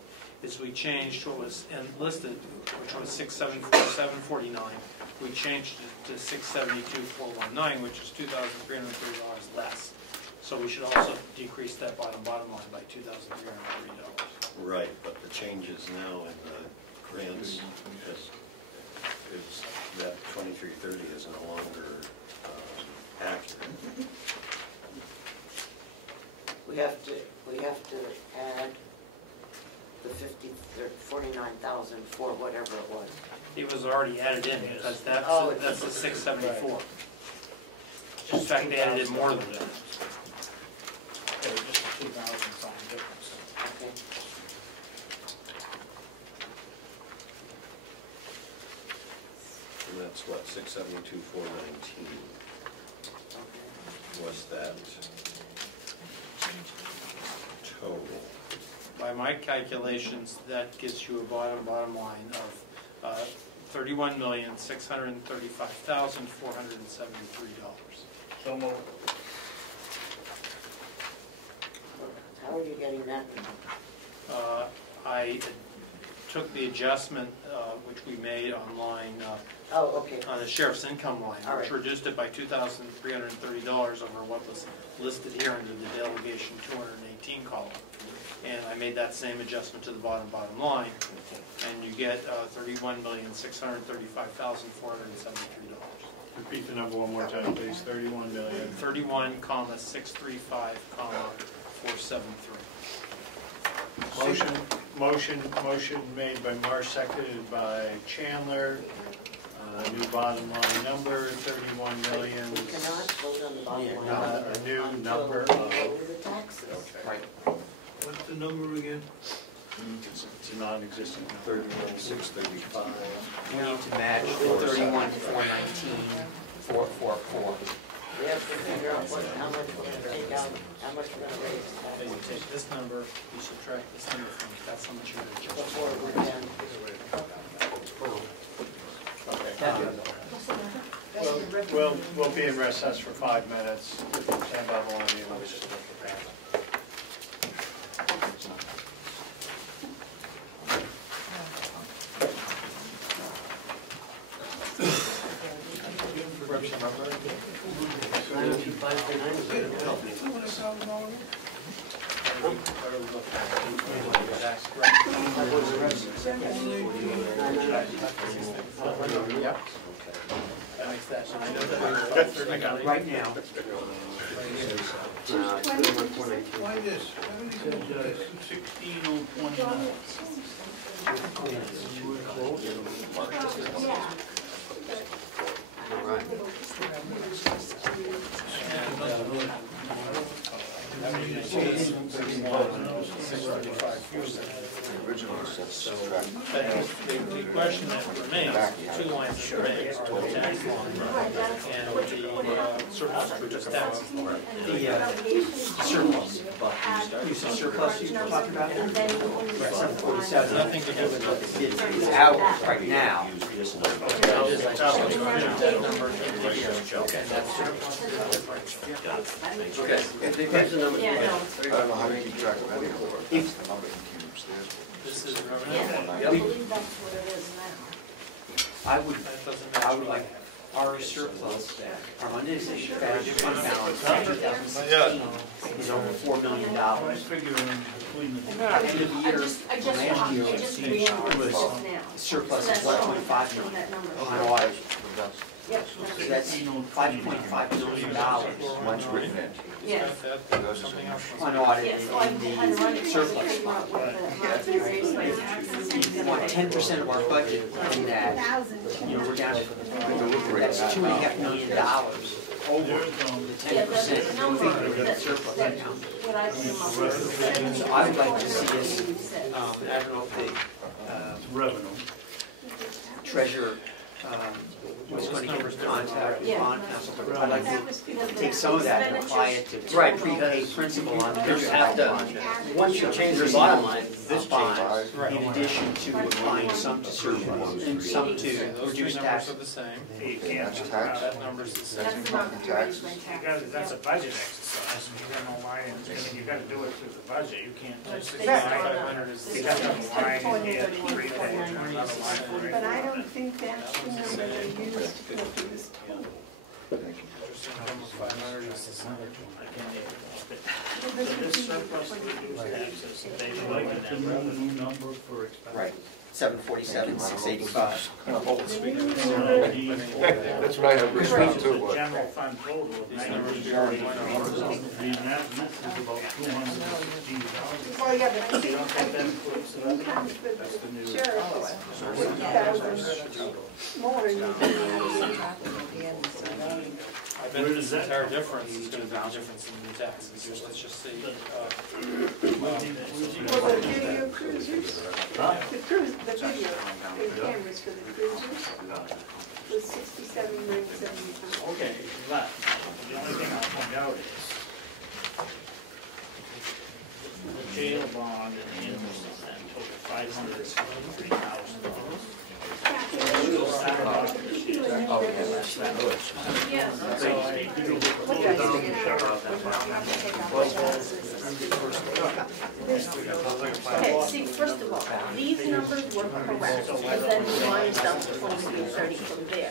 is we changed what was enlisted, which was 674,749. We changed it to 672,419, which is $2,330 less. So we should also decrease that bottom line by $2,330. Right, but the changes now in the grants is that 2330 is no longer accurate. We have to add the 49,000 for whatever it was. It was already added in because that's the 674. In fact, they added in more than that. It was just a 2,000 sign difference. Okay. And that's what, 672,419 was that total. By my calculations, that gives you a bottom line of $31,635,473. So moved. How are you getting that? I took the adjustment which we made on line on the sheriff's income line, which reduced it by $2,330 over what was listed here under the delegation 218 column. And I made that same adjustment to the bottom line, and you get $31,635,473. Repeat the number one more time, please. 31 million. 31,635,473. Motion made by Marsh, seconded by Chandler. New bottom line number, 31 million. We cannot vote on the bottom line. A new number. The taxes. Okay. What's the number again? It's a non-existent number. 31,635. We need to match the 31,419,444. We have to figure out how much we're going to take out, how much we're going to raise. You take this number, you subtract this number from it, that's how much you're going to adjust. Before we're done. We'll be in recess for 5 minutes. If you stand by one of you, let me just look at that. Right now. Why this? 16,020. The question that remains, the 2 lines that remain, are the tax line and the surplus, which is taxes. The surplus. You said surplus you were talking about? Right, 747. Nothing to do with what it's out right now. Okay. Here's the number. I don't know how you keep track of any of it. That's the number you keep upstairs. This is revenue? I believe that's what it is now. I would like our surplus, our undesignated fund balance in 2016 is over $4 million. At the end of the year, last year, was surplus of $1.5 million on audit. So that's $5.5 million. Mine's written in. Yes. Unaudited in the surplus fund. We want 10% of our budget in that, we're down to, that's $2.5 million. Over the 10% figure in the surplus account. So I would like to see us, I don't know if the treasurer was going to get in contact with Yeah. bond counsel, but I'd like to take some of that and apply it to prepaid principal on the You have to, once you change your bottom line, this changes. in addition to applying some to surplus and some to Those three reduce numbers tax. are the same. You can't, That number's the same. that's a budget exercise, you have no line, you gotta do it through the budget, you can't just. 6,500 is You have a line in here, prepaid, another line for But I don't think that's the number they used to go through this total. Interest income of 500 is the same. This surplus taxes, they like the revenue number for expenses. Right, 747,685. That's what I have written down too. The general fund total of These numbers are already $93. That is about $215,000. Well, yeah, but I You think, don't think that includes the revenue? income for That's the new. the sheriff is 40,000 more than you I bet this entire difference is going to be the difference in the taxes. Let's just see. Well, the video cruisers, the video, the cameras for the cruisers was 67,975. Okay, but the only thing I'll point out is the jail bond and the interest on that total $573,000. Okay, see, first of all, these numbers were correct, and then we lined up 2330 from there.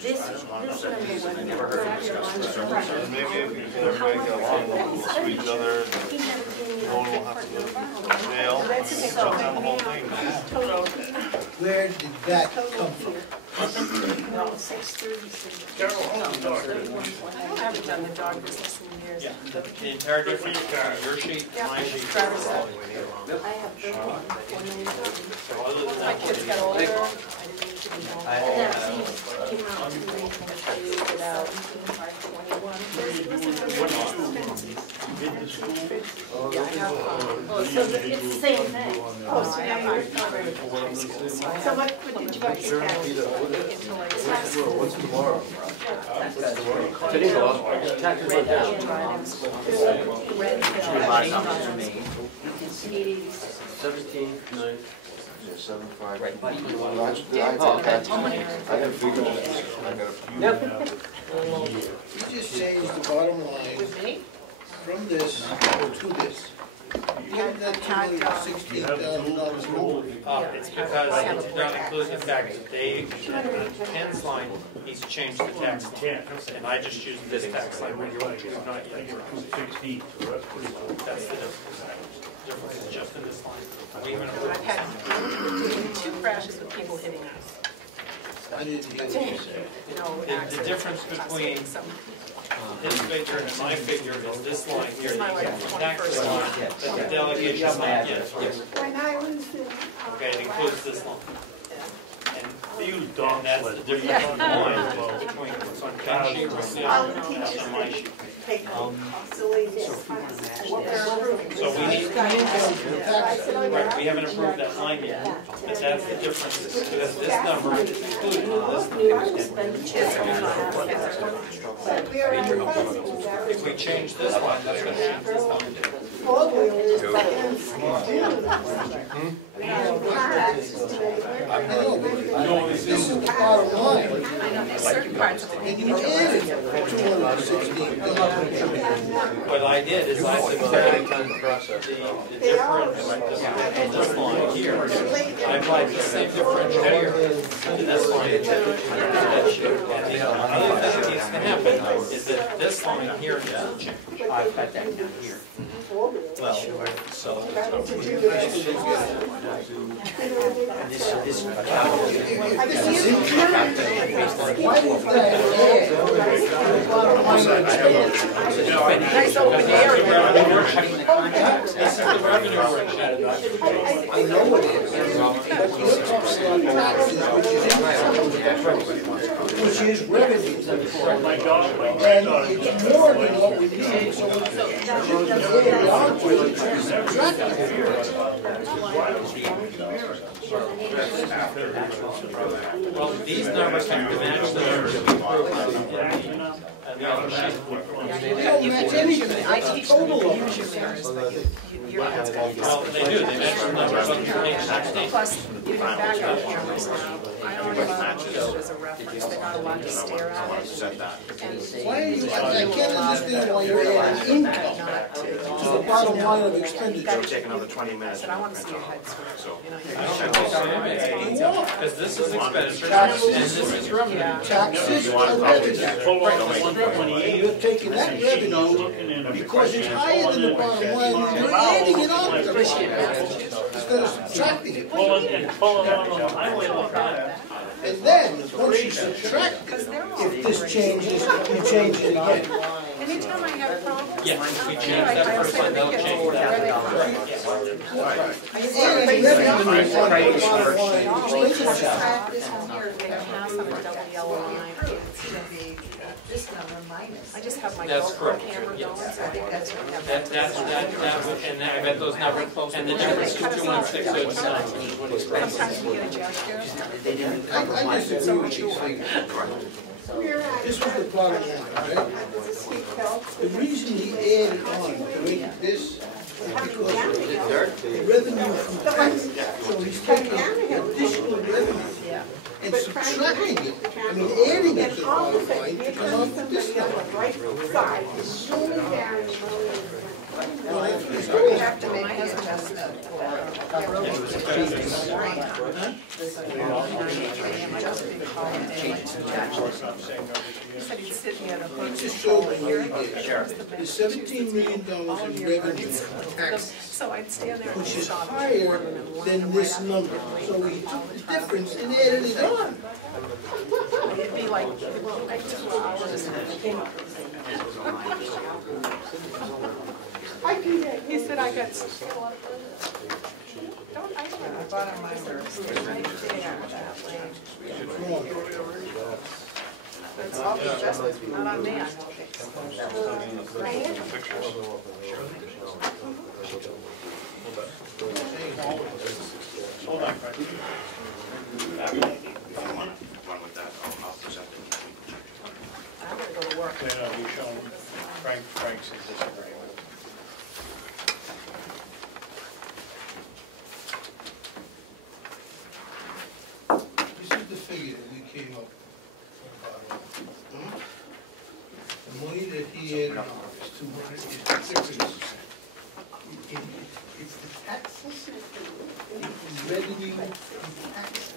This number was never correct. Maybe if you can everybody get along with each other, no one will have to go to jail, shut down the whole thing. Where did that come from? Carroll, hold the door. I haven't done the dog business in years. Yeah, the entire difference between your sheet and my sheet is all the way around. I have the one, So other than My that, kids got older, I didn't need to be home. and that seems, came out to me, I used it out, 21. Oh, so it's the same thing. Oh, so now you're, so what did you get? What's tomorrow? Today's a lot. Taxes went down. $17,900. Yeah, 7.5. Right. I have figured this. I got a few. Yep. You just changed the bottom line With me? from this to this. Give that $16,000 more. it's because it did not include the fact that they, on Ken's line, he's changed the tax line. And I just used this tax line when you're not yet. That's the difference. Difference is just in this line. We haven't I've approved had 2 crashes with people hitting us. I didn't hear what you said. No The accident. difference between his figure and my figure is this line here, the tax line, that the delegation's not yet. When I was in, Okay, it includes this line. And dog that's the difference in line between what's on Ken's sheet right now and what's on my sheet. take the latest, what they're approving. So we need, right, we haven't approved that line yet, but that's the difference, because this number is included in this. If we change this line, that's going to change this line. No, this is the bottom line. I know there's certain parts of it. And you added $216,000. What I did is I subtracted the difference in this line here. I applied the same differential here to this line. And the other thing that needs to happen is that this line here needs to change. I've got that down here. Well, so. This Nice open area. This is the revenue we're chatting about. I know it is, but you're talking about taxes, which is revenue. My dog, my And granddaughter. it's more than what we need, so it's subtracted. Well, these numbers have to match the numbers we approved on the other sheet. They don't match anything. I teach them to use your mirrors, but you're not. Well, they do, they match the numbers on the page 16. Plus, even backup cameras now, I only allow them to use it as a reference, they're not allowed to stare at it. Why are you, I can't understand why you're adding income to the bottom line of expenditure. It'll take another 20 minutes. But I want to see your head swim, you know. Because this is expenditure, and Taxes this is revenue. Taxes are revenue. You're taking that revenue because it's higher than the bottom line, and you're adding it on to the bottom line instead of subtracting it. Pull it on the highway like that. And then, once you subtract it, if this changes, you change it again. Anytime I have problems. Yes, we changed that first line, they'll change that. This one here, they have half of a double yellow line, it's gonna be this number minus. I just have my That's GoPro correct. camera going, so I think that's what And I bet those numbers, and the difference is 216, so it's sometimes we get a gesture. I disagree with these things. This was the bottom line, right? The reason he added on to make this is because of the revenue from taxes. So he's taking additional revenue and subtracting it, I mean adding it to the bottom line to come up with this number. No, that's what he's We doing. have to make an adjustment for. He said he'd sit near the. He just showed me what he did. There's $17 million in revenue from taxes, So I'd stand there and which is stop. higher than this number. So he took the difference and added it on. It'd be like 2 hours. He said I got. Don't I bought on my nerves. It's all the adjustments, not on me, I don't think. Hold on, Frank. That may be. If you want to run with that, I'll present it. I'm gonna go to work. You know, you show Frank's disagreeing. This is the figure that we came up with. The money that he added on is 200, is the difference. It's the taxes, it's revenue from taxes.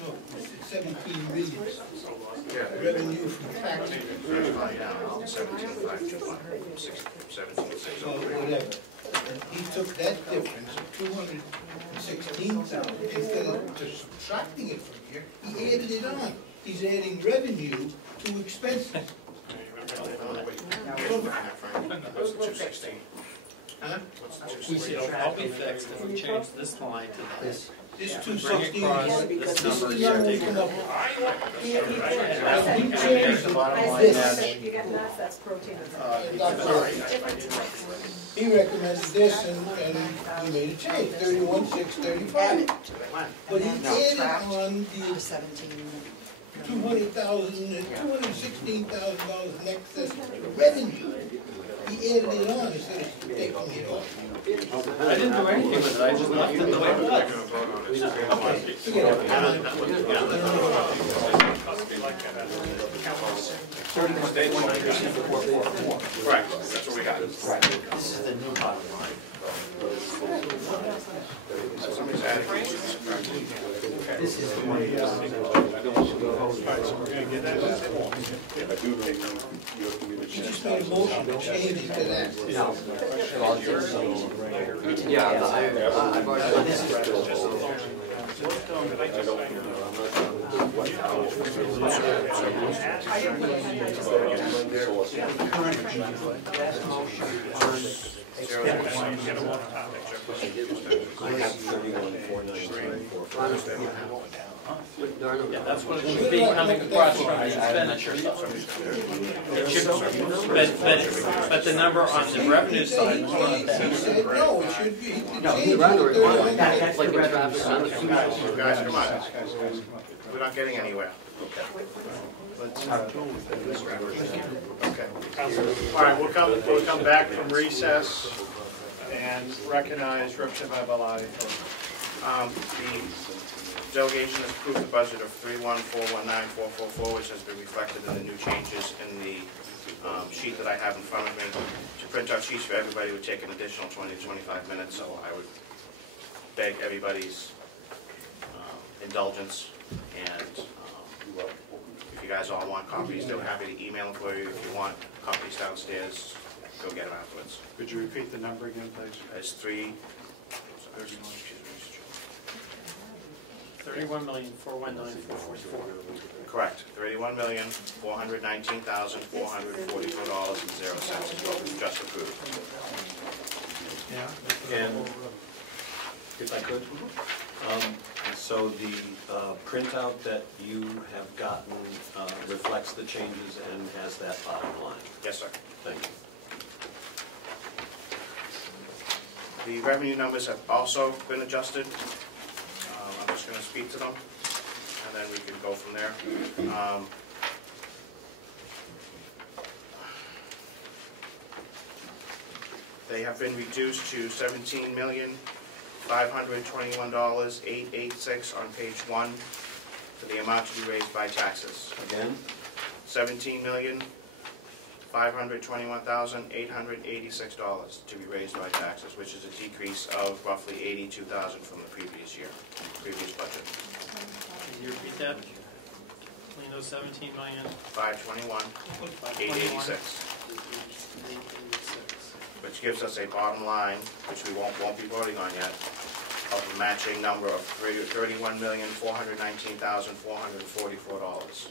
No, it's 17 million. Revenue from taxes. So whatever. And he took that difference of 216,000, instead of just subtracting it from here, he added it on. He's adding revenue to expenses. Huh? I'll be fixed if we change this line to this. This Bring it 216, across, this this is number the here, number we take come it. up with. He changed this. You got nuts, that's protein. He recommended this and he made a change, 31,635. But he added on the $216,000 in excess revenue. He added it on instead of taking it off. I didn't do anything with it, I just left it the way it was. Forget it. Correct, that's what we got. This is the new bottom line. Somebody's adding. This is the one. He just made a motion to change it to that. Yeah, I've already done this. I have 31,493. Yeah, that's what it should be coming across from the expenditure side. It should, but the number on the revenue side is not that. No, it should be. No, the revenue, that's Like the a revenue traffic side. Guys, come on. We're not getting anywhere. Let's, okay. All right, we'll come back from recess and recognize Representative Bellotti. The delegation has approved the budget of 31419,444, which has been reflected in the new changes in the sheet that I have in front of me. To print out sheets for everybody would take an additional 20 to 25 minutes, so I would beg everybody's indulgence. And if you guys all want copies, they're happy to email them for you. If you want copies downstairs, go get them afterwards. Could you repeat the number again, please? It's 31,419,444. Correct. $31,419,444.00 is what we've just approved. And if I could, so the printout that you have gotten reflects the changes and has that bottom line. Yes, sir. Thank you. The revenue numbers have also been adjusted. I'm just going to speak to them, and then we can go from there. They have been reduced to $17,521,886 on page 1 for the amount to be raised by taxes. Again? $17,521,886 to be raised by taxes, which is a decrease of roughly $82,000 from the previous budget. Can you repeat that? Between those 17 million? 521,886. Which gives us a bottom line, which we won't be voting on yet, of a matching number of $31,419,444.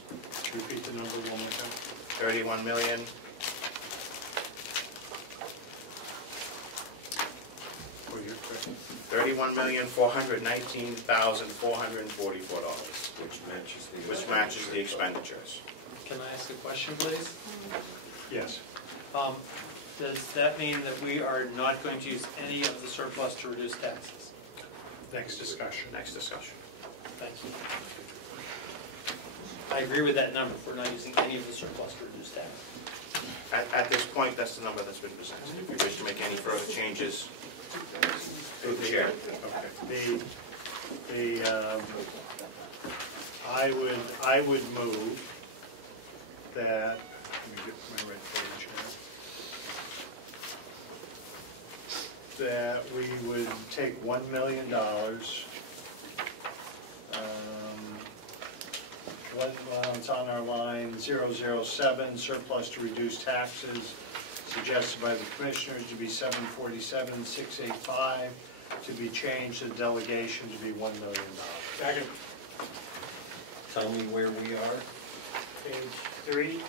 Repeat the number one more time. $31,419,444. Which matches the expenditures. Can I ask a question, please? Yes. Does that mean that we are not going to use any of the surplus to reduce taxes? Next discussion. Next discussion. Thank you. I agree with that number. We're not using any of the surplus to reduce taxes. At this point, that's the number that's been presented. If you wish to make any further changes, through the chair. Okay. I would move that. Let me get my red page here. That we would take $1 million. It's on our line 007, surplus to reduce taxes, suggested by the commissioners to be $747,685, to be changed to delegation to be $1 million. Second. Tell me where we are. Page 3.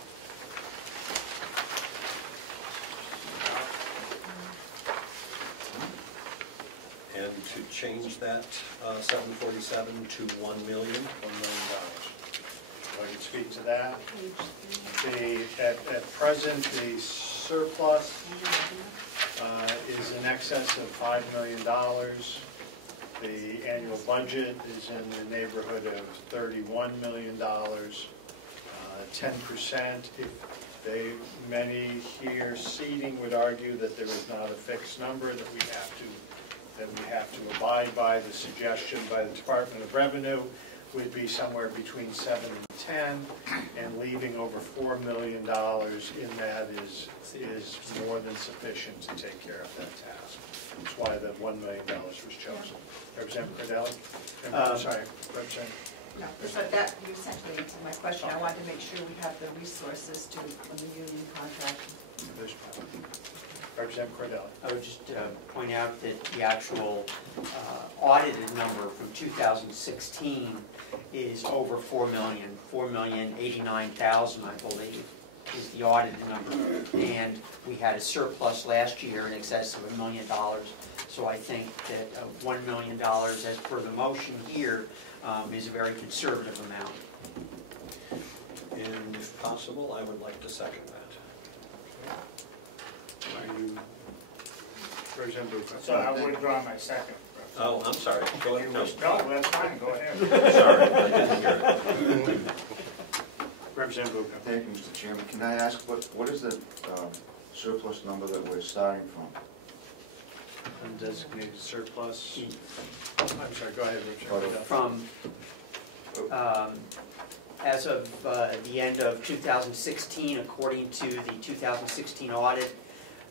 And to change that 747 to $1 million. I can speak to that. At present, the surplus is in excess of $5 million. The annual budget is in the neighborhood of $31 million. 10%. Many here seating would argue that there is not a fixed number that we have to abide by. The suggestion by the Department of Revenue would be somewhere between 7 and 10, and leaving over $4 million in that is more than sufficient to take care of that task. That's why the $1 million was chosen. Representative Cordelli? Sorry, Representative. No, so that, you essentially answered my question. I wanted to make sure we have the resources to, on the union contract. Representative Cordelli. I would just point out that the actual audited number from 2016 is over $4 million, $4,089,000, I believe. is the audited number. And we had a surplus last year in excess of $1 million. So I think that $1 million, as per the motion here, is a very conservative amount. And if possible, I would like to second that. Are you, Representative Bucco? So I withdraw my second. Oh, I'm sorry. Go ahead. No. No, that's fine, go ahead. Sorry, I didn't hear it. Representative Bucco. Thank you, Mr. Chairman. Can I ask what is the surplus number that we're starting from? Undesignated surplus. I'm sorry, go ahead, Representative. From, as of the end of 2016, according to the 2016 audit,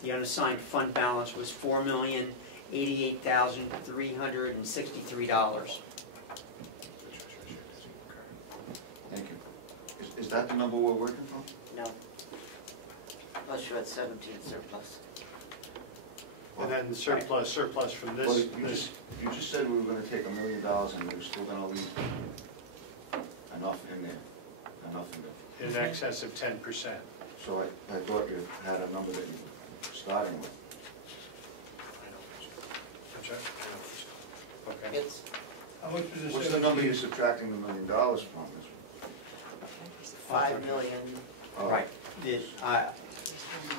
the unassigned fund balance was $4,088,363. Thank you. Is that the number we're working from? No. Plus you're at 17 surplus. And then the surplus from Well, this, you just said we were gonna take $1 million and we were still gonna leave enough in there. in excess of 10%. So I thought you had a number that you were starting with. I'm sorry? Okay. It's, How much was What's the number you're subtracting the $1 million from? 5 million. Oh. Right.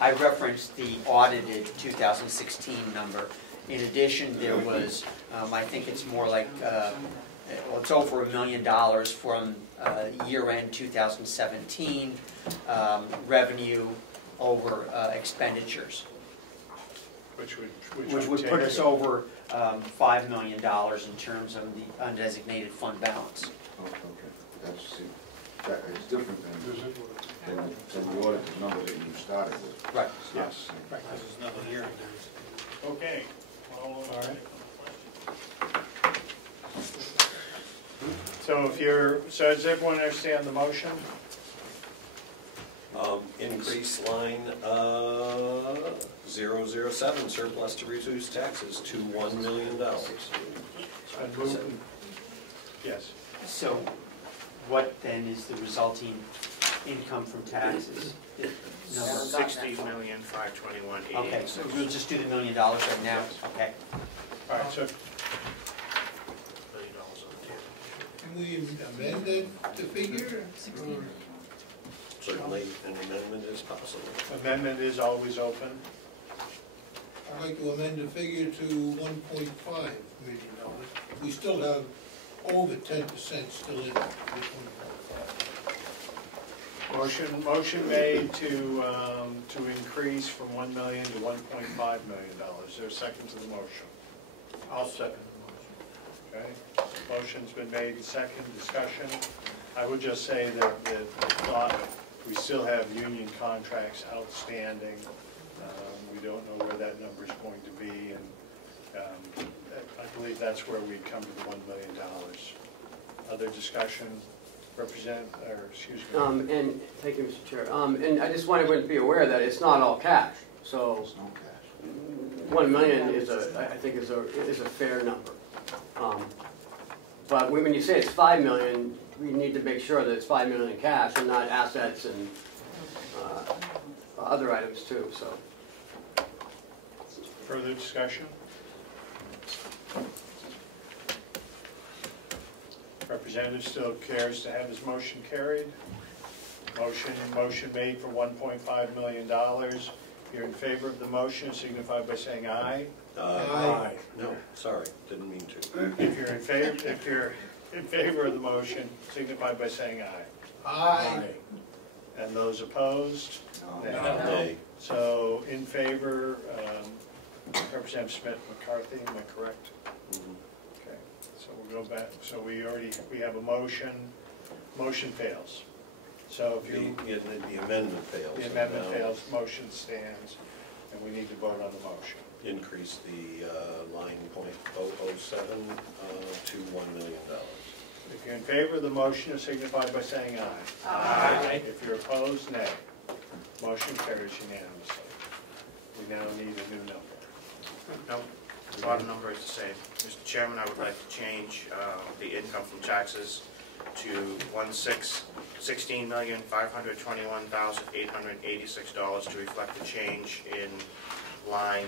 I referenced the audited 2016 number. In addition, there was, I think it's more like, well, it's over $1 million from year-end 2017 revenue over expenditures, Which would put us over $5 million in terms of the undesignated fund balance. Oh, okay. That is different than the audited number that you started with. Right. Yes. This is another year. Okay. All right. So does everyone understand the motion? Increase line 007, surplus to reduce taxes to $1 million. Yes. So what then is the resulting income from taxes? Number? 60,521,886. Okay, so we'll just do the $1 million right now, okay? All right, so $1 million on the table. Can we amend the figure? Certainly, an amendment is possible. amendment is always open. I'd like to amend the figure to $1.5 million. We still have over 10% still in it. Motion made to increase from $1 million to $1.5 million. Is there a second to the motion? I'll second the motion. Okay. Motion's been made and second. Discussion. I would just say that we still have union contracts outstanding. We don't know where that number is going to be, and I believe that's where we come to the $1 million. Other discussion? Excuse me. And thank you, Mr. Chair. And I just wanted everyone to be aware that it's not all cash. So There's no cash. 1 million I think is a fair number. But when you say it's 5 million, we need to make sure that it's 5 million in cash and not assets and other items too. So Further discussion? Representative still cares to have his motion carried. Motion made for $1.5 million. You're in favor of the motion, signify by saying aye. Aye. No, sorry, didn't mean to. If you're in favor of the motion, signify by saying aye. Aye. And those opposed? No. Nay. So in favor, Representative Schmitt, McCarthy, am I correct? Mhm. Okay, so we'll go back, so we have a motion fails. So if you, The amendment fails. the amendment Now fails, motion stands, and we need to vote on the motion. Increase the line .007 to $1 million. If you're in favor of the motion, signify by saying aye. Aye. If you're opposed, nay. Motion carries unanimously. We now need a new number. No, the bottom number is the same. Mr. Chairman, I would like to change the income from taxes to $16,521,886 to reflect the change in line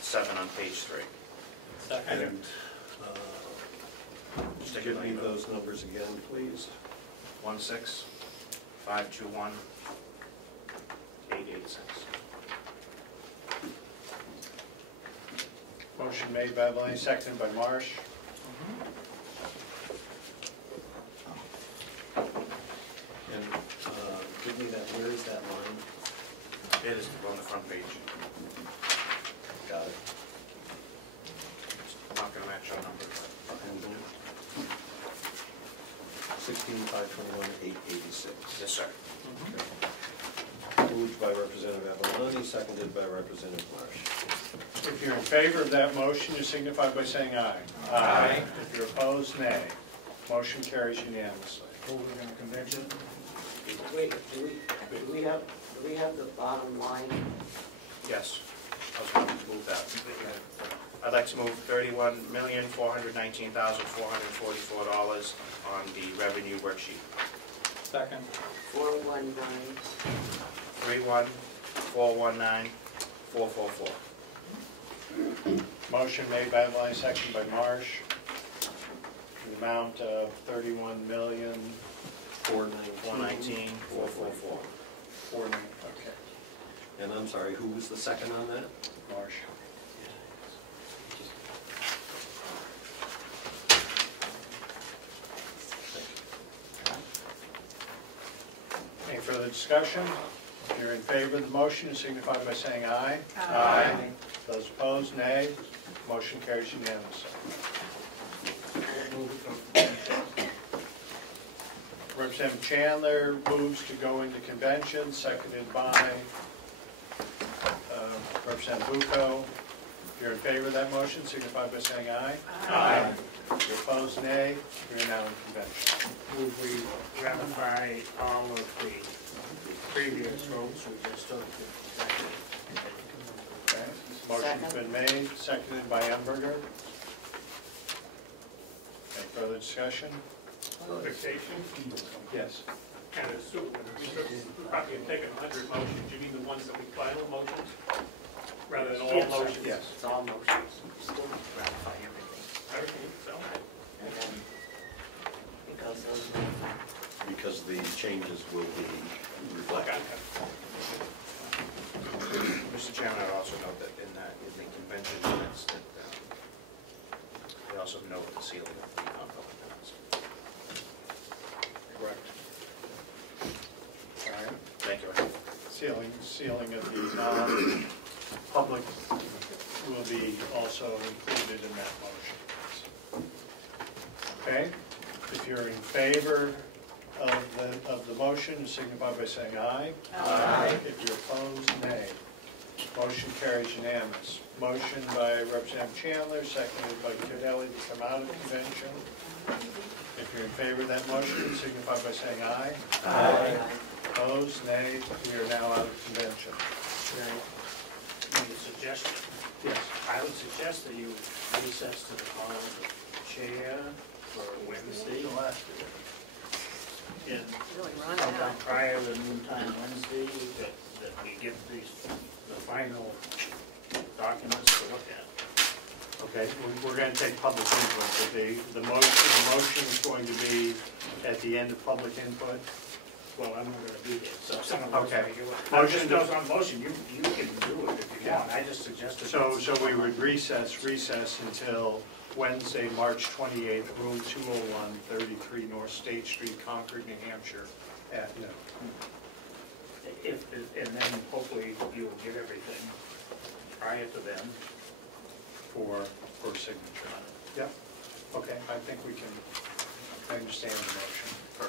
7 on page 3. And give me those numbers again, please. 16,521,886. Motion made by Blaine, seconded by Marsh. And give me that, where is that line? It is on the front page. Got it. It's not going to match our number. 16,521,886. Yes, sir. Moved by Representative Avaloni, seconded by Representative Marsh. If you're in favor of that motion, you signify by saying aye. Aye. If you're opposed, nay. Motion carries unanimously. Moving on convention. Wait, do we have the bottom line? Yes. I was going to move that. I'd like to move $31,419,444 on the revenue worksheet. Second. 419. 31,419,444. Motion made by Blaine, seconded by Marsh. The amount of $31,419,444. Okay. And I'm sorry, who was the second on that? Marsh. Any further discussion? If you're in favor of the motion, signify by saying aye. Aye. Those opposed, nay. Motion carries unanimously. Representative Chandler moves to go into convention, seconded by Representative Bucco. If you're in favor of that motion, signify by saying aye. Aye. If you're opposed, nay. You're now in convention. Move we ratify all of the previous votes we just took. Okay. Motion's been made, seconded by Umberger. Any further discussion? Fixation? Yes. And assume, probably have taken 100 motions, you mean the ones that we final motions? Rather than all Yes, sir. motions? Yes. It's all motions. Still ratify everything. Everything, so. And then, because those, Because the changes will be reflected. Mr. Chairman, I'd also note that in the convention minutes that we also note the sealing of the non-public minutes. Correct. All right. Thank you. Sealing of the non-public will be also included in that motion. Okay? If you're in favor of the motion, signify by saying aye. Aye. If you're opposed, nay. Motion carries unanimous. Motion by Representative Chandler, seconded by Cordelli to come out of convention. If you're in favor of that motion, signify by saying aye. Aye. Opposed, nay. We are now out of convention. Make a suggestion. Yes. I would suggest that you recess to the call of the chair for Wednesday. In Really run sometime out. prior to noontime Wednesday, that we get the final documents to look at. Okay, we're going to take public input. But the motion is going to be at the end of public input. Well, I'm not gonna be there, so someone else Okay. may do it. Motion Just to- goes on motion, you can do it if you want, I just suggested. So we would recess until Wednesday, March 28th, room 201, 33 North State Street, Concord, New Hampshire, at noon. And then hopefully you'll get everything prior to then. For signature. Yep. Okay, I think we can understand the motion for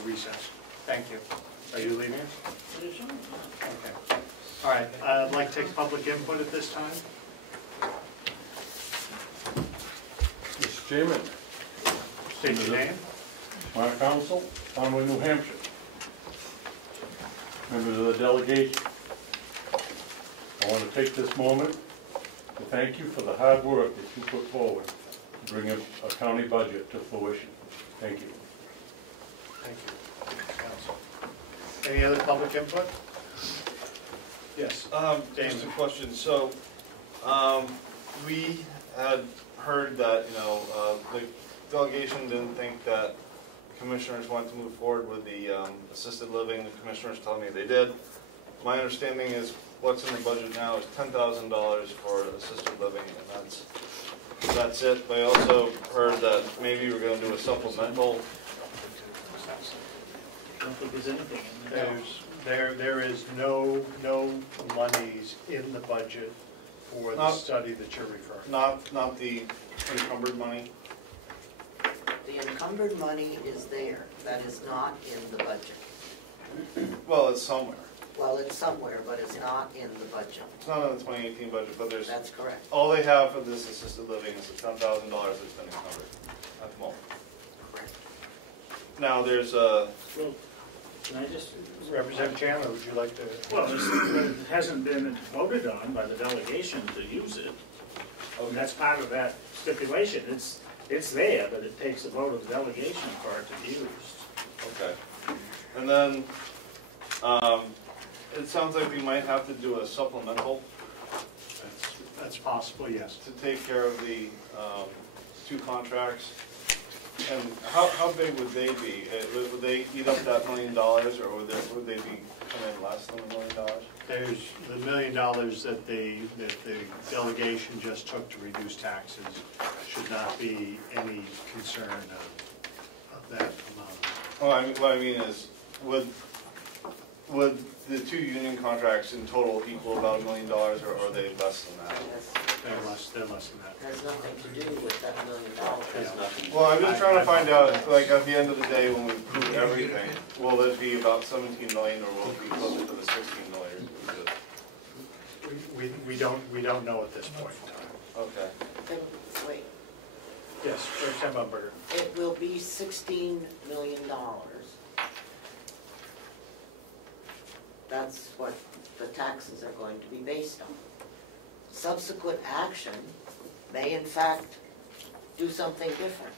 the recess. Thank you. Are you leaving us? Okay. All right, I'd like to take public input at this time. Mr. Chairman. State your name. Smart Council, Conway, New Hampshire. Members of the delegation. I want to take this moment to thank you for the hard work that you put forward to bring a county budget to fruition. Thank you. Thank you. Any other public input? Yes. Just a question. So, we had heard that, the delegation didn't think that commissioners wanted to move forward with the assisted living. The commissioners told me they did. My understanding is what's in the budget now is $10,000 for assisted living, and that's it. But I also heard that maybe we're going to do a supplemental. I don't think there's anything in there. There is no monies in the budget for the study that you're referring to. Not the encumbered money? The encumbered money is there, that is not in the budget. Well, it's somewhere. Well, it's somewhere, but it's not in the budget. It's not in the 2018 budget, but there's... That's correct. All they have for this assisted living is the $10,000 that's been encumbered at the moment. Correct. Now, there's Well, can I just... Representative Chandler, would you like to? Well, it hasn't been voted on by the delegation to use it. And that's part of that stipulation. It's there, but it takes a vote of the delegation for it to be used. Okay. And then, it sounds like we might have to do a supplemental. That's possible, yes. To take care of the two contracts. And how big would they be? Would they eat up that $1 million, or would they be coming in less than $1 million? There's the $1 million that the delegation just took to reduce taxes should not be any concern of that amount. Well, what I mean is, would the two union contracts in total equal about $1 million, or are they less than that? They're less than that. Has nothing to do with that $1 million. Well, I'm just trying to find out, like, at the end of the day, when we prove everything, will it be about 17 million, or will it be closer to the 16 million? We don't know at this point in time. Okay. Then, wait, Yes, Representative Umberger. it will be $16 million. That's what the taxes are going to be based on. Subsequent action may in fact do something different.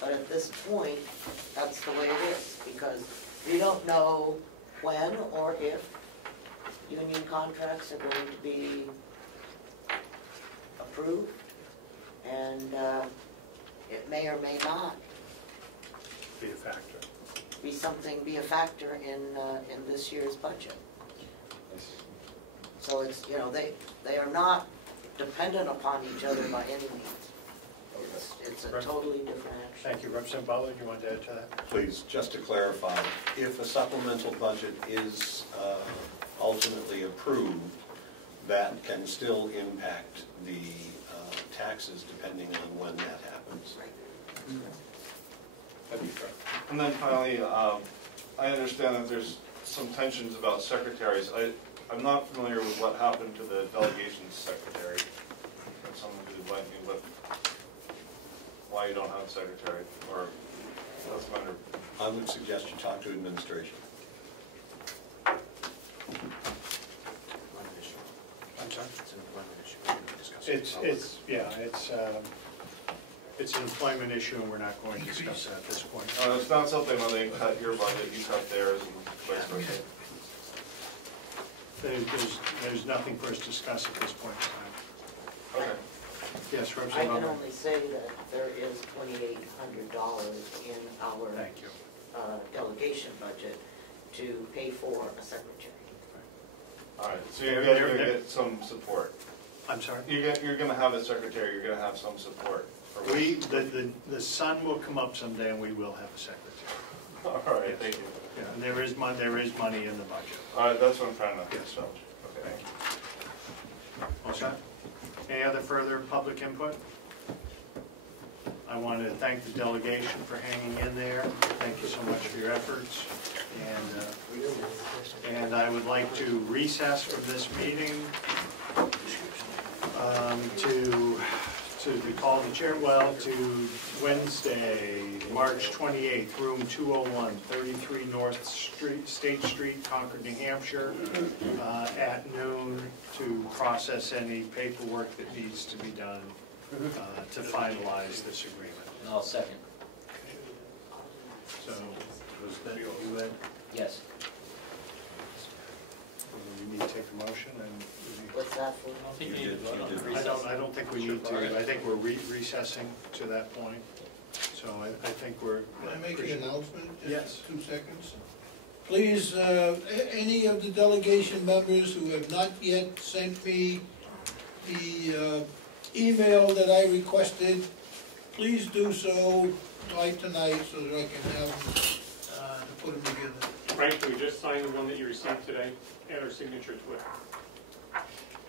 But at this point, that's the way it is, because we don't know when or if union contracts are going to be approved, and it may or may not Be a factor. be a factor in this year's budget. So it's, they are not dependent upon each other by any means. It's a totally different action. Thank you. Representative Butler, do you want to add to that? Please, just to clarify, if a supplemental budget is ultimately approved, that can still impact the taxes depending on when that happens. Right. That'd be fair. And then finally, I understand that there's some tensions about secretaries. I'm not familiar with what happened to the delegation's secretary. Someone who went me, but why you don't have a secretary, or that's my under. I would suggest you talk to administration. I'm sorry? It's an employment issue, and we're not going to discuss that at this point. It's not something when they cut your budget, you cut theirs, and vice versa. There's nothing for us to discuss at this point in time. Okay. Yes, I Representative can Umberger. only say that there is $2,800 in our Thank you. Delegation budget to pay for a secretary. All right, so you're going to get some support. I'm sorry? You're going to have a secretary, you're going to have some support. The sun will come up someday, and we will have a secretary. All right, yes. Thank you. Yeah, and there is money in the budget. All right, that's what I'm trying to Yes. establish. Okay. Thank you. All set? Any other further public input? I want to thank the delegation for hanging in there. Thank you so much for your efforts. And I would like to recess from this meeting to call the chair, to Wednesday, March 28th, room 201, 33 North State Street, Concord, New Hampshire, at noon, to process any paperwork that needs to be done to finalize this agreement. I'll second. So, was that you, Ed? Yes. We need to take a motion and. What's that for? I don't think you need to vote on the I don't think we need to. I think we're recessing to that point. So I think we're. Can I make an announcement? Yes. 2 seconds. Please, any of the delegation members who have not yet sent me the email that I requested, please do so by tonight so that I can have them to put them together. Frank, can we just sign the one that you received today, add our signature to it?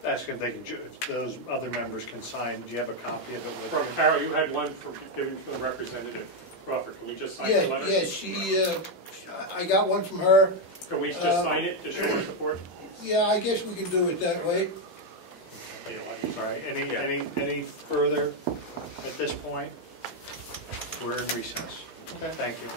Ask if they can, if those other members can sign. Do you have a copy of it with you? From Carol, you had one given from the representative. Crawford, can we just sign the letter? Yes, I got one from her. Can we just sign it to show our support? Yeah, I guess we can do it that way. All right, any further at this point? We're in recess. Okay. Thank you.